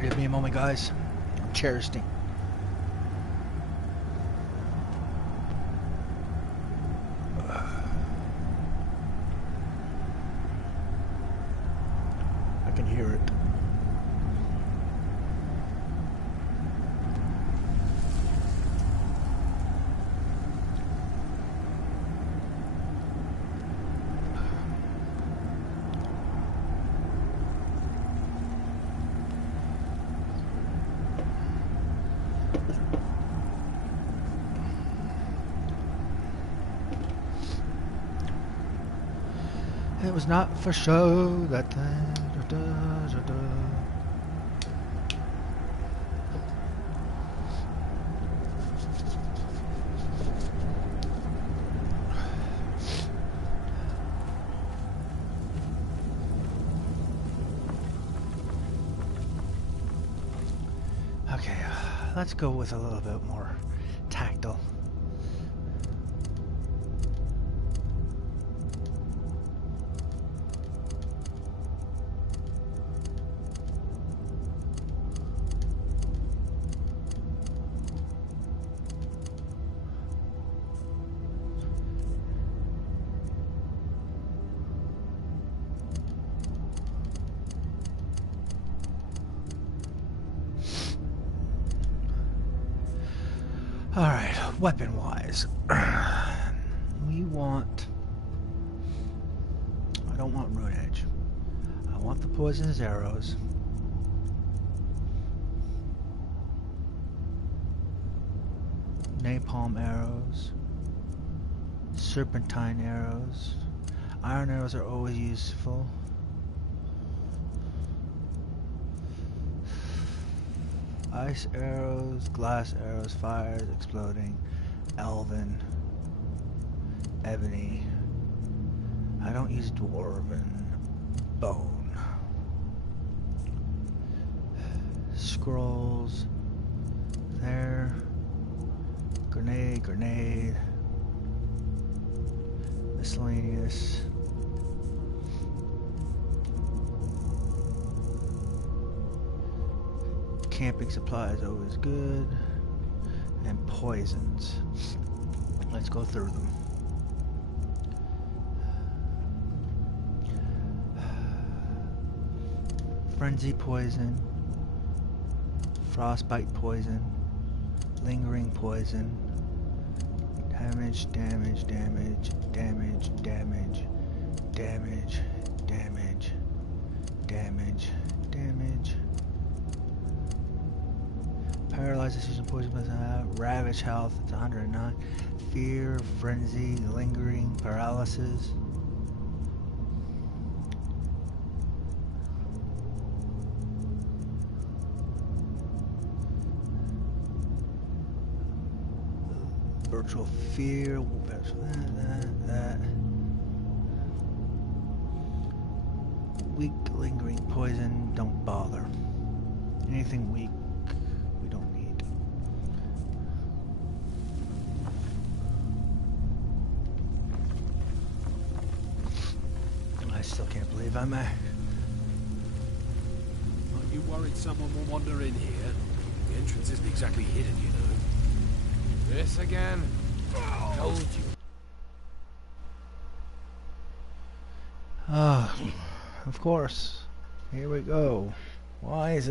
Give me a moment, guys. I'm cherishing. I can hear it. It was not for show that. Okay, let's go with a little bit more tactile. Alright, weapon-wise. We want... I don't want Rune Edge. I want the poisonous arrows. Napalm arrows. Serpentine arrows. Iron arrows are always useful. Ice arrows, glass arrows, fires, exploding, elven, ebony. I don't use dwarven. Bone. Scrolls. There. Grenade, grenade. Miscellaneous. Camping supplies always good. And poisons. Let's go through them. Frenzy poison. Frostbite poison. Lingering poison. Damage, damage, damage, damage, damage, damage, damage, damage, damage. Paralyzes using poison plus ravage health, it's 109. Fear, frenzy, lingering, paralysis. Virtual fear, that. Weak, lingering poison, don't bother. Anything weak, we don't need. I still can't believe I'm Are you worried someone will wander in here? The entrance isn't exactly hidden, you know. This again? Told you. Ah, of course. Here we go. Why is it?